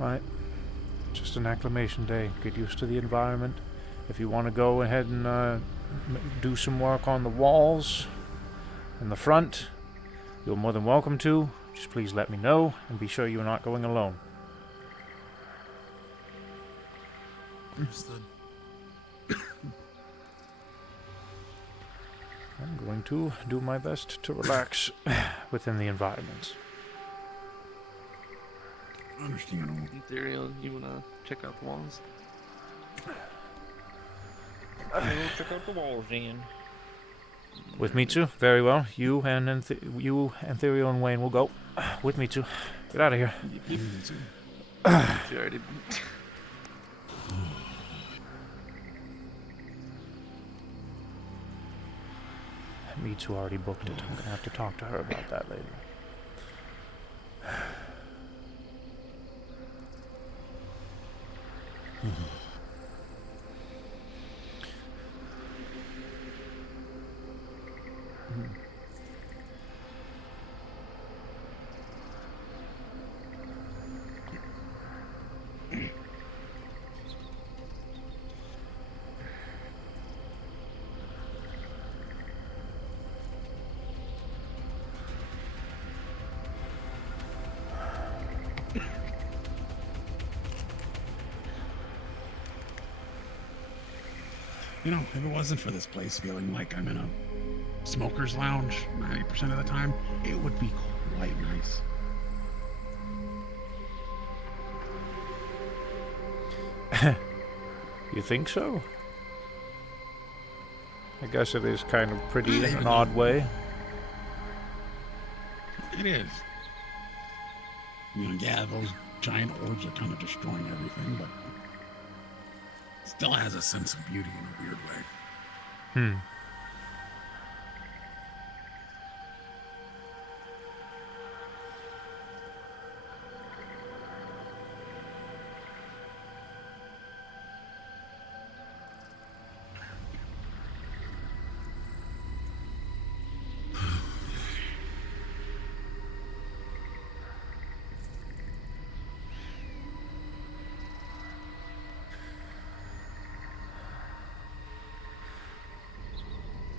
Alright. Just an acclimation day. Get used to the environment. If you want to go ahead and do some work on the walls in the front, you're more than welcome to. Just please let me know and be sure you're not going alone. Understood. I'm going to do my best to relax within the environment. Understandable. Ethereal, you wanna check out the walls? We'll check out the walls, Ian. With me too? Very well. You and Ethereal and Wayne will go. With me too. Get out of here. You already... Me too already booked it. I'm gonna have to talk to her about that later. You know, if it wasn't for this place feeling like I'm in a smoker's lounge 90% of the time, it would be quite nice. You think so? I guess it is kind of pretty in an odd way. It is. You know, yeah, those giant orbs are kind of destroying everything, but it still has a sense of beauty in a weird way. Hmm.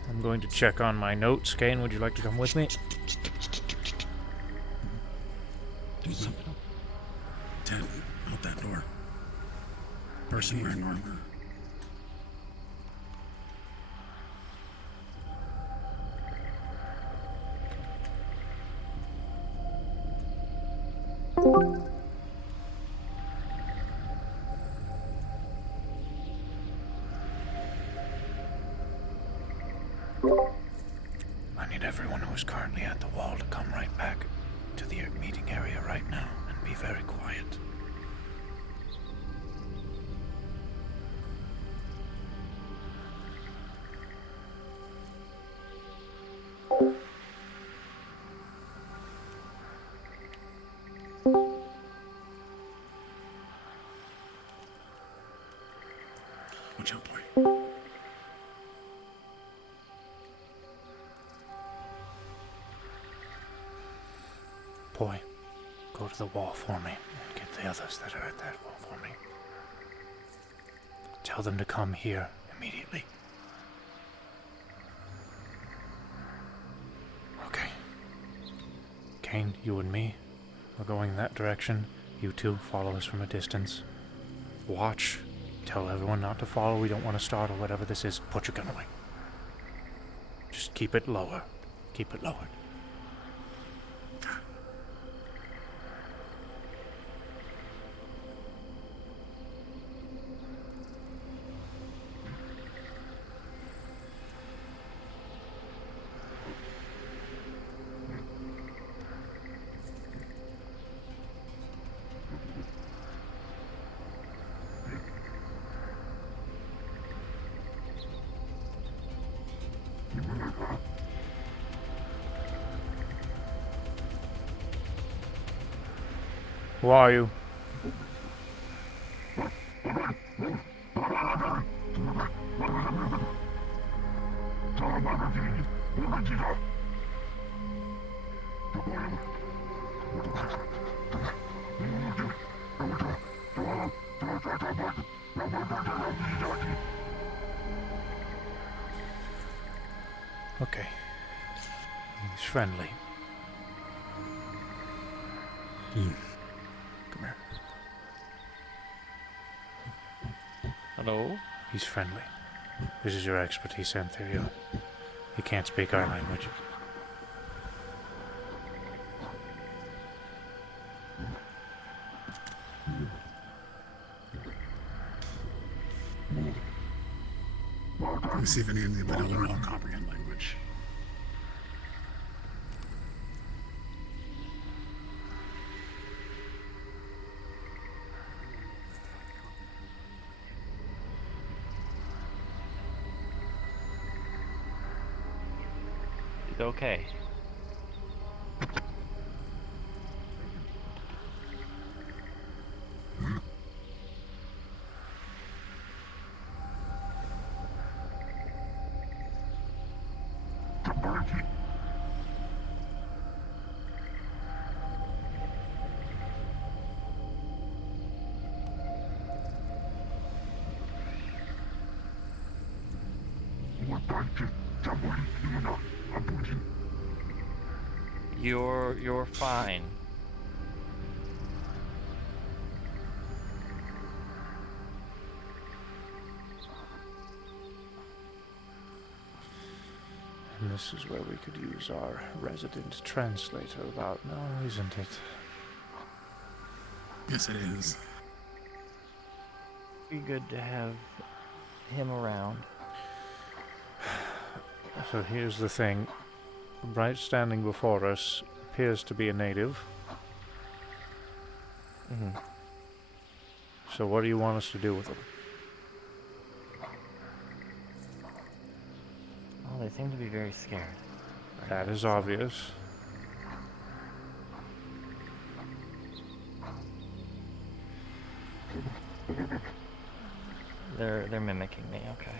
I'm going to check on my notes. Kane, would you like to come with me? Do something. Ted, out that door. Person wearing armor. I need everyone who is currently at the wall to come right back to the meeting area right now and be very quiet. Watch out, boy. Boy, go to the wall for me and get the others that are at that wall for me. Tell them to come here immediately. Okay. Kane, you and me are going in that direction. You two follow us from a distance. Watch. Tell everyone not to follow. We don't want to start or whatever this is. Put your gun away. Just keep it lower. Keep it lowered. Who are you? Okay. He's friendly. Come here. Hello? He's friendly. This is your expertise, Antherio. He can't speak our language. Let me see if any of the benevolent all comprehend language. It's okay. You're fine. And this is where we could use our resident translator about now, isn't it? Yes, it is. Be good to have him around. So here's the thing. Right standing before us appears to be a native. Mm-hmm. So what do you want us to do with him? Well, they seem to be very scared. That is obvious. They're mimicking me, okay.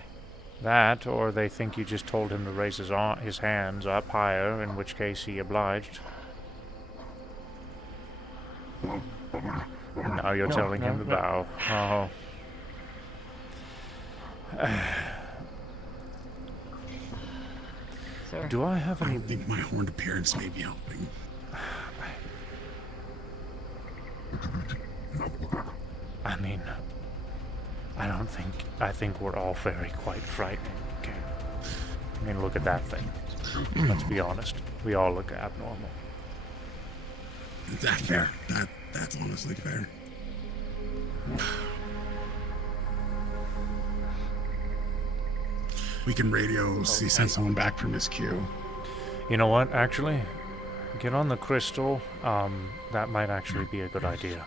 That, or they think you just told him to raise his hands up higher, in which case he obliged. Now you're telling him to bow. Oh. Sir? Do I have any... I don't think my horned appearance may be helping. I mean... I think we're all very quite frightened. Okay. I mean, look at that thing. Let's be honest. We all look abnormal. Is that fair? That's honestly fair. We can radio, see, send someone back from this queue. You know what, actually? Get on the crystal. That might actually be a good idea.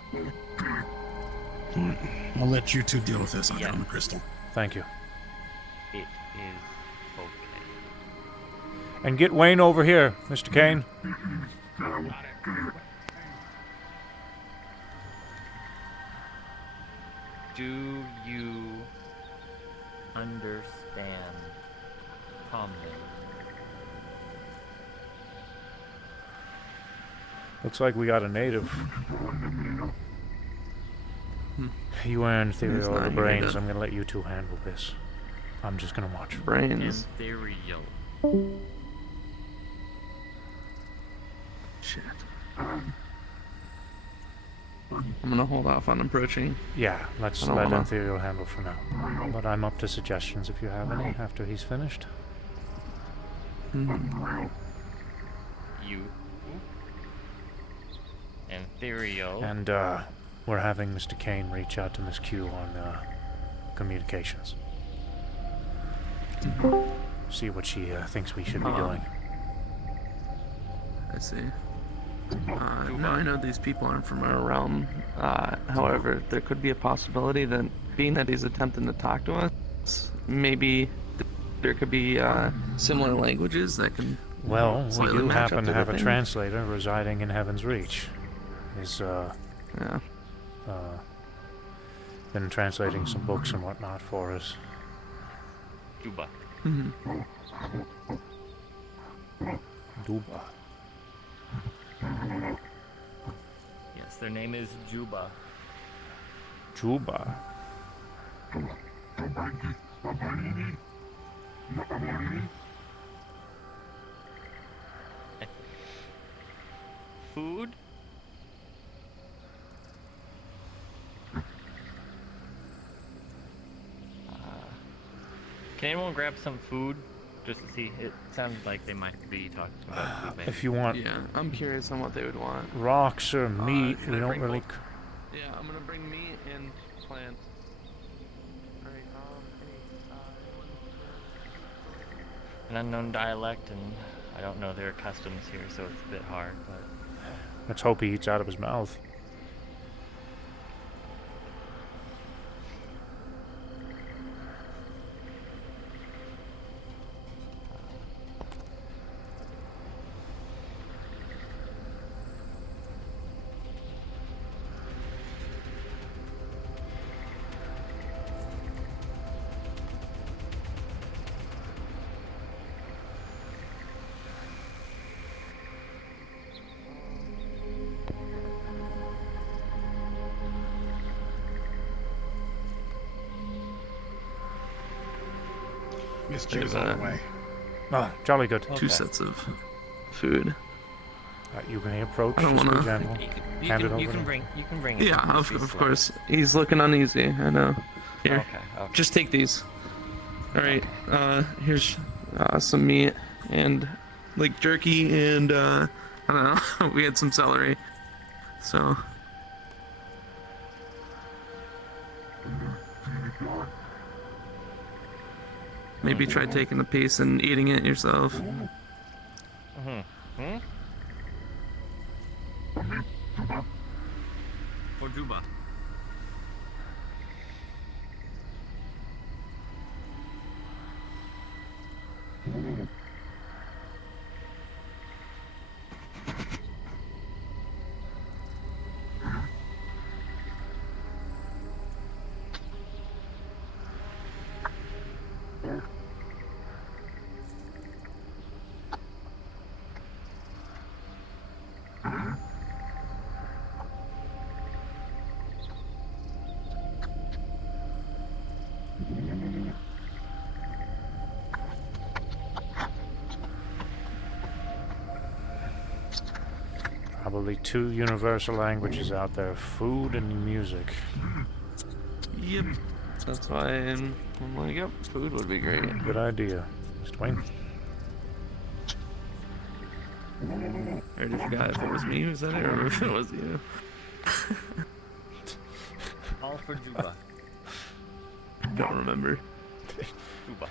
I'll let you two deal with this. I'll get on the crystal. Thank you. It is okay. And get Wayne over here, Mr. Kane. Do you understand common. Looks like we got a native. You and He's Ethereal not the here brains. to- I'm gonna let you two handle this. I'm just gonna watch. Brains. Ethereal. Shit. I'm gonna hold off on approaching. Yeah, let's I don't let wanna- Ethereal handle for now. But I'm up to suggestions if you have any after he's finished. You. And Ethereal. And we're having Mr. Kane reach out to Miss Q on communications. See what she thinks we should be doing. I see. No, I know these people aren't from our realm. However, there could be a possibility that, being that he's attempting to talk to us, maybe there could be similar languages that can. Well, we slightly do match up happen to to have the a thing. translator residing in Heaven's Reach. He's been translating some books and whatnot for us. Juba. Duba. Yes, their name is Juba. Juba. Food? Can anyone grab some food? Just to see. It sounds like they might be talking about food. Maybe. If you want Yeah, I'm curious on what they would want. rocks or meat, should we I don't bring really. both? Yeah, I'm gonna bring meat and plants. Alright, An unknown dialect, and I don't know their customs here, so it's a bit hard. But Let's hope he eats out of his mouth. Miss There's Q's on the way. Ah, jolly good. Two sets of food. You can approach. I don't just be wanna- gentle. you Hand it can, over you to can him. bring it. Yeah, Just be of slow. course. He's looking uneasy. I know. Here, Okay. just take these. All right. Here's some meat and like jerky and I don't know. We had some celery. So. Maybe try taking a piece and eating it yourself. For Juba. Probably two universal languages out there: food and music. Yep. That's why I'm like, yep, food would be great. Good idea, Mr. Wayne. I already forgot if it was me who said it or if it was you. All for Juba. Don't remember. Juba.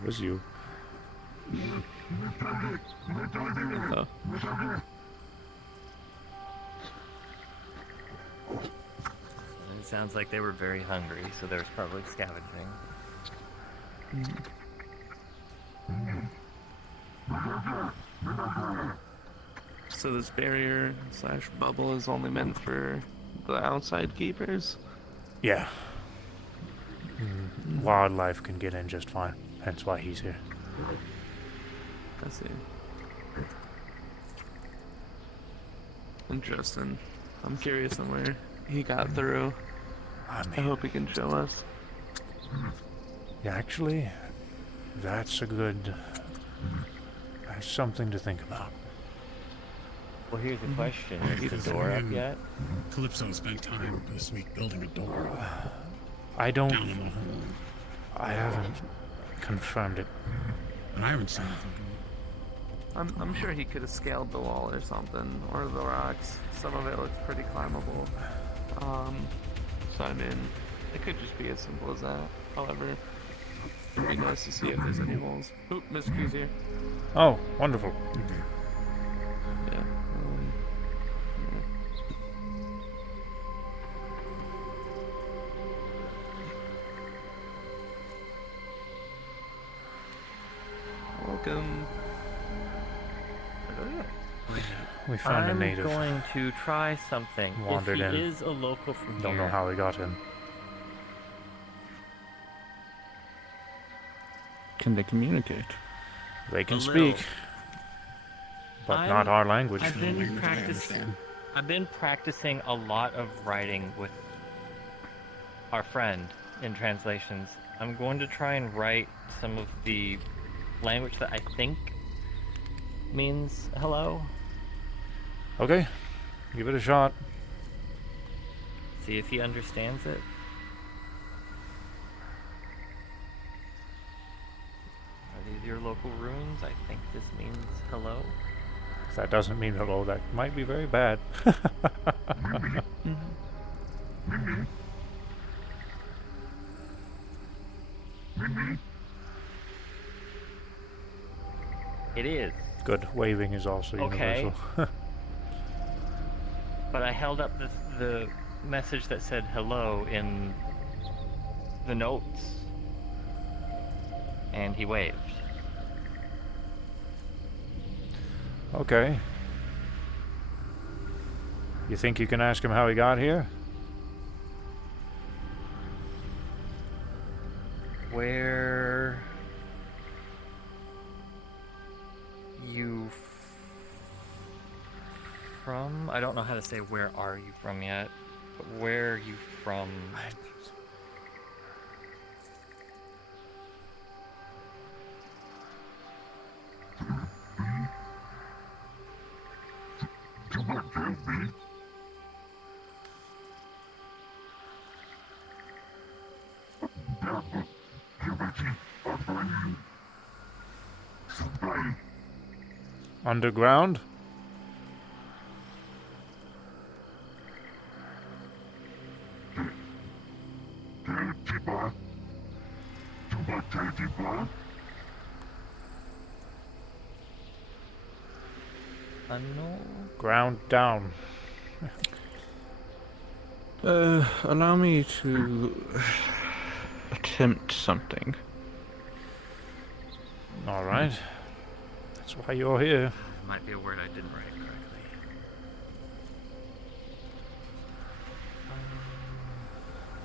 It was you. Oh. It sounds like they were very hungry, so there's probably scavenging. So this barrier / bubble is only meant for the outside keepers? Yeah. wildlife can get in just fine. Hence why he's here. I see. Interesting. I'm curious on where he got through. I hope he can show us. Yeah, actually, that's something to think about. Well, here's the question. Is the door up yet? Calypso spent time this week building a door. I don't... Down in the hole. I haven't confirmed it. And I haven't seen anything. I'm sure he could have scaled the wall or something, or the rocks. Some of it looks pretty climbable. So I mean, it could just be as simple as that. However, it'd be nice to see if there's any holes. Oop, Miss Q's here. Oh, wonderful. Yeah. Welcome. We found a native. I'm going to try something. Wandered if he in. is a local from Don't here, know how he got in. Can they communicate? They can A speak, little. but not our language. I've been practicing a lot of writing with our friend in translations. I'm going to try and write some of the language that I think means hello. Okay, give it a shot. See if he understands it. Are these your local runes? I think this means hello. If that doesn't mean hello, that might be very bad. It is. Good. Waving is also Okay. universal. But I held up the message that said hello in the notes, and he waved. Okay. You think you can ask him how he got here? Where you from? I don't know how to say where are you from yet, but where are you from? Underground? Ground down. Allow me to attempt something. All right. That's why you're here. Might be a word I didn't write correctly.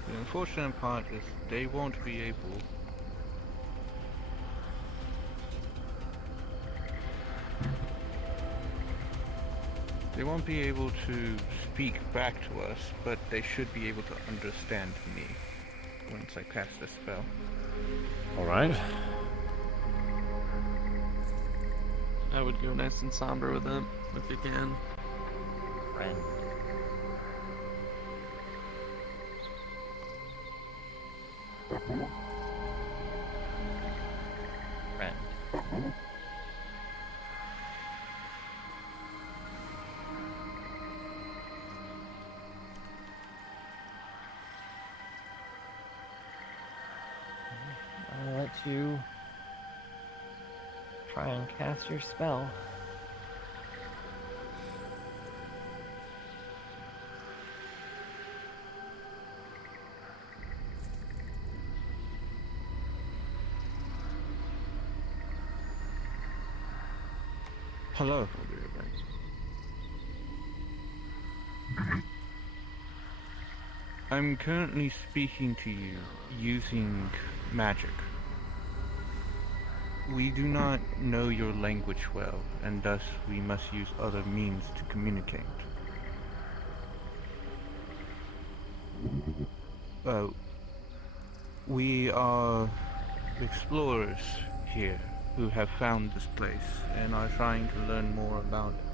The unfortunate part is they won't be able. They won't be able to speak back to us, but they should be able to understand me once I cast a spell. All right. I would go nice and somber with it, if you can. Friend. Friend. I'll let you try and cast your spell. Hello. I'm currently speaking to you using magic. We do not know your language well, and thus we must use other means to communicate. We are explorers here who have found this place and are trying to learn more about it.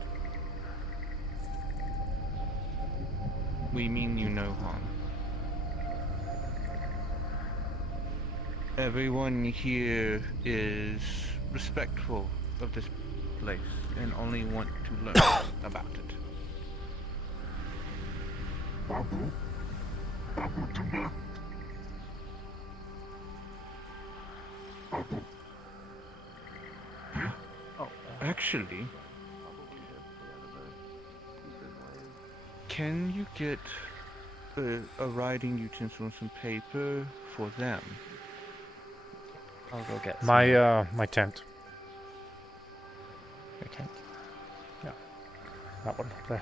We mean you no harm. Everyone here is respectful of this place and only want to learn about it. Oh, actually, can you get a writing utensil and some paper for them? I'll go get some. My tent. Your tent? Yeah. That one there.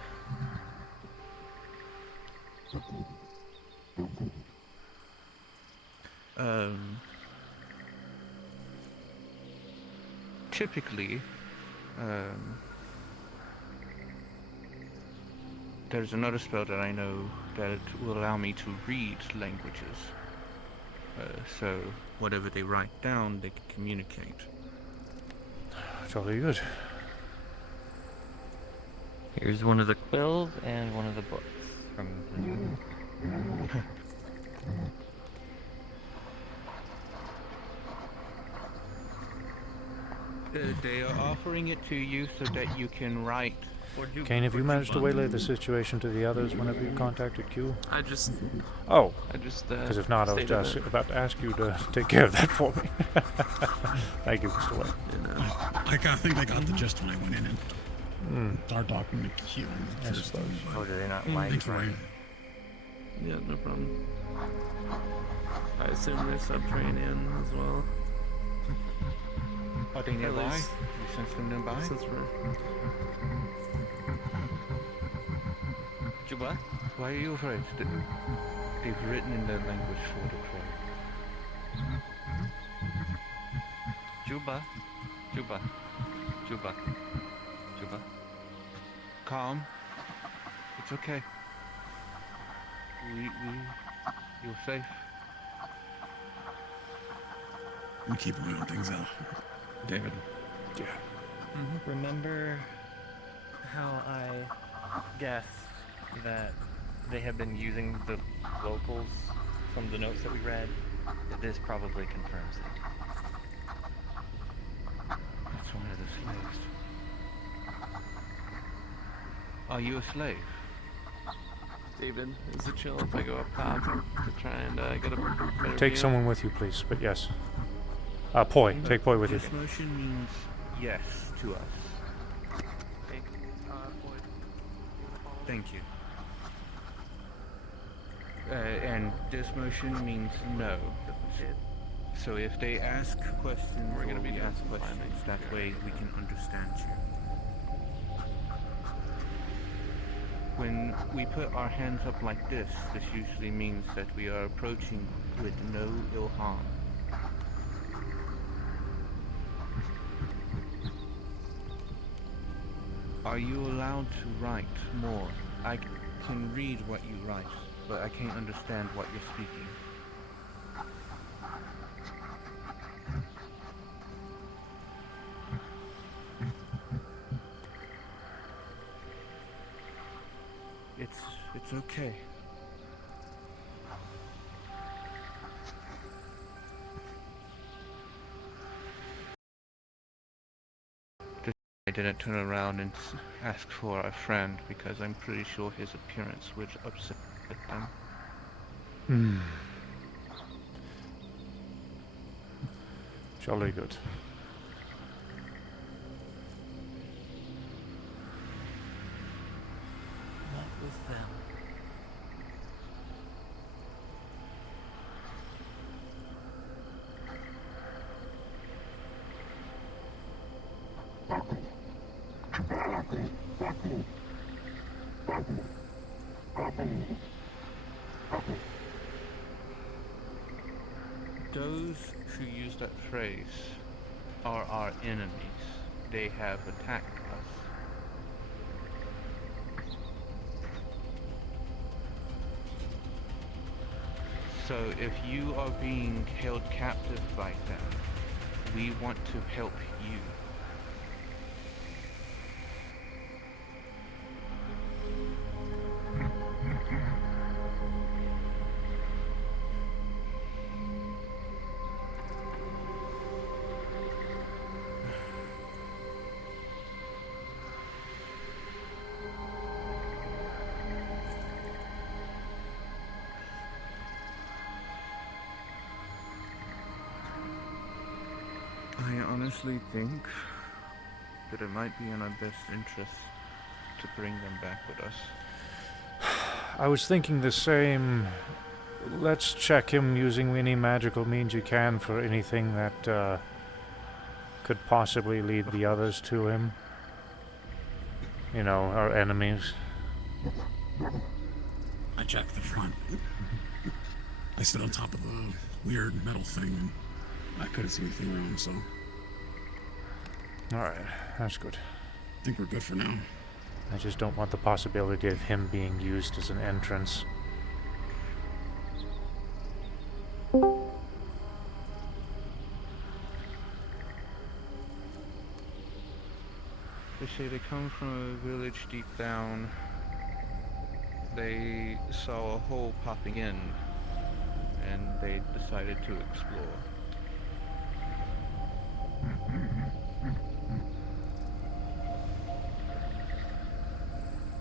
Typically, there's another spell that I know that will allow me to read languages. So whatever they write down, they can communicate. Jolly good. Here's one of the quills and one of the books from They are offering it to you so that you can write. Kane, have you managed to waylay the situation to the others whenever you contacted Q? I just Because if not, I was just about to ask you to take care of that for me. Thank you, Mr. Wayne. I think I got the gist when I went in and started talking to Q. I suppose. Oh, do they not Thanks, Ryan. Yeah, no problem. I assume they're subterranean as well. Are they nearby? least- You sense them nearby? Since we're Juba, why are you afraid? They've written in their language for the crow. Juba. Juba. Juba. Juba. Calm. It's okay. You're safe. We keep moving things out. David. Yeah. Remember how I guessed that they have been using the locals from the notes that we read? This probably confirms it. That's one of the slaves. Are you a slave? David, is it chill if I go up top to try and get a better Take view? someone with you, please. But yes. Poi. Take Poi with you. This motion means yes to us. Thank you. And this motion means no. So if they ask questions, We're gonna be doing ask some questions. finding That here. way we can understand you. When we put our hands up like this usually means that we are approaching with no ill harm. Are you allowed to write more? I can read what you write, but I can't understand what you're speaking. It's okay. I didn't turn around and ask for a friend because I'm pretty sure his appearance would upset them. Jolly good. Not with them. Those who use that phrase are our enemies. They have attacked us. So if you are being held captive by them, we want to help you. I honestly think that it might be in our best interest to bring them back with us. I was thinking the same. Let's check him using any magical means you can for anything that could possibly lead the others to him. You know, our enemies. I checked the front. I stood on top of the weird metal thing, and I couldn't see anything wrong, so... Alright, that's good. I think we're good for now. I just don't want the possibility of him being used as an entrance. They say they come from a village deep down. They saw a hole popping in, and they decided to explore.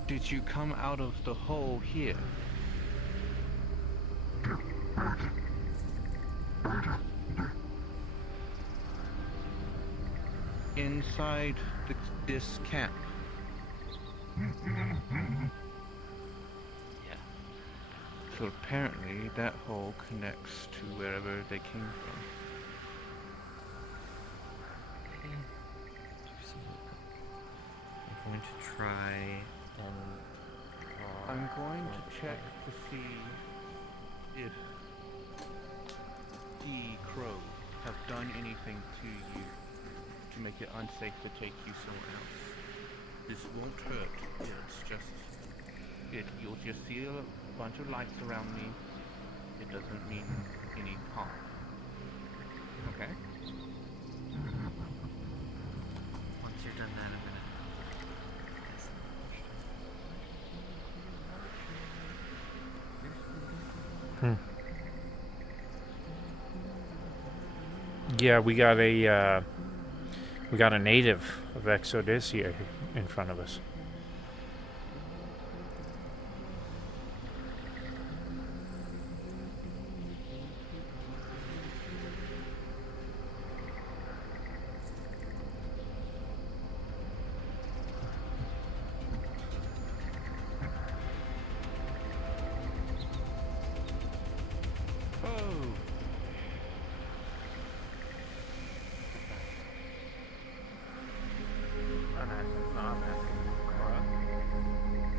Did you come out of the hole here? Inside this camp? Yeah. So apparently that hole connects to wherever they came from. I'm going to try and... I'm going to check to see if the Crow have done anything to you to make it unsafe to take you somewhere else. This won't hurt. It's just... you'll just see a bunch of lights around me. It doesn't mean any harm. Okay? Once you're done that, I'm gonna... Yeah, we got a native of Exodia in front of us.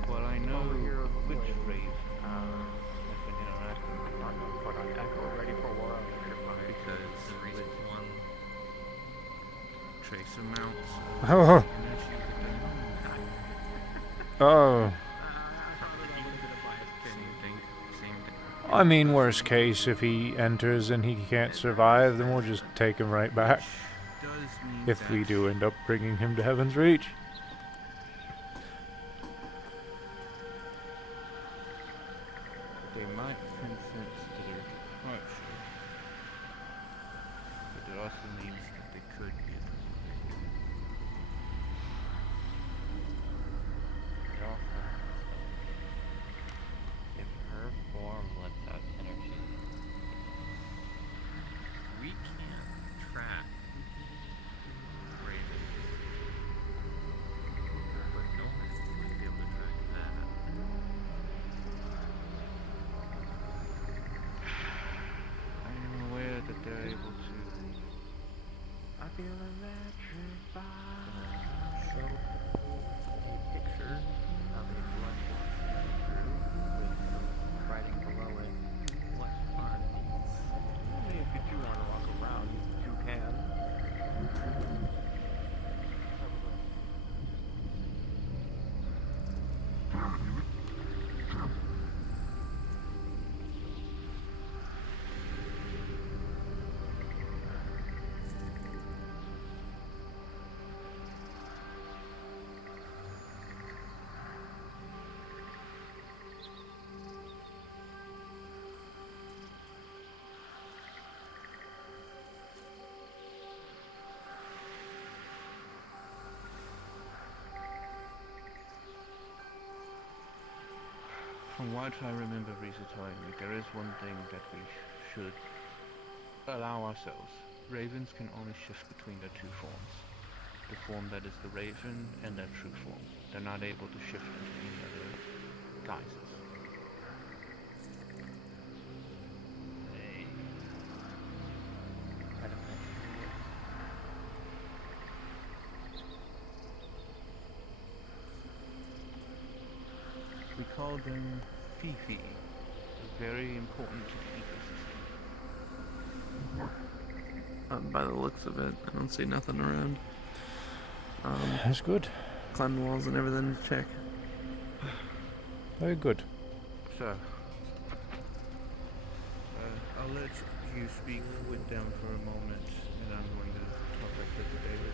Well, I know which race has been interacting with because with one tracer mounts. Oh. Oh. I mean, worst case, if he enters and he can't survive, then we'll just take him right back. If we do end up bringing him to Heaven's Reach. They might consent to their departure, but it also means that they could get us. It also if her form lets out energy, we can't track Raven. From what I remember Risa telling me, there is one thing that we should allow ourselves. Ravens can only shift between their two forms. The form that is the raven and their true form. They're not able to shift into any other guises. I don't know. We call them Fifi. Very important to the ecosystem. By the looks of it, I don't see nothing around. That's good. Climb walls and everything to check. Very good. So, I'll let you speak with them for a moment, and I'm going to talk back to David.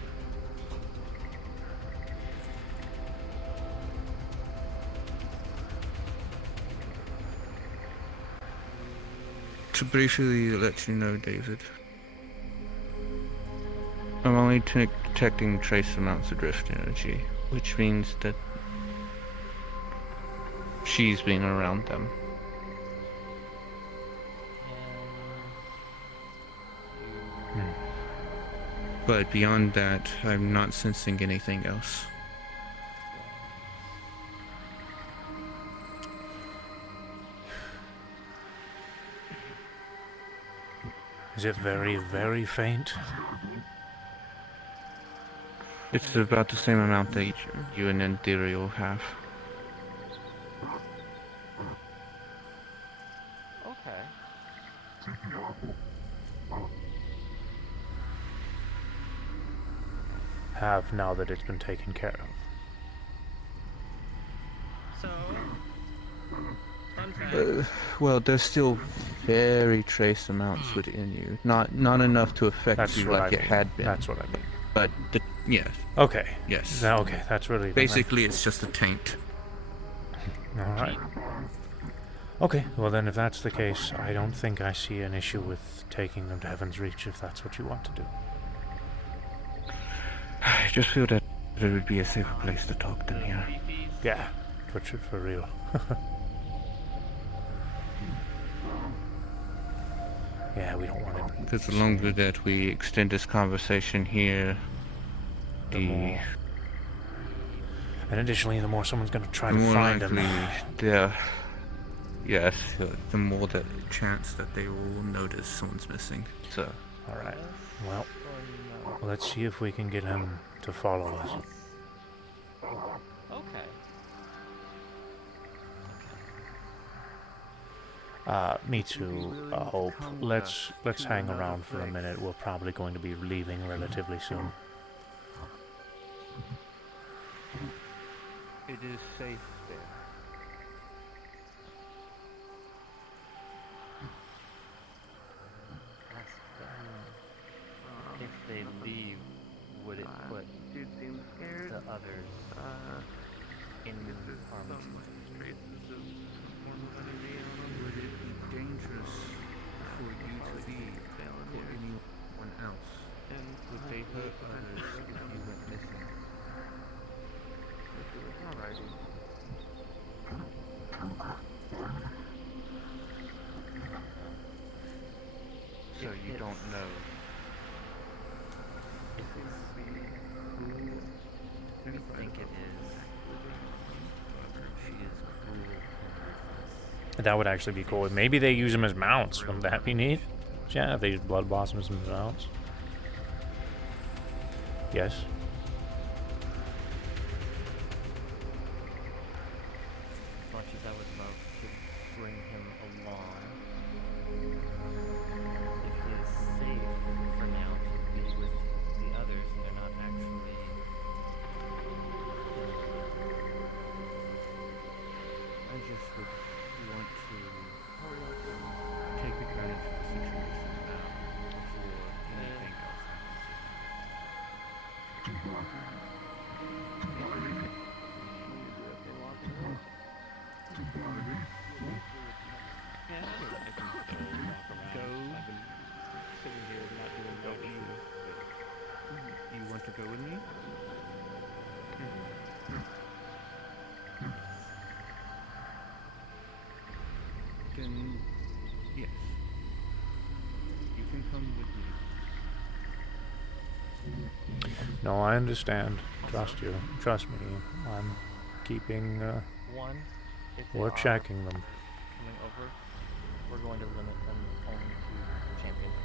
To briefly let you know, David, I'm only detecting trace amounts of drift energy, which means that she's been around them. But beyond that, I'm not sensing anything else. Is it very, very faint? It's about the same amount that you and Ethereal have. Okay. Have now that it's been taken care of. So, Well, there's still very trace amounts within you. Not enough to affect That's you what like I it mean. had been. That's what I mean. But yes. Okay. Yes. Now, okay, that's really Basically, it's just a taint. All right. Okay. Well, then, if that's the case, I don't think I see an issue with taking them to Heaven's Reach if that's what you want to do. I just feel that it would be a safer place to talk than here. Yeah, Richard, for real. Yeah, we don't want him. Because the longer that we extend this conversation here, the more. And additionally, the more someone's going to try to find him. Yes, the more the chance that they will notice someone's missing. So. All right. Well, let's see if we can get him to follow us. Okay. Me too, Hope. Let's hang around for a minute. We're probably going to be leaving relatively soon. It is safe there. If they leave, would it put the others in harm's way? Would it be dangerous for you to leave for anyone else? And would they hurt others if you went missing? Alrighty. So you don't know. Who do you think it is? She is cruel. That would actually be cool. Maybe they use them as mounts. Wouldn't that be neat? Yeah, if they use blood blossoms as mounts. Yes. As much as I would love to bring him along, if he is safe for now to be with the others and they're not actually... I just would want to take advantage of the situation now before anything else happens. No, I understand. Trust you. Trust me. I'm keeping. One, if they We're are checking them. coming over, we're going to limit them only to champions.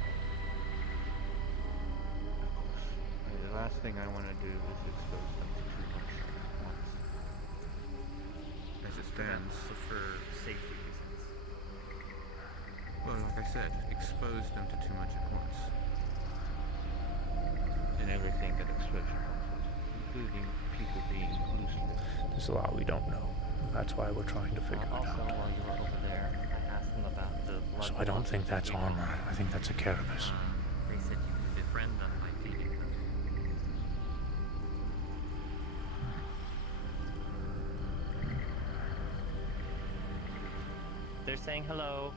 The last thing I want to do is expose them to too much at once. As it stands. For safety reasons. Well, like I said, expose them to too much at once. And everything that exposure comes with, including people being loose. There's a lot we don't know. That's why we're trying to figure it Also, out. while you were over there, I asked them about the blood. So I don't think that's blossoms armor. I think that's a carapace. They said you could befriend them by feeding them. They're saying hello.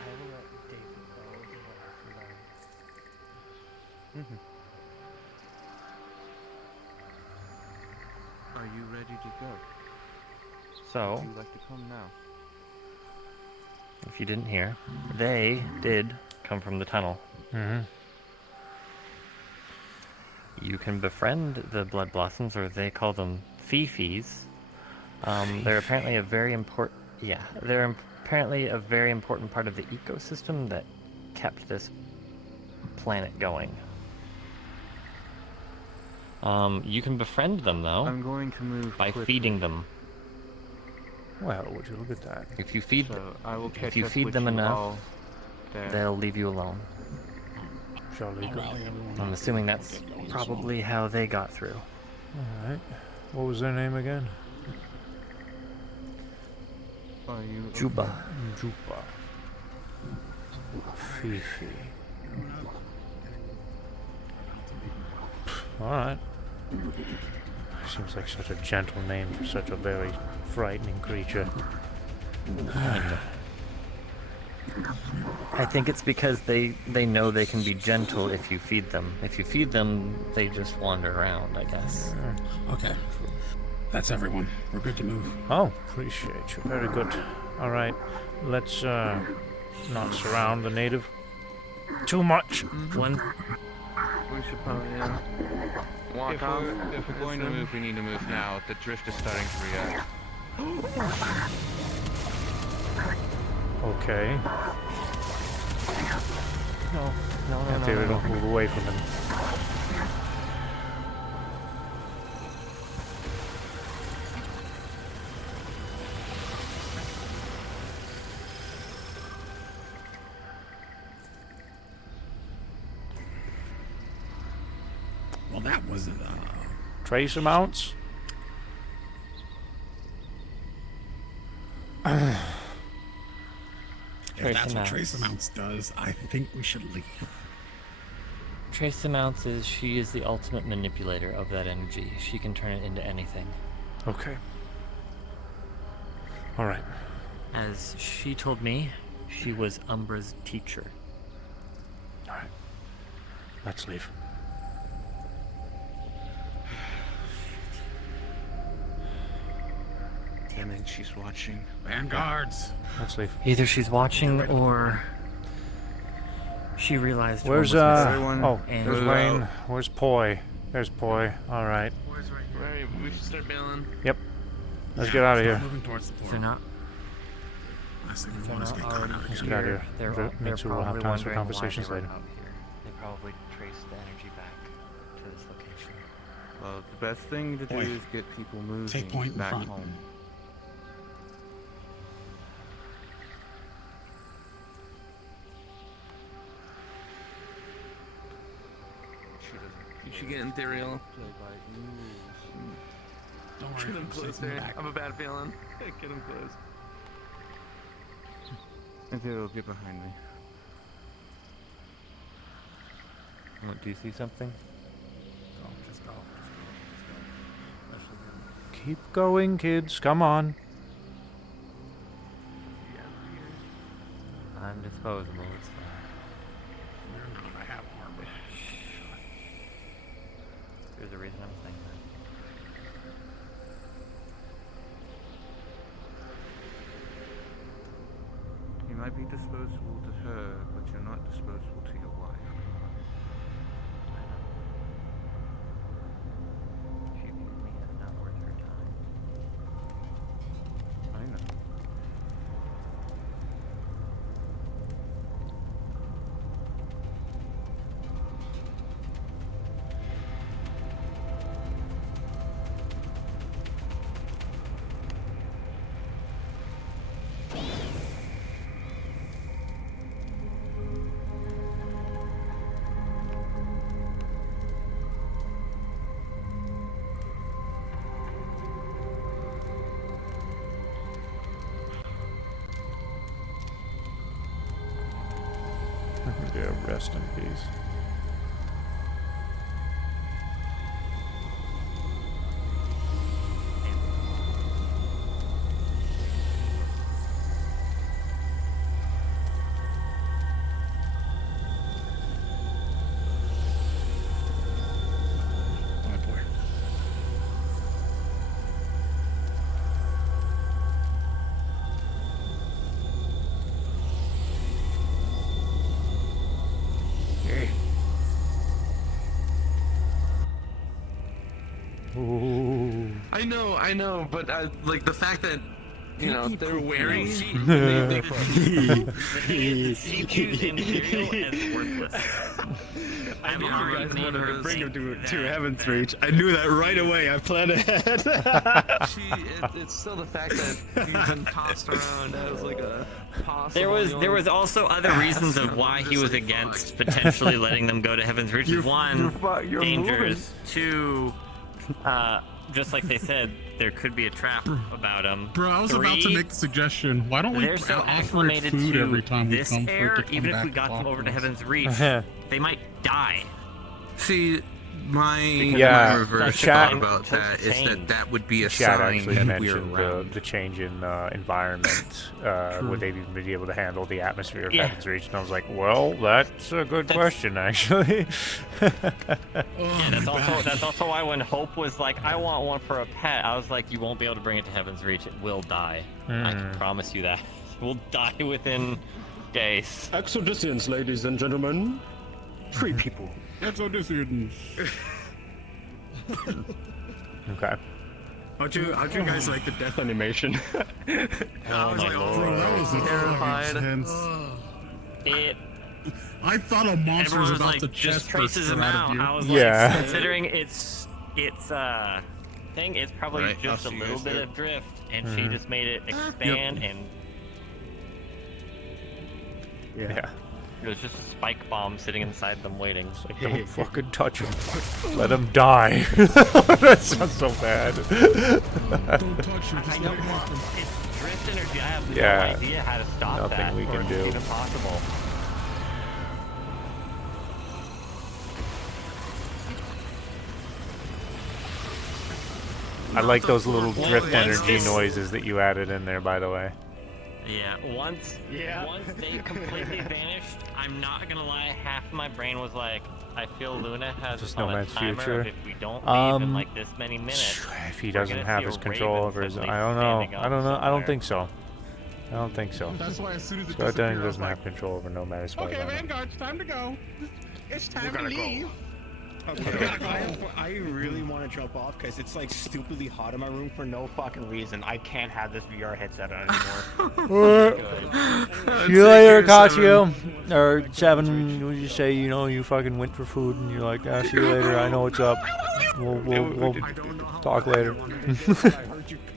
I will let David know the one I learned. Are you ready to go? So, Would you like to come now? if you didn't hear, they did come from the tunnel. Mm-hmm. You can befriend the blood blossoms, or they call them Fifis. They're apparently a very important. Yeah, they're apparently a very important part of the ecosystem that kept this planet going. You can befriend them though. I'm going to move by quickly. feeding them. Well, would you look at that? If you feed, So I will if catch you up feed with them you enough, all there. they'll leave you alone. Surely good. I'm assuming that's probably how they got through. Alright. What was their name again? Are you Juba. Juba. Fifi. Alright. Seems like such a gentle name for such a very frightening creature. I think it's because they know they can be gentle if you feed them. If you feed them, they just wander around, I guess. Okay. That's everyone. We're good to move. Oh, appreciate you. Very good. Alright. Let's not surround the native too much. One. We should probably walk off. If we're going to move, we need to move now. The drift is starting to react. Okay. No, Yeah, David, don't move away from him. Well, that wasn't, Trace amounts? If that's what trace amounts does, I think we should leave. Trace amounts is she is the ultimate manipulator of that energy. She can turn it into anything. Okay. Alright. As she told me, she was Umbra's teacher. Alright. Let's leave. Damn it, she's watching. Vanguards. Let's leave. Either she's watching or she realized Where's what was oh, missing. there's Wayne. Where's Poi? There's Poi. Alright. Right, we should start bailing. Yep. Let's get out of here. Moving towards the If they're not, Last thing we if they're want is not get caught already out Let's again. get out of here. they're Me too, we'll have probably time for wondering conversations why they were later. out here. They probably traced the energy back to this location. Well, the best thing to do Boy. is get people moving Take point in back front. home. You should get ethereal. Don't Get worry, him I'm close chasing you there. back. I have a bad feeling. Get him close. Ethereal, get behind me. Do you see something? Just go. Keep going, kids. Come on. I'm disposable. It's fine. I have armor. There's a reason I'm saying that. might be disposable to her, but you're not disposable to your wife. She viewed me as not worth her time. I know. Yeah, rest in peace. Oh boy. Hey. Ooh. I know, but like the fact that you know they're wearing. CPU's imperial and worthless. I knew you guys wanted to bring him to Heaven's Reach. I knew that right away. I planned ahead. It's still the fact that he's been tossed around as like a possible. There was also other reasons of why he was against potentially letting them go to Heaven's Reach. One, dangerous. Two, just like they said, there could be a trap about him. Bro, I was about to make the suggestion. Why don't we They're so offer it acclimated food to every time we this come for air, it to come even if back we got them over to us? Heaven's Reach, they might die. See, my reverse thought about that is that would be a Chad sign actually that we're mentioned around. the change in environment. Would they even be able to handle the atmosphere of Yeah. Heaven's Reach? And I was like, well, that's a good question, actually. Yeah, that's also why when Hope was like, I want one for a pet, I was like, you won't be able to bring it to Heaven's Reach. It will die. I can promise you that. It will die within days. Exodicians, ladies and gentlemen. Free people. Exodicians. Okay. How'd you guys like the death animation? I was like, bro, that was terrified. intense. It. I thought a monster was Everyone was about like, to just chest burst traces him out out. of you. I was Yeah. Like, considering it's thing, it's probably Right, I'll just a see you little guys bit there. of drift, and she just made it expand, and Yeah. it was just a spike bomb sitting inside them waiting. Like, don't fucking touch him. Let him die. That sounds so bad. Don't touch him. Just I know let it happen. it's drift energy. I have no Yeah. idea how to stop Nothing that, we or can if do. it's even possible. I like those little drift Once energy this- noises that you added in there, by the way. Yeah, once they completely vanished, I'm not gonna lie, half of my brain was like, I feel Luna has Just on No a Man's timer Future. of if we don't leave in like this many minutes. If he we're doesn't gonna have see his a control raven over his, suddenly I don't know. standing I up don't know. I don't somewhere. think so. I don't think so. That's why as soon as it Scott disappeared, Dunn I was doesn't like, have control over No Man's Sky. okay, Vanguard, it's time to go. It's time to leave. I really want to jump off because it's like stupidly hot in my room for no fucking reason. I can't have this VR headset on anymore. See you later, Katio. Or Seven, would you say, you fucking went for food and you're like, see you later, I know what's up. We'll talk later.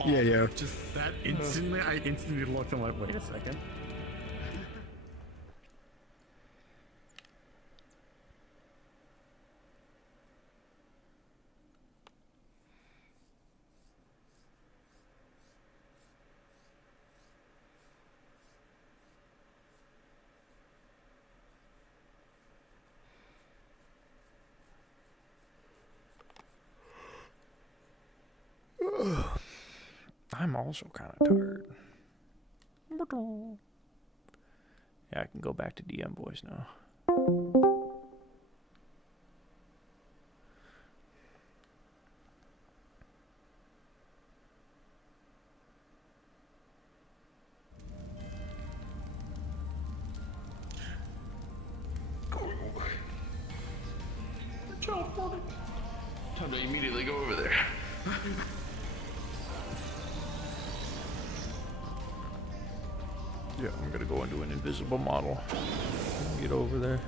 Yeah. Just that instantly, I instantly looked and went, wait a second. I'm also kind of tired. Yeah, I can go back to DM voice now. Time to immediately go over there. Yeah, I'm gonna go into an invisible model. Get over there.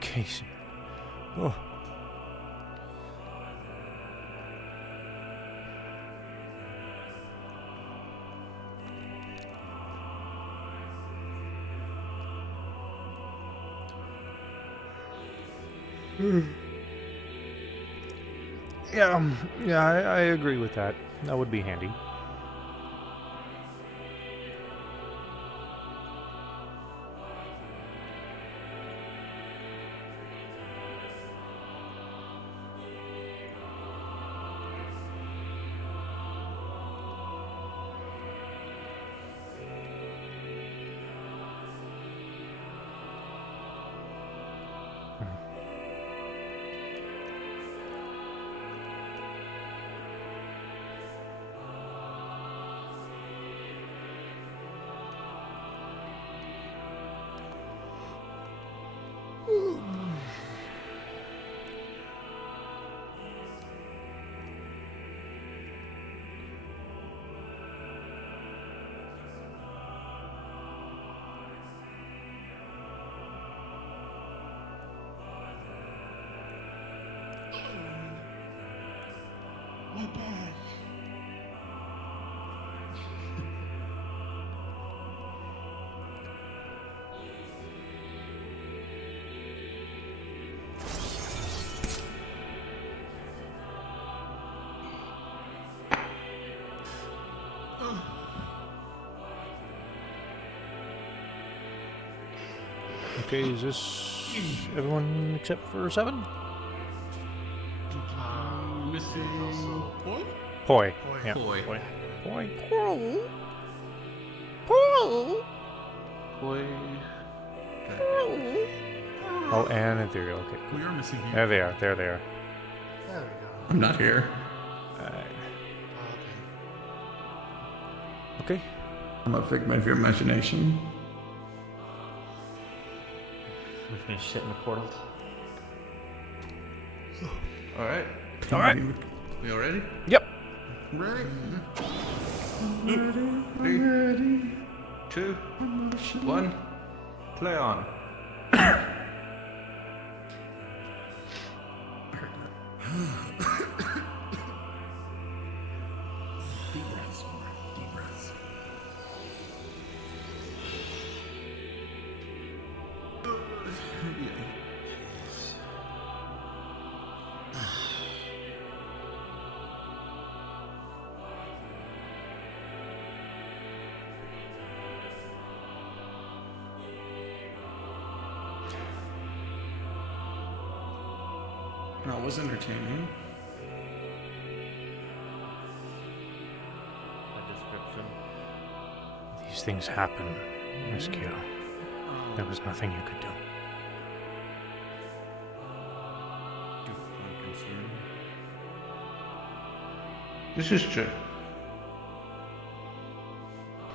Casey. Oh. Yeah, I agree with that. That would be handy. My back. Okay, is this everyone except for 7? Missing Poi? Poi. Yeah. Poi. Poi. Poi. Boy. Oh, and Ethereal. Okay. We are missing here. There they are. There they are. There we go. I'm not here. Okay. I'm a figment of your imagination. We're gonna sit in the portal. Alright. Alright. We all ready? Yep. Ready? 3, 2, 1. Play on. Deep breaths, Mark. Deep breaths. That was entertaining. A description. These things happen, Miss Q. There was nothing you could do. This is true.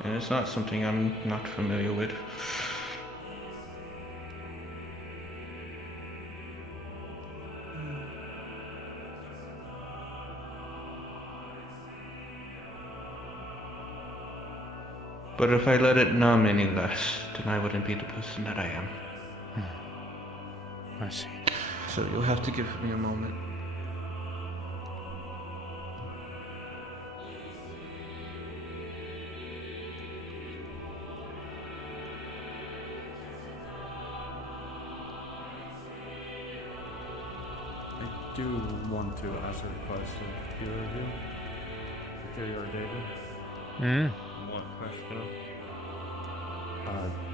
And it's not something I'm not familiar with. But if I let it numb any less, then I wouldn't be the person that I am. I see. So you'll have to give me a moment. I do want to ask a request of either of you. Victoria or David. Hmm? What question?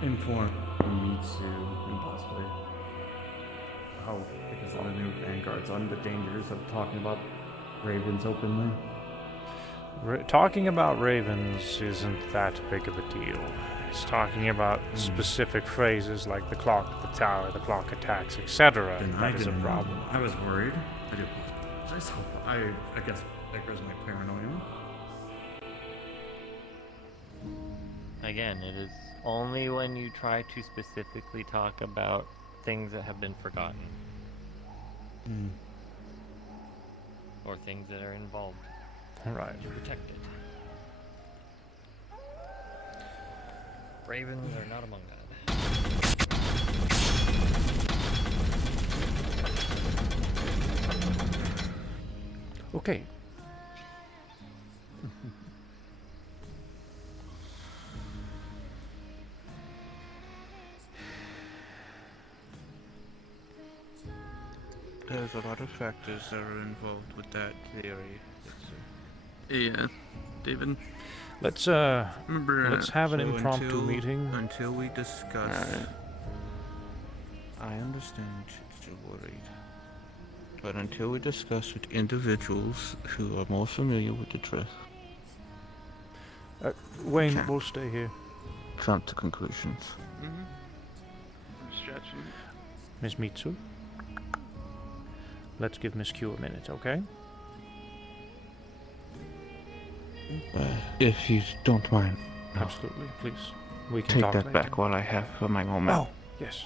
Inform Mitsu and possibly Oh, because of the new Vanguards on the dangers of talking about ravens openly. Talking about ravens isn't that big of a deal. It's talking about specific phrases like the clock at the tower, the clock attacks, etc. Then That is a problem. I was worried. I do apologize. I guess that goes my paranoia. Again, it is only when you try to specifically talk about things that have been forgotten. Or things that are involved. Alright. To protect it. Ravens are not among that. Okay. There's a lot of factors that are involved with that theory. Yeah, David. Let's Remember, let's have an so impromptu meeting. Until we discuss. I understand you're worried. But until we discuss with individuals who are more familiar with the truth. Wayne, we'll stay here. Come to conclusions. I'm stretching. Miss Mitsu? Let's give Miss Q a minute, okay? If you don't mind. Absolutely, please. We can Take talk that later. back while I have for my moment. Oh, yes.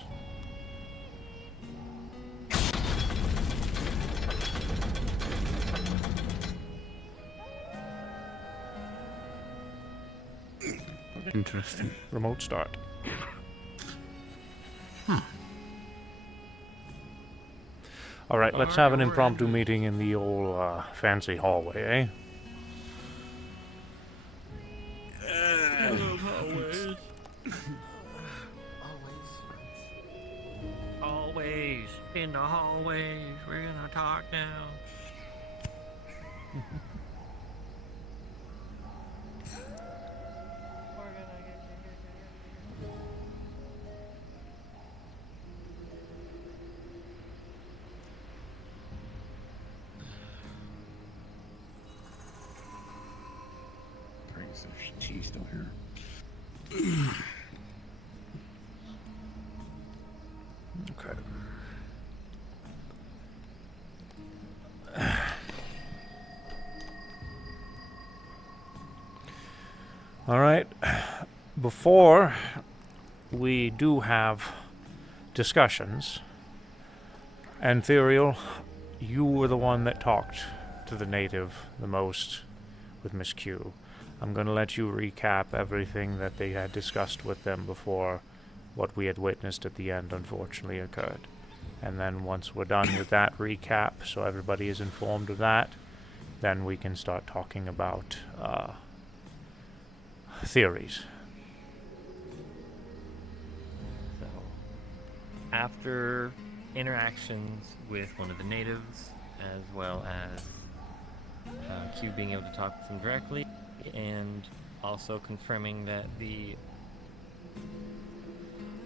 Interesting. Remote start. All right, let's have an impromptu meeting in the old fancy hallway, eh? Always in the hallways. We're gonna talk now. There's tea still here. Okay. All right. Before we do have discussions, and Ethereal, you were the one that talked to the native the most with Miss Q. I'm going to let you recap everything that they had discussed with them before what we had witnessed at the end unfortunately occurred. And then once we're done with that recap, so everybody is informed of that, then we can start talking about theories. So, after interactions with one of the natives, as well as Q being able to talk with them directly, and also confirming that the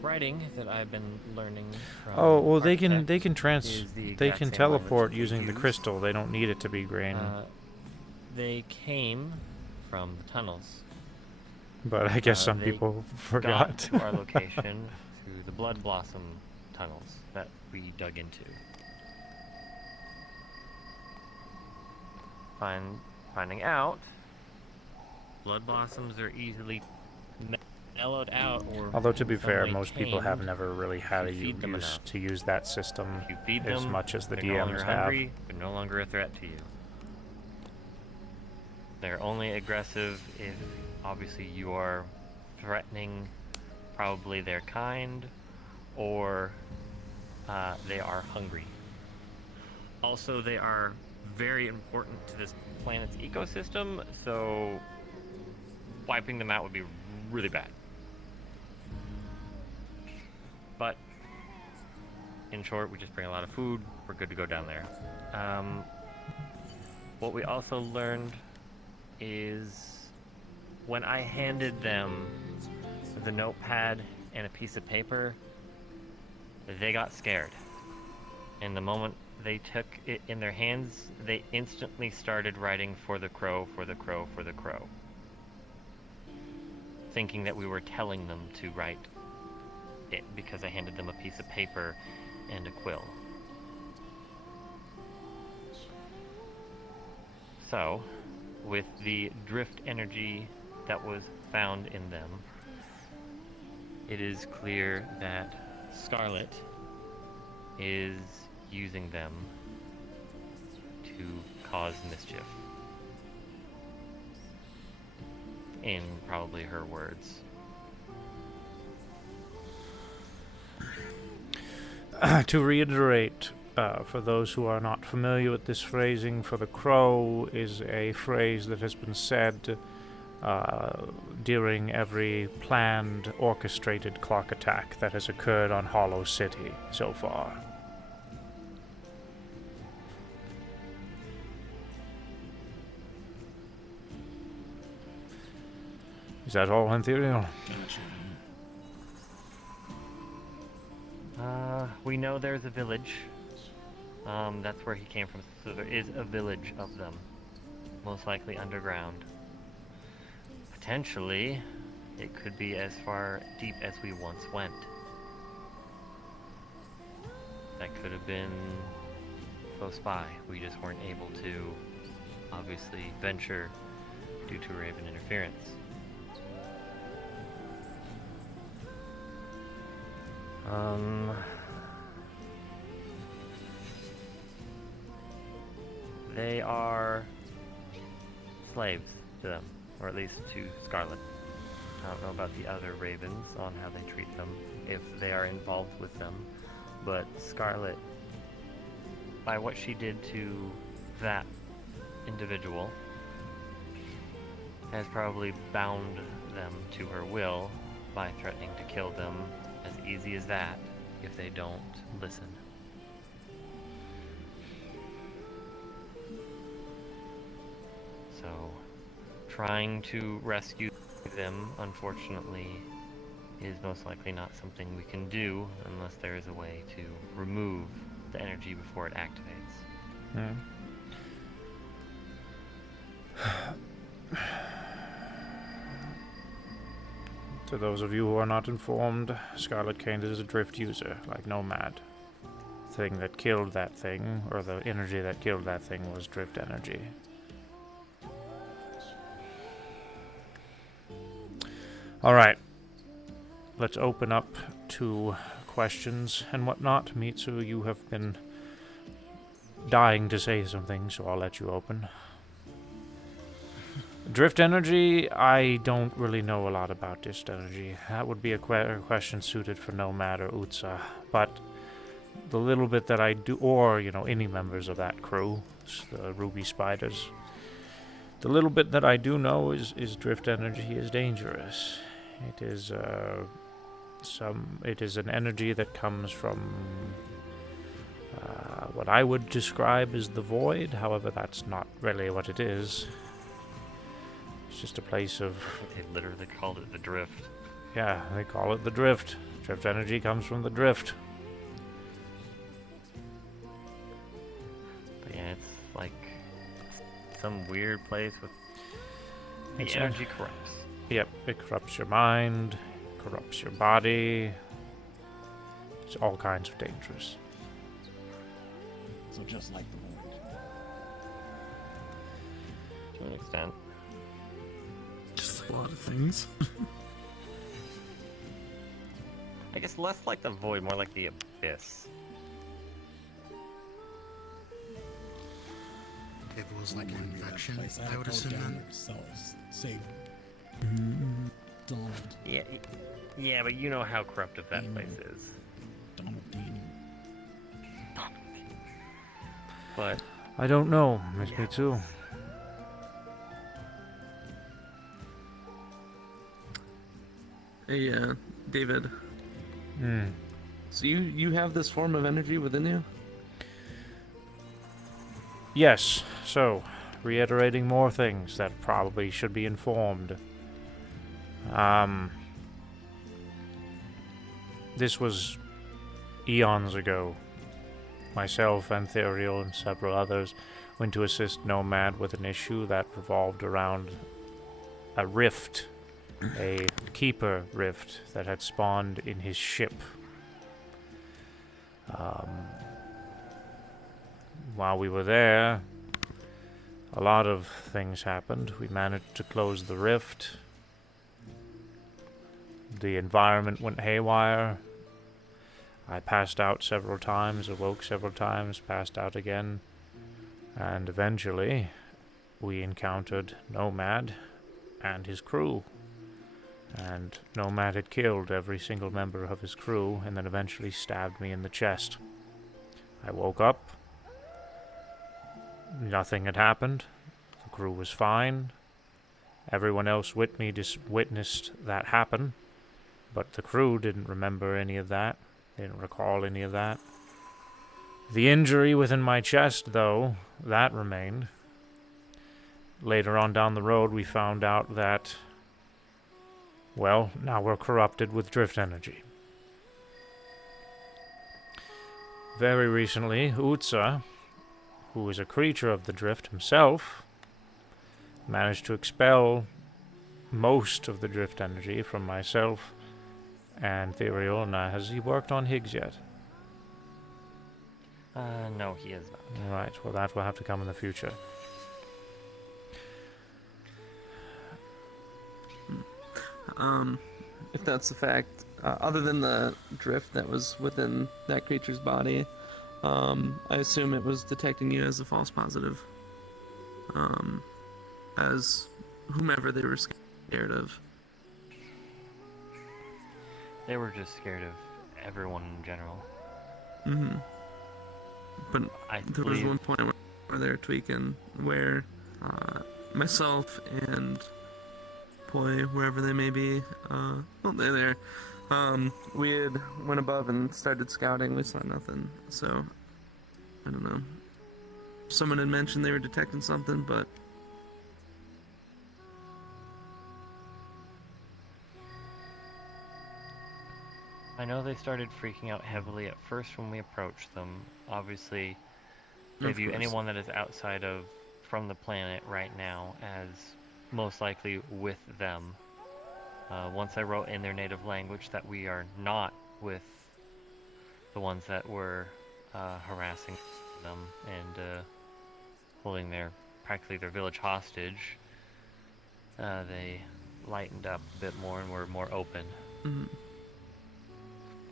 writing that I've been learning from Oh well, they Architect can is the they exact can same teleport language using the we use. crystal. They don't need it to be green. They came from the tunnels. But I guess some they people forgot. got to our location through the Blood Blossom tunnels that we dug into. Finding out, blood blossoms are easily mellowed out, or Although to be in some fair, way most people have tamed never really had if you feed them enough. to use that system If you feed as them, much as the they're no longer DMs have. hungry, they're no longer a threat to you. They're only aggressive if, obviously, you are threatening probably their kind, or they are hungry. Also, they are very important to this planet's ecosystem, so wiping them out would be really bad. But in short, we just bring a lot of food. We're good to go down there. What we also learned is when I handed them the notepad and a piece of paper, they got scared. And the moment they took it in their hands, they instantly started writing for the crow, for the crow, for the crow. Thinking that we were telling them to write it because I handed them a piece of paper and a quill. So, with the drift energy that was found in them, it is clear that Scarlet is using them to cause mischief. In probably her words. To reiterate, for those who are not familiar with this phrasing, for the crow is a phrase that has been said during every planned, orchestrated clock attack that has occurred on Hollow City so far. Is that all, Ethereal? We know there's a village. That's where he came from, so there is a village of them. Most likely underground. Potentially, it could be as far deep as we once went. That could have been close by. We just weren't able to, obviously, venture due to Raven interference. They are slaves to them, or at least to Scarlet. I don't know about the other ravens on how they treat them, if they are involved with them, but Scarlet, by what she did to that individual, has probably bound them to her will by threatening to kill them as easy as that if they don't listen. So, trying to rescue them, unfortunately, is most likely not something we can do unless there is a way to remove the energy before it activates. To those of you who are not informed, Scarlet Cane is a drift user, like Nomad. The thing that killed that thing, or the energy that killed that thing, was drift energy. Alright. Let's open up to questions and whatnot. Mitsu, you have been dying to say something, so I'll let you open. Drift energy, I don't really know a lot about drift energy. That would be a question suited for Nomad or Utsa. But the little bit that I do, or, you know, any members of that crew, the Ruby Spiders, the little bit that I do know is drift energy is dangerous. It is it is an energy that comes from what I would describe as the void. However, that's not really what it is. It's just a place of... They literally called it the drift. Yeah, they call it the drift. Drift energy comes from the drift. But yeah, it's like some weird place with the It's energy corrupts. Yep, it corrupts your mind, corrupts your body. It's all kinds of dangerous. So just like the void. To an extent. Just like a lot of things. I guess less like the void, more like the abyss. If it was like an infection, I would assume then. Save Donald. Yeah, but you know how corruptive that place is. Donald Dean. But I don't know. Miss me too. Hey, David. So you have this form of energy within you? Yes, so, reiterating more things that probably should be informed. This was eons ago myself and Therial and several others went to assist Nomad with an issue that revolved around a rift, a keeper rift that had spawned in his ship. While we were there, a lot of things happened. We managed to close the rift. The environment went haywire. I passed out several times, awoke several times, passed out again. And eventually, we encountered Nomad and his crew. And Nomad had killed every single member of his crew and then eventually stabbed me in the chest. I woke up. Nothing had happened. The crew was fine. Everyone else with me witnessed that happen. But the crew didn't remember any of that. They didn't recall any of that. The injury within my chest, though, that remained. Later on down the road, we found out that, well, now we're corrupted with drift energy. Very recently, Utsa, who is a creature of the drift himself, managed to expel most of the drift energy from myself and Therial. And has he worked on Higgs yet? No, he is not. Right, well, that will have to come in the future. If that's the fact, other than the drift that was within that creature's body, I assume it was detecting you as a false positive. As whomever they were scared of. They were just scared of everyone in general. Mm-hmm. But there was believe- one point where they were tweaking, where myself and Poi, wherever they may be, well, they're there. We had went above and started scouting. We saw nothing. So, I don't know. Someone had mentioned they were detecting something, but I know they started freaking out heavily at first when we approached them. Obviously, they Of view course. anyone that is outside of from the planet right now as most likely with them. Once I wrote in their native language that we are not with the ones that were harassing them and holding practically their village hostage, they lightened up a bit more and were more open. mm-hmm.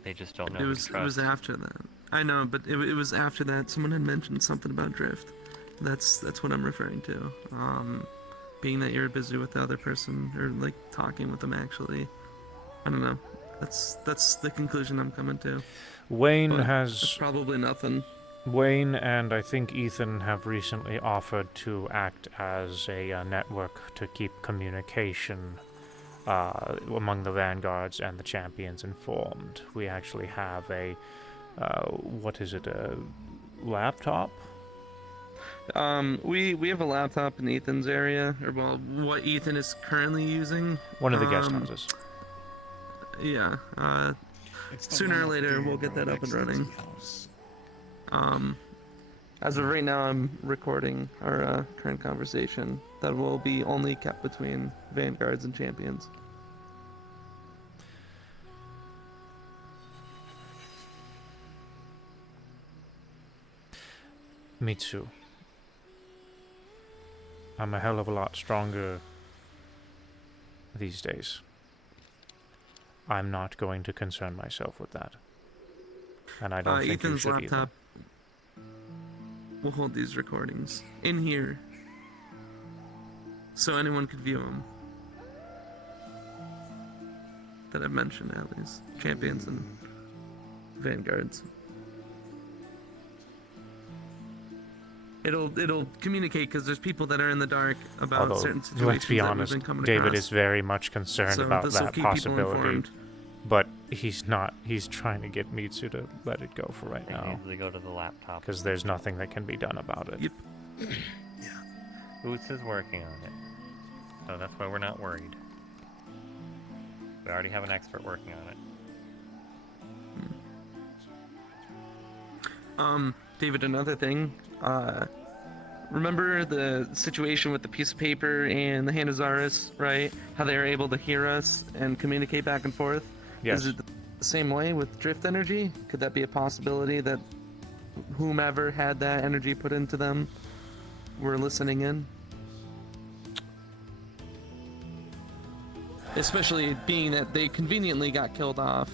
They just don't know it who was to trust. after that. I know, but it was after that. Someone had mentioned something about drift. That's what I'm referring to. Being that you're busy with the other person or like talking with them actually. I don't know. That's the conclusion I'm coming to. Wayne But has... that's probably nothing. Wayne and I think Ethan have recently offered to act as a network to keep communication among the vanguards and the champions informed. We actually have a, what is it, a laptop? We have a laptop in Ethan's area, or well, what Ethan is currently using. One of the guest houses. Yeah. It's the Sooner one or up later, there we'll get that up and next to running. the house. As of right now, I'm recording our current conversation that will be only kept between vanguards and champions. Mitsu. I'm a hell of a lot stronger these days. I'm not going to concern myself with that. And I don't think you Ethan's should laptop will hold these recordings in here, so anyone could view them. That I've mentioned at least, champions and vanguards. It'll communicate because there's people that are in the dark about Although, certain situations. let's be that we've honest, been coming David across. is very much concerned So about this'll that keep people possibility. informed. But he's not. He's trying to get Mitsu to let it go for right They now. usually go to the laptop. Because there's nothing that can be done about it. Yep. Boots is working on it. So that's why we're not worried. We already have an expert working on it. David, another thing. Remember the situation with the piece of paper and the Hand of Zaris, right? How they were able to hear us and communicate back and forth? Yes. Is it the same way with drift energy? Could that be a possibility that whomever had that energy put into them were listening in? Especially being that they conveniently got killed off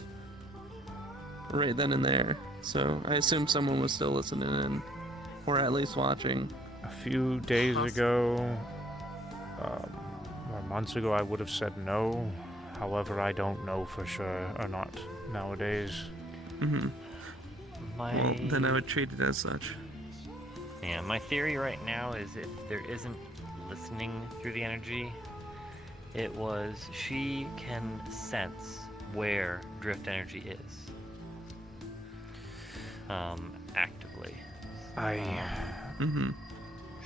right then and there. So I assume someone was still listening in, or at least watching. A few days ago, or months ago, I would have said no. However, I don't know for sure or not nowadays. Mm-hmm. Well, then I would treat it as such. Yeah, my theory right now is if there isn't listening through the energy, it was she can sense where drift energy is. Actively.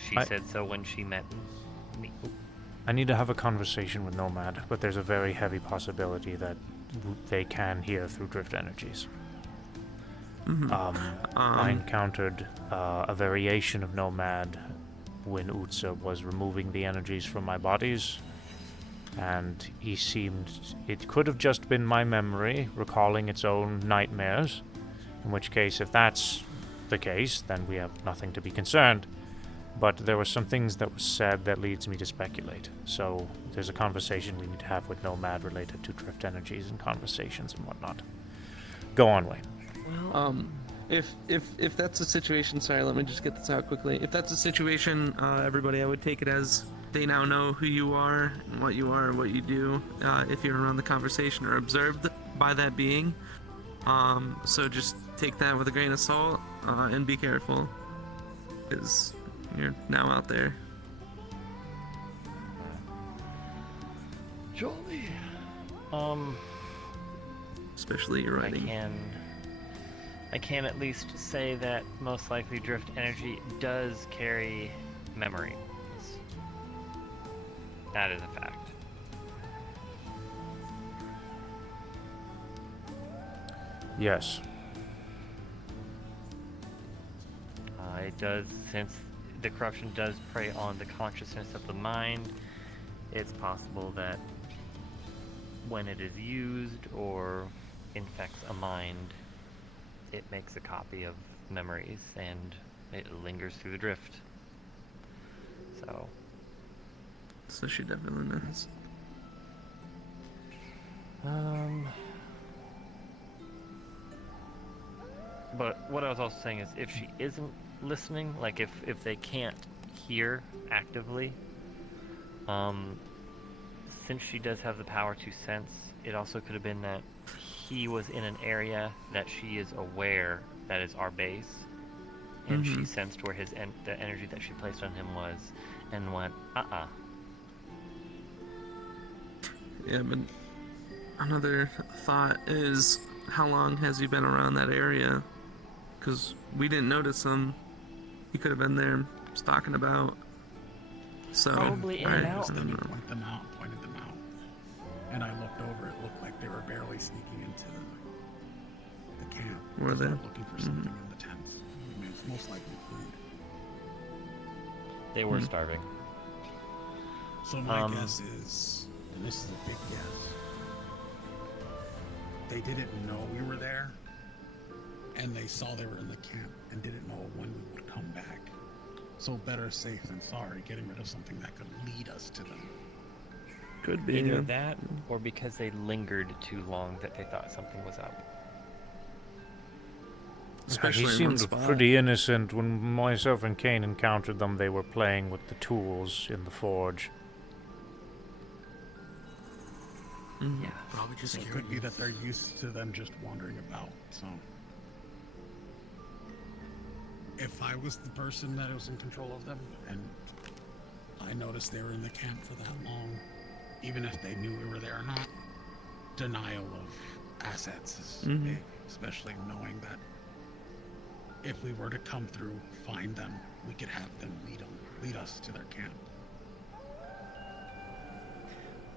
She said so when she met me. I need to have a conversation with Nomad, but there's a very heavy possibility that they can hear through drift energies. I encountered a variation of Nomad when Utsa was removing the energies from my bodies, and he seemed... It could have just been my memory recalling its own nightmares, in which case, if that's the case, then we have nothing to be concerned. But there were some things that were said that leads me to speculate. So there's a conversation we need to have with Nomad related to drift energies and conversations and whatnot. Go on, Wayne. If that's a situation, sorry, let me just get this out quickly. If that's a situation, everybody, I would take it as they now know who you are and what you are and what you do. If you're around the conversation or observed by that being, so just take that with a grain of salt and be careful, because you're now out there. Jolly. Especially your writing. I can at least say that most likely drift energy does carry memories. That is a fact. Yes. It does, since the corruption does prey on the consciousness of the mind, it's possible that when it is used or infects a mind, it makes a copy of memories and it lingers through the drift. So she definitely knows. But what I was also saying is if she isn't listening, like if they can't hear actively, since she does have the power to sense, it also could have been that he was in an area that she is aware that is our base, and she sensed where the energy that she placed on him was, and went, Yeah, but another thought is, how long has he been around that area? Because we didn't notice him. He could have been there stalking about. So probably in and out. Then he pointed them out. And I looked over, it looked like they were barely sneaking into the camp. Were they? Looking for something in the tents. I mean, it's most likely food. They were starving. So my guess is, and this is a big guess, they didn't know we were there, and they saw they were in the camp and didn't know when we would come back. So better safe than sorry, getting rid of something that could lead us to them. Could be. Either that, or because they lingered too long that they thought something was up. He seemed pretty innocent. When myself and Kane encountered them, they were playing with the tools in the forge. Yeah, probably just it could be that they're used to them just wandering about. So, if I was the person that was in control of them, and I noticed they were in the camp for that long, even if they knew we were there or not, denial of assets is big, especially knowing that if we were to come through, find them, we could have them lead us to their camp.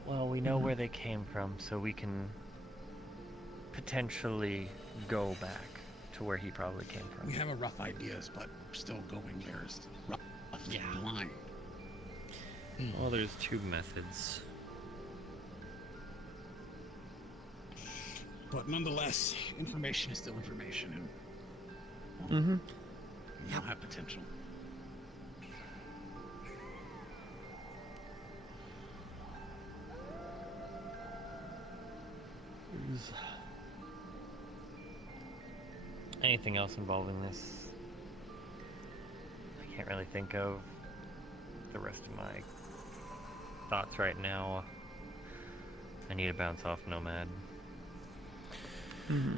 Well, we know where they came from, so we can potentially go back to to where he probably came from. We have a rough ideas, but still going there is rough. Yeah, line. Well, there's two methods. But nonetheless, information is still information, and Mm-hmm. we all have potential. Anything else involving this? I can't really think of the rest of my thoughts right now. I need to bounce off Nomad.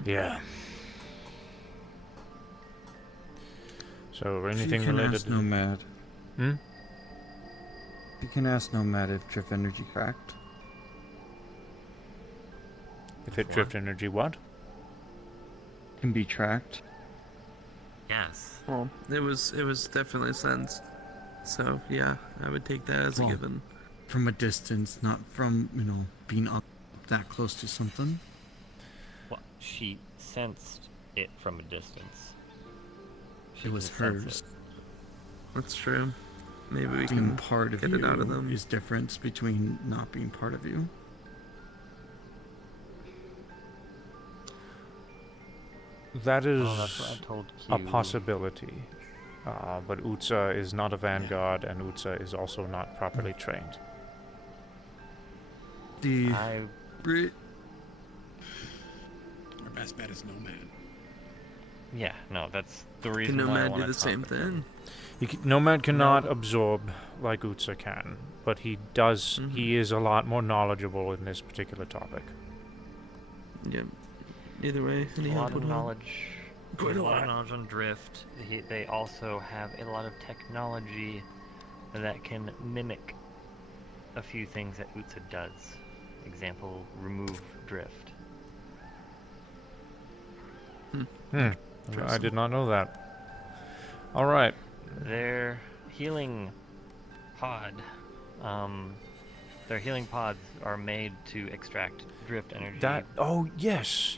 Yeah. So, anything you can related ask to... Nomad. Hmm? You can ask Nomad if Drift Energy cracked. If it drift energy what? Can be tracked. Yes. Well, it was definitely sensed. So yeah, I would take that as a Well, given. From a distance, not from, being up that close to something. Well, she sensed it from a distance. She It was can sense hers. it. That's true. Maybe we Being can part of get you it out of them. is difference between not being part of you. That is that's what I told a Q. possibility. But Utsa is not a vanguard, and Utsa is also not properly trained. The Our best bet is Nomad. Yeah, no, that's the Can reason why I Nomad want do to the same thing? Nomad cannot absorb like Utsa can, but he does. He is a lot more knowledgeable in this particular topic. Yep. Either way, any A help lot of would help. knowledge. Quite a lot of knowledge on drift. They also have a lot of technology that can mimic a few things that Utsa does. Example, remove drift. I did not know that. All right. Their healing pod, their healing pods are made to extract drift energy. Oh, yes.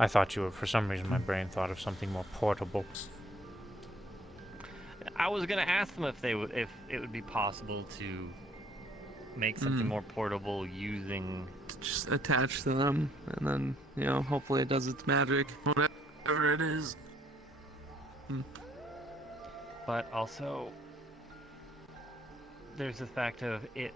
I thought you were, for some reason, my brain thought of something more portable. I was gonna ask them if it would be possible to make something more portable using. Just attach to them, and then hopefully it does its magic, whatever it is. But also, there's the fact of it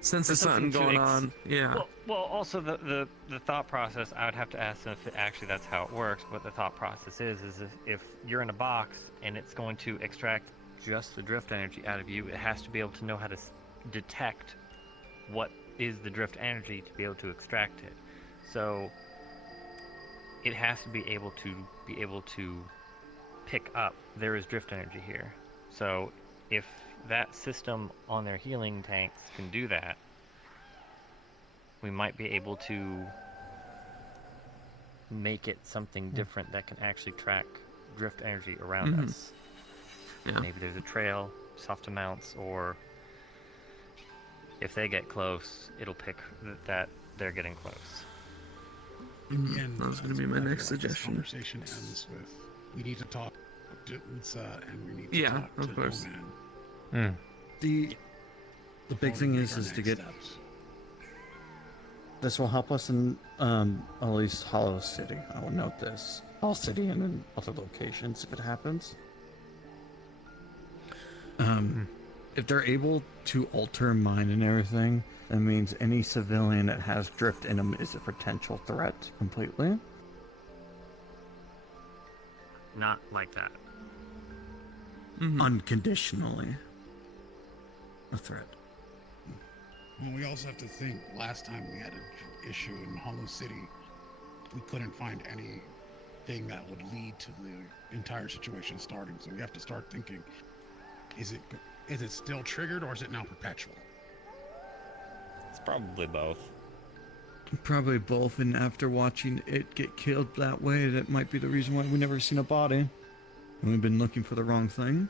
Since there's something going on, yeah. Well, also the thought process, I would have to ask them if actually that's how it works. But the thought process is if you're in a box and it's going to extract just the drift energy out of you, it has to be able to know how to detect what is the drift energy to be able to extract it. So it has to be able to pick up there is drift energy here. So if that system on their healing tanks can do that, we might be able to make it something different that can actually track drift energy around us. Yeah. Maybe there's a trail, soft amounts, or if they get close, it'll pick that they're getting close. In the end, That was going to be my next this suggestion. conversation ends with, we need to talk to Utsa and we need to Yeah, talk of to course. Nomad. The big thing is to get. This will help us in at least Hollow City. I will note this. Hollow City and in other locations if it happens. If they're able to alter mine and everything, that means any civilian that has drift in them is a potential threat completely. Not like that. Unconditionally. A threat. Well, we also have to think, last time we had an issue in Hollow City, we couldn't find anything that would lead to the entire situation starting. So we have to start thinking, is it still triggered or is it now perpetual? It's probably both. Probably both, and after watching it get killed that way, that might be the reason why we never seen a body. And we've been looking for the wrong thing.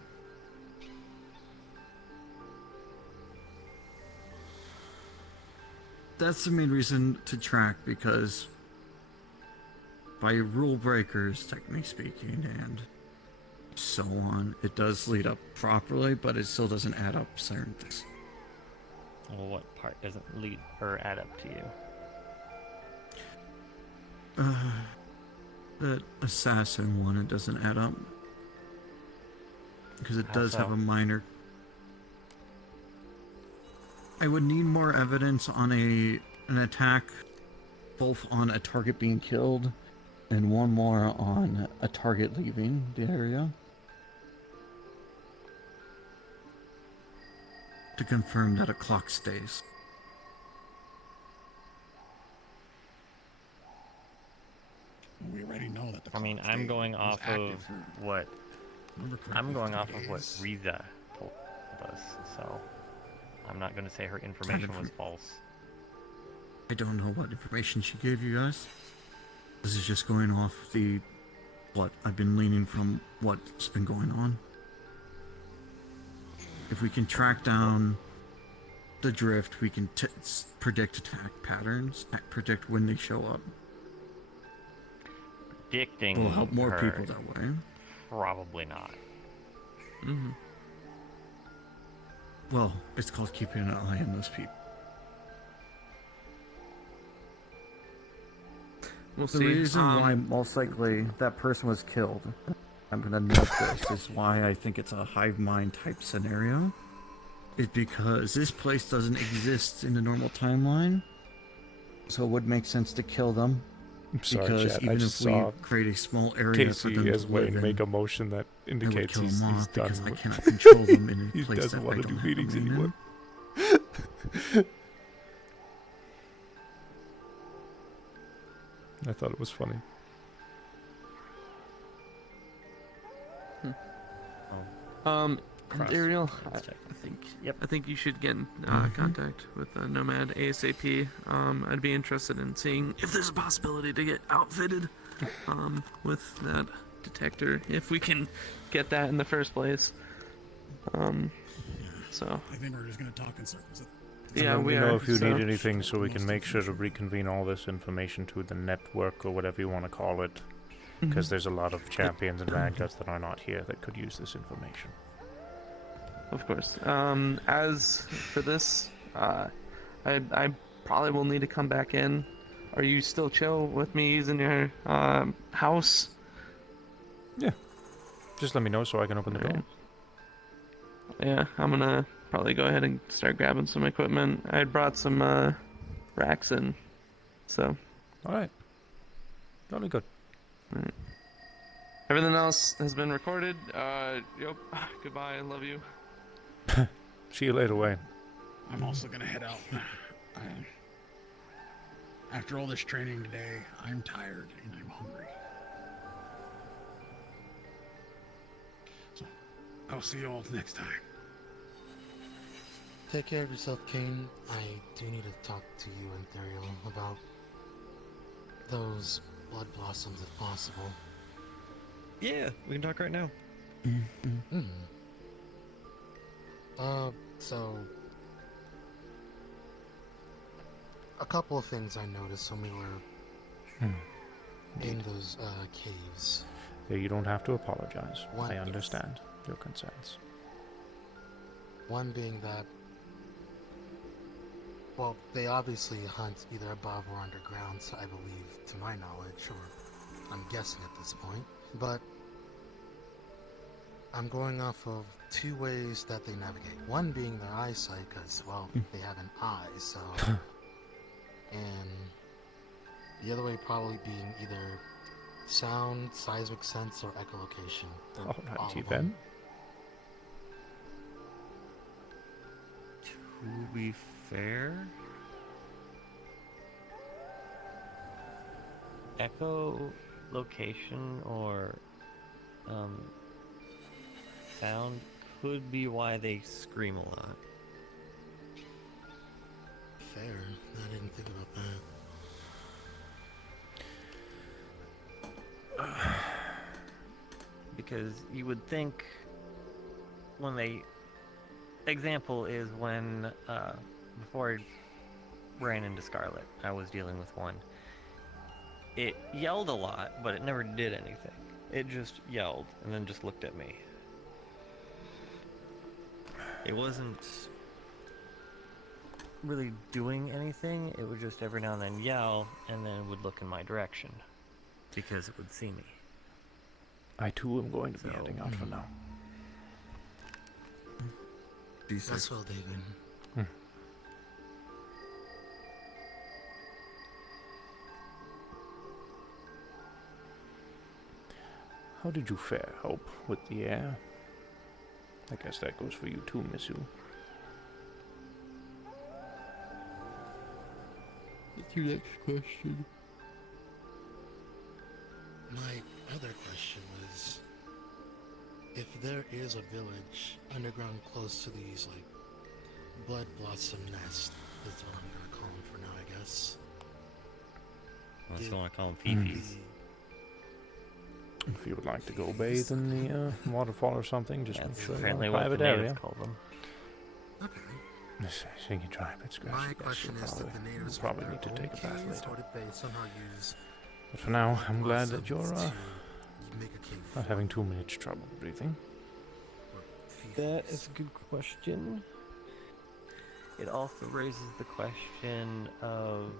That's the main reason to track, because by rule breakers, technically speaking, and so on, it does lead up properly, but it still doesn't add up certain things. Well, what part doesn't lead or add up to you? The assassin one, it doesn't add up. Because it How does have so? a minor... I would need more evidence on an attack, both on a target being killed, and one more on a target leaving the area. To confirm that a clock stays. We already know that the I mean, clock I'm stayed. going It was off of active. what Remember correctly, I'm going for off of what days. Riza told us, so I'm not going to say her information was false. I don't know what information she gave you guys. This is just going off what I've been leaning from what's been going on. If we can track down the drift, we can predict attack patterns, predict when they show up. Predicting Will help more her, people that way. Probably not. Mm-hmm. Well, it's called keeping an eye on those people. We'll The see. reason why most likely that person was killed, I'm gonna note this, is why I think it's a hive mind type scenario, is because this place doesn't exist in the normal timeline, so it would make sense to kill them. I'm sorry, Because Chad, I even just if we saw create a small area for Casey them as to live Wayne in, make a motion that I would indicates kill he's them done. off because I cannot control them in a He place doesn't that want I to do don't have meetings domain in. anymore. I thought it was funny. Ariel, Let's check. I think. Yep. I think you should get in contact with Nomad ASAP. I'd be interested in seeing if there's a possibility to get outfitted with that detector, if we can get that in the first place. So. I think we're just gonna talk in circles. Yeah, Let we me are. know if you so. need anything so we can make sure to reconvene all this information to the network or whatever you want to call it. Because there's a lot of champions and vanguards that are not here that could use this information. Of course. As for this, I probably will need to come back in. Are you still chill with me using your house? Yeah. Just let me know so I can open the door. Yeah, I'm gonna probably go ahead and start grabbing some equipment. I brought some racks in, so. Alright. Jolly good. Alright. Everything else has been recorded. Yep. Goodbye. I love you. See you later, Wayne. I'm also gonna head out. After all this training today, I'm tired and I'm hungry. So, I'll see you all next time. Take care of yourself, Kane. I do need to talk to you and Therial about those blood blossoms if possible. Yeah, we can talk right now. So a couple of things I noticed when we were in those caves. Yeah, you don't have to apologize. One- I understand your concerns. One being that, well, they obviously hunt either above or underground, so I believe, to my knowledge, or I'm guessing at this point. But I'm going off of two ways that they navigate. One being their eyesight, because, well, they have an eye, so... and the other way probably being either sound, seismic sense, or echolocation. Or all Alright, you of them. Ben. To be fair, Echo location or sound could be why they scream a lot. Fair. I didn't think about that. Because you would think when they... Example is when, before I ran into Scarlet, I was dealing with one. It yelled a lot, but it never did anything. It just yelled and then just looked at me. It wasn't really doing anything. It would just every now and then yell, and then it would look in my direction because it would see me. I too am going to be heading out for now. That's well, David. How did you fare, Hope, with the air? I guess that goes for you too, Missu. What's your next question? My other question was, if there is a village underground close to these, like, Blood Blossom Nest, is what I'm gonna call them for now, I guess. Unless you want to call them Fifis. If you would like to go bathe in the waterfall or something, just make sure you're in apparently a what private the natives area. call them. Singing tribe, it's grassy. My Yes, question you'll is that the natives probably have need to their take a own bath caves, later. or did they somehow use But for now, I'm glad that blossoms you're to make a cave not having too much trouble breathing. That is a good question. It also raises the question of,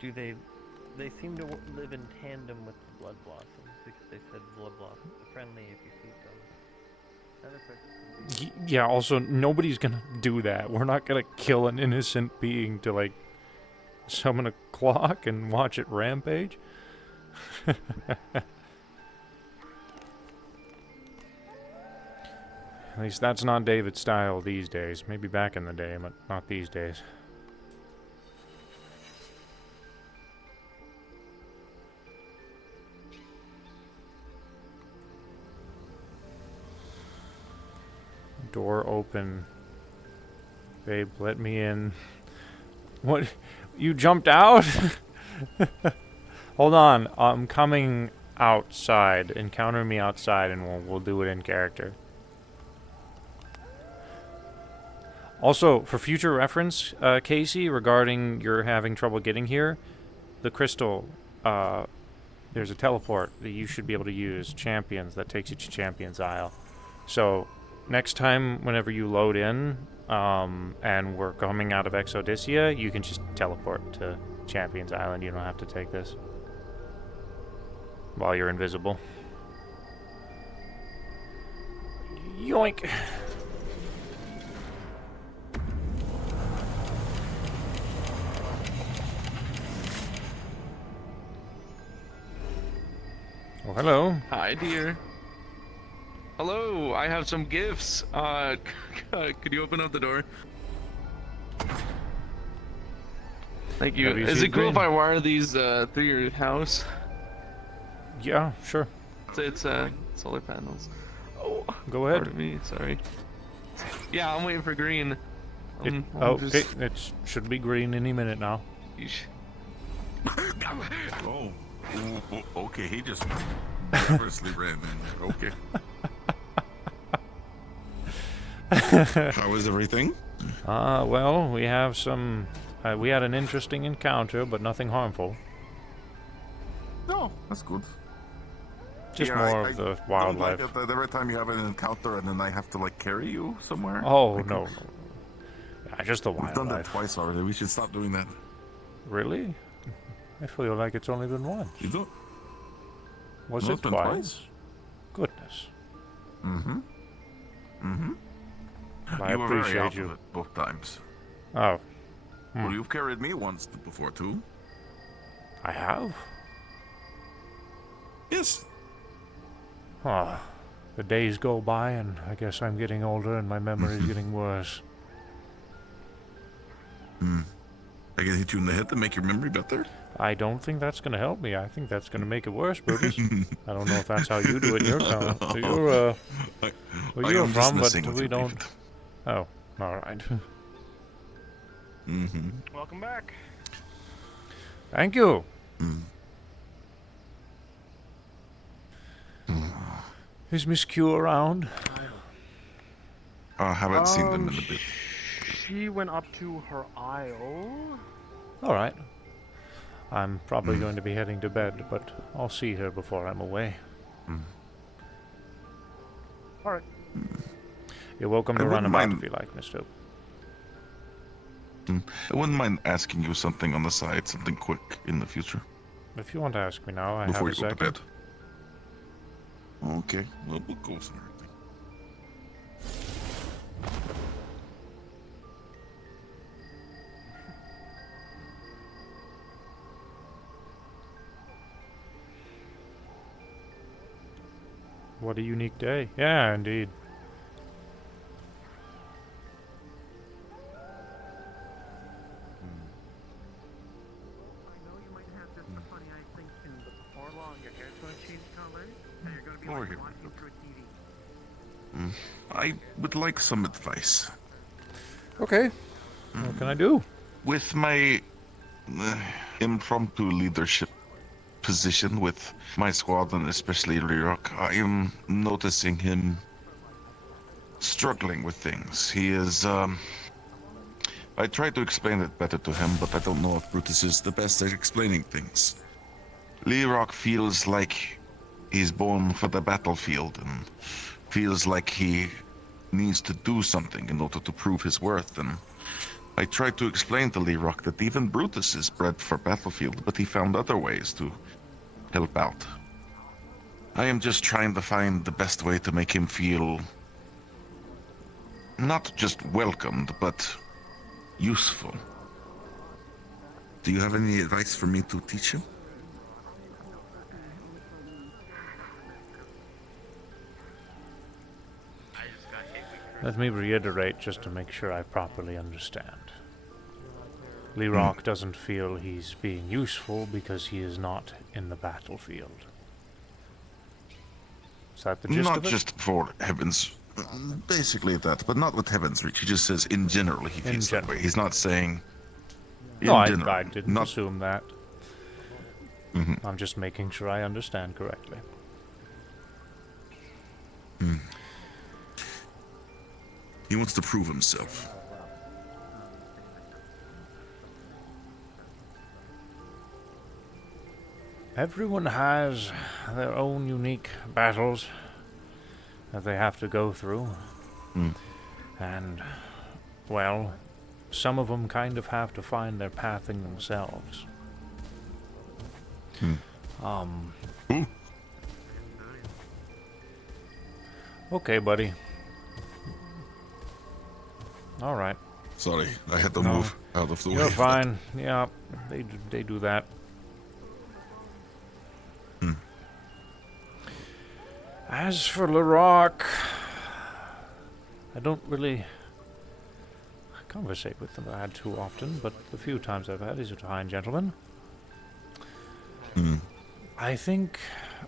do they seem to live in tandem with the blood blossoms, because they said blood blossoms are friendly if you feed them. Another question. Yeah, also, nobody's gonna do that. We're not gonna kill an innocent being to, like, summon a clock and watch it rampage. At least that's not David's style these days. Maybe back in the day, but not these days. Door open. Babe, let me in. What? You jumped out? Hold on. I'm coming outside. Encounter me outside and we'll do it in character. Also, for future reference, Casey, regarding your having trouble getting here, the crystal, there's a teleport that you should be able to use, Champions, that takes you to Champions Isle. So, next time, whenever you load in, and we're coming out of Exodysia, you can just teleport to Champions Island. You don't have to take this while you're invisible. Yoink! Oh, hello. Hi, dear. Hello, I have some gifts. Could you open up the door? Thank you. Is it cool if I wire these through your house? Yeah, sure. It's solar panels. Oh, go ahead. Pardon me, sorry. Yeah, I'm waiting for green. Okay, it should be green any minute now. Oh, okay, he just nervously ran in. Okay. How is everything? Well, we have some... we had an interesting encounter, but nothing harmful. No, that's good. Just Yeah, more I of the don't wildlife. like it that every time you have an encounter and then I have to, like, carry you somewhere. Oh, Like, no. Yeah, just the We've done that wildlife. twice already. We should stop doing that. Really? I feel like it's only been once. You don't? Was No, it it's been twice? twice. Goodness. Mm-hmm. Mm-hmm. I You were very appreciate out you. of it both times. Oh. Well, you've carried me once before, too. I have? Yes. Ah, the days go by, and I guess I'm getting older, and my memory's getting worse. I can hit you in the head to make your memory better. I don't think that's going to help me. I think that's going to make it worse, Brutus. I don't know if that's how you do it in your town. You're, where you're am just from, but messing with we you, don't... David. Oh, alright. Mm-hmm. Welcome back. Thank you. Is Miss Q around? I haven't seen them in a bit. She went up to her aisle. Alright. I'm probably going to be heading to bed, but I'll see her before I'm away. Alright. You're welcome to I run wouldn't about mind- if you like, Mr. I wouldn't mind asking you something on the side, something quick in the future. If you want to ask me now, I Before have you a go to second. bed. Okay, well, we'll go somewhere. What a unique day. Yeah, indeed. Over here. I would like some advice. Okay. What can I do? With my impromptu leadership position with my squad and especially Lirok, I am noticing him struggling with things. He is, I tried to explain it better to him, but I don't know if Brutus is the best at explaining things. Lirok feels like he's born for the battlefield and feels like he needs to do something in order to prove his worth, and I tried to explain to Lirok that even Brutus is bred for battlefield, but he found other ways to help out. I am just trying to find the best way to make him feel not just welcomed, but useful. Do you have any advice for me to teach him? Let me reiterate just to make sure I properly understand. Lirok doesn't feel he's being useful because he is not in the battlefield. Is that the gist Not of it? just for Heaven's... Basically that, but not with Heaven's Reach. He just says in general he feels that way. He's not saying... No, I general, didn't not- assume that. I'm just making sure I understand correctly. He wants to prove himself. Everyone has their own unique battles that they have to go through. And, well, some of them kind of have to find their pathing themselves. Okay, buddy. All right. Sorry, I had to No, move out of the way. You're for that. fine. Yeah, they do that. As for Larocque, I don't really conversate with the lad too often, but the few times I've had, he's a fine gentleman. I think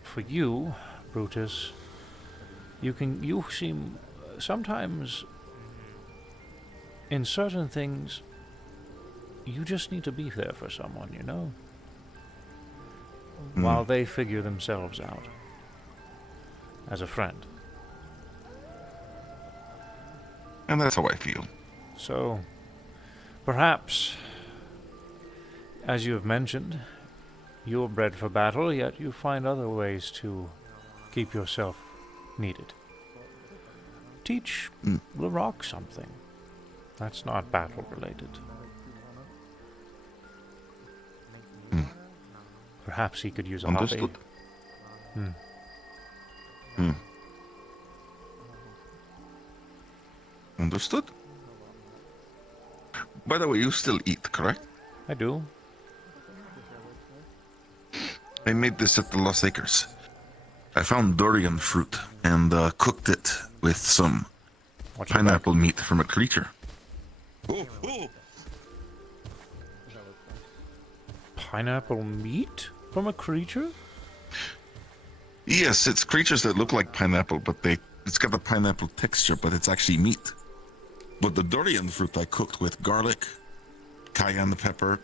for you, Brutus, you seem sometimes in certain things you just need to be there for someone, you know? While they figure themselves out. As a friend. And that's how I feel. So, perhaps, as you have mentioned, you're bred for battle, yet you find other ways to keep yourself needed. Teach Larocque something that's not battle related. Perhaps he could use a Understood. hobby. Understood. By the way, you still eat, correct? I do. I made this at the Lost Acres. I found durian fruit and cooked it with some pineapple meat from a creature. Pineapple meat from a creature? Yes, it's creatures that look like pineapple, but it's got the pineapple texture, but it's actually meat. But the durian fruit I cooked with garlic, cayenne pepper,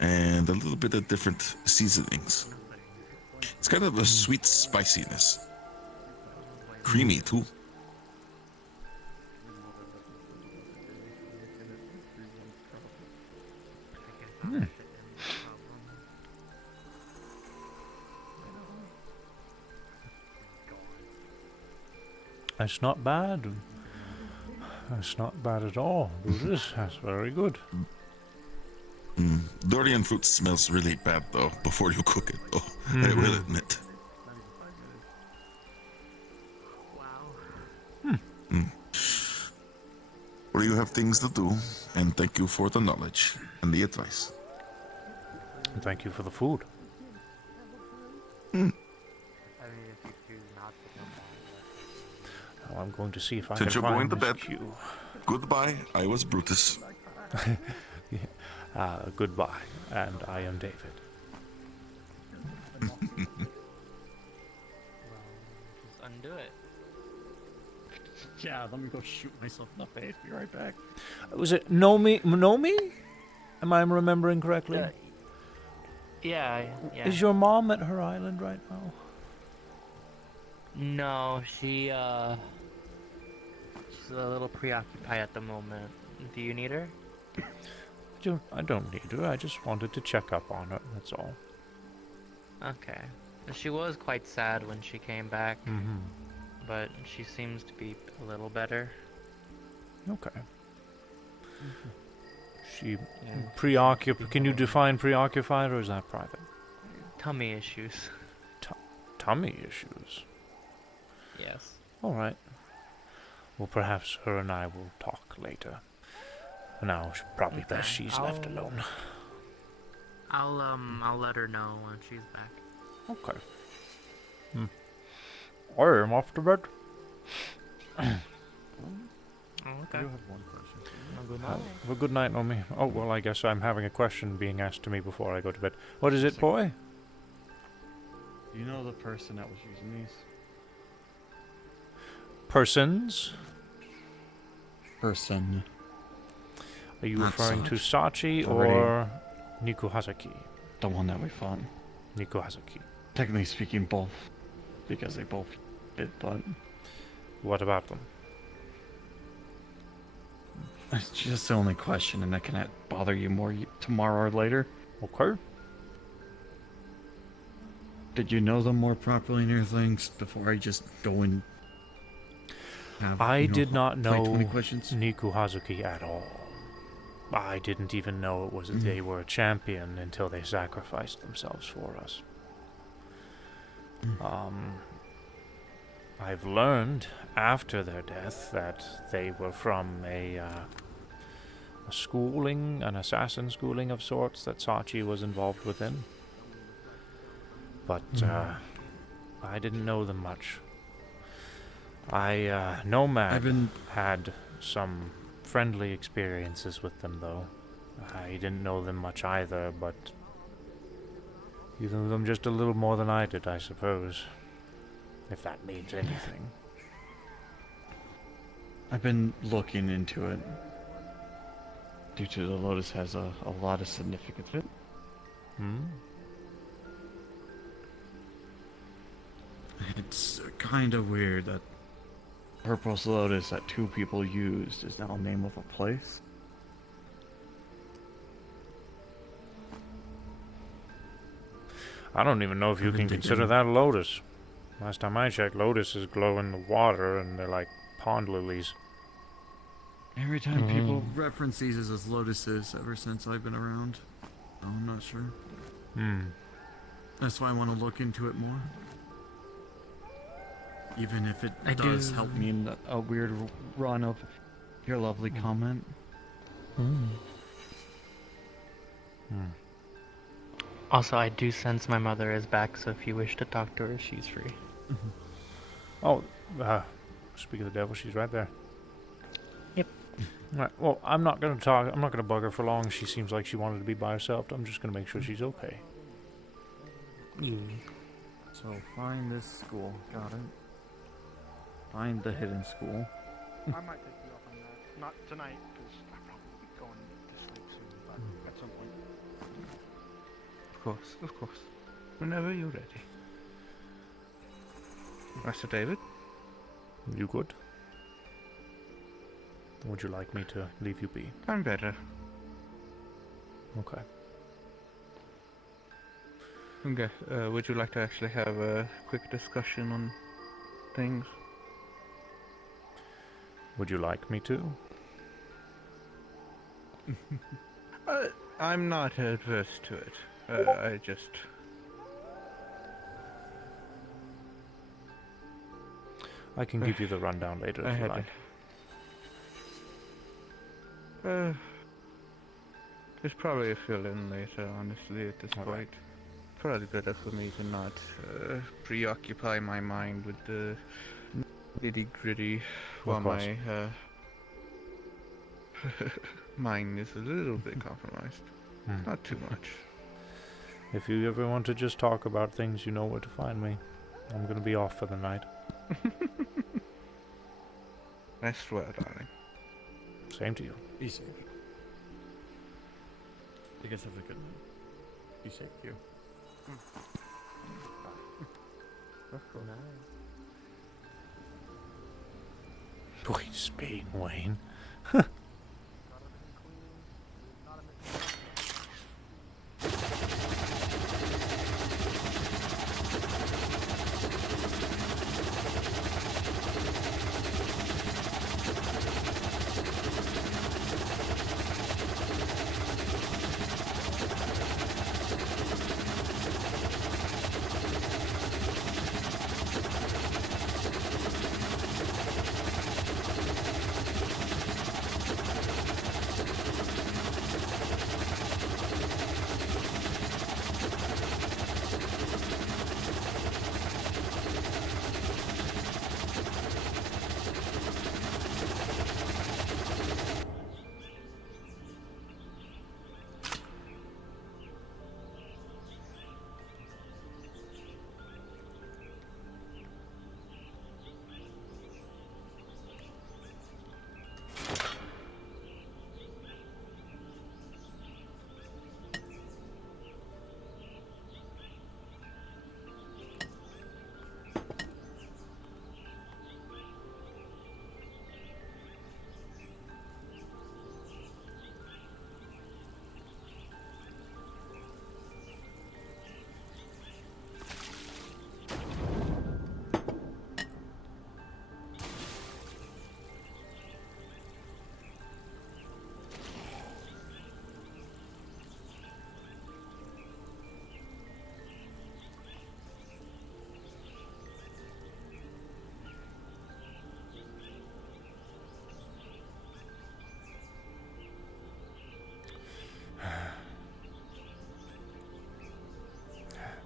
and a little bit of different seasonings. It's kind of a sweet spiciness. Creamy too. That's not bad. That's not bad at all, Brutus. That's very good. Durian fruit smells really bad though. Before you cook it, though, I will admit. Well, you have things to do, and thank you for the knowledge and the advice. And thank you for the food. I mean, if you choose not to come back. Now I'm going to see if I Since can you're find going to this bed, queue. goodbye. I was Brutus. Goodbye, and I am David. Just undo it. Yeah, let me go shoot myself in the face. Be right back. Was it Nomi? Am I remembering correctly? Yeah. Is your mom at her island right now? No, she's a little preoccupied at the moment. Do you need her? I don't need her. I just wanted to check up on her. That's all. Okay. She was quite sad when she came back, Mm-hmm. but she seems to be a little better. Okay. She preoccupied. Can you define preoccupied, or is that private? Tummy issues. Tummy issues. Yes. All right. Well, perhaps her and I will talk later. For now, it's probably best she's left alone. I'll let her know when she's back. Okay. I am off to bed. Okay. I do have one question. Good Have a good night, Nomi. Oh, well, I guess I'm having a question being asked to me before I go to bed. What is it, boy? Do you know the person that was using these? Persons? Person. Are you Not referring to Sarge. Sachi Already. or Niku Hazaki? The one that we fought. Niku Hazaki. Technically speaking, both. Because they both did, but... What about them? It's just the only question, and that cannot bother you more tomorrow or later. Okay. Did you know them more properly and everything before I just go and have, I you know, did not play know 20 questions? Niku Hazuki at all. I didn't even know it was they were a champion until they sacrificed themselves for us. I've learned after their death that they were from a schooling, an assassin schooling of sorts that Sachi was involved within. But I didn't know them much. Nomad had some friendly experiences with them, though. I didn't know them much either, but you knew them just a little more than I did, I suppose. If that means anything. I've been looking into it. Due to the Lotus has a lot of significance. It's kind of weird that Purpose Lotus that two people used is now a name of a place. I don't even know if you can consider that a lotus. Last time I checked, lotuses glow in the water, and they're like pond lilies. every time people reference these as lotuses ever since I've been around, I'm not sure. That's why I want to look into it more. Even if it does help me in a weird run of your lovely comment. Also, I do sense my mother is back, so if you wish to talk to her, she's free. Oh, speak of the devil, she's right there. Yep. Right, well, I'm not going to talk. I'm not going to bug her for long. She seems like she wanted to be by herself. I'm just going to make sure she's okay. So find this school. Got it. Find the hidden school. I might take you up on that. Not tonight, because I'll probably be going to sleep soon, but at some point. Of course. Whenever you're ready. Master David? You good? Would you like me to leave you be? I'm better. Okay. Okay. Would you like to actually have a quick discussion on things? Would you like me to? I'm not adverse to it. I just... I can give you the rundown later if you like. There's probably a fill-in later, honestly, at this point. Probably better for me to not preoccupy my mind with the nitty-gritty while my mind is a little bit compromised. Not too much. If you ever want to just talk about things, you know where to find me. I'm gonna be off for the night. Rest well, darling. Same to you. Be safe. You guys have a good night. Be safe, you. Boy, Spain, Wayne.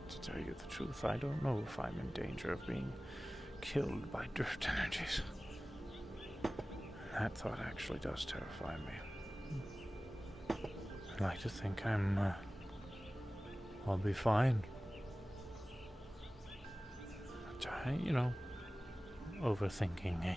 To tell you the truth, I don't know if I'm in danger of being killed by drift energies. That thought actually does terrify me. I like to think I'll be fine. But overthinking, eh?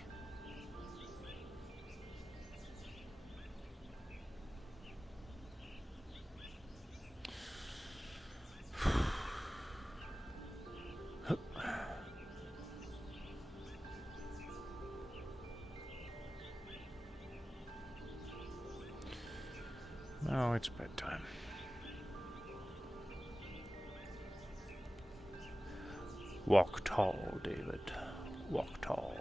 Now it's bedtime. Walk tall, David. Walk tall.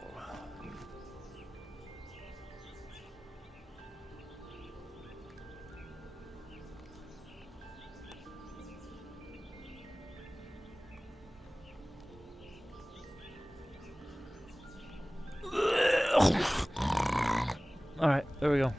Alright, there we go.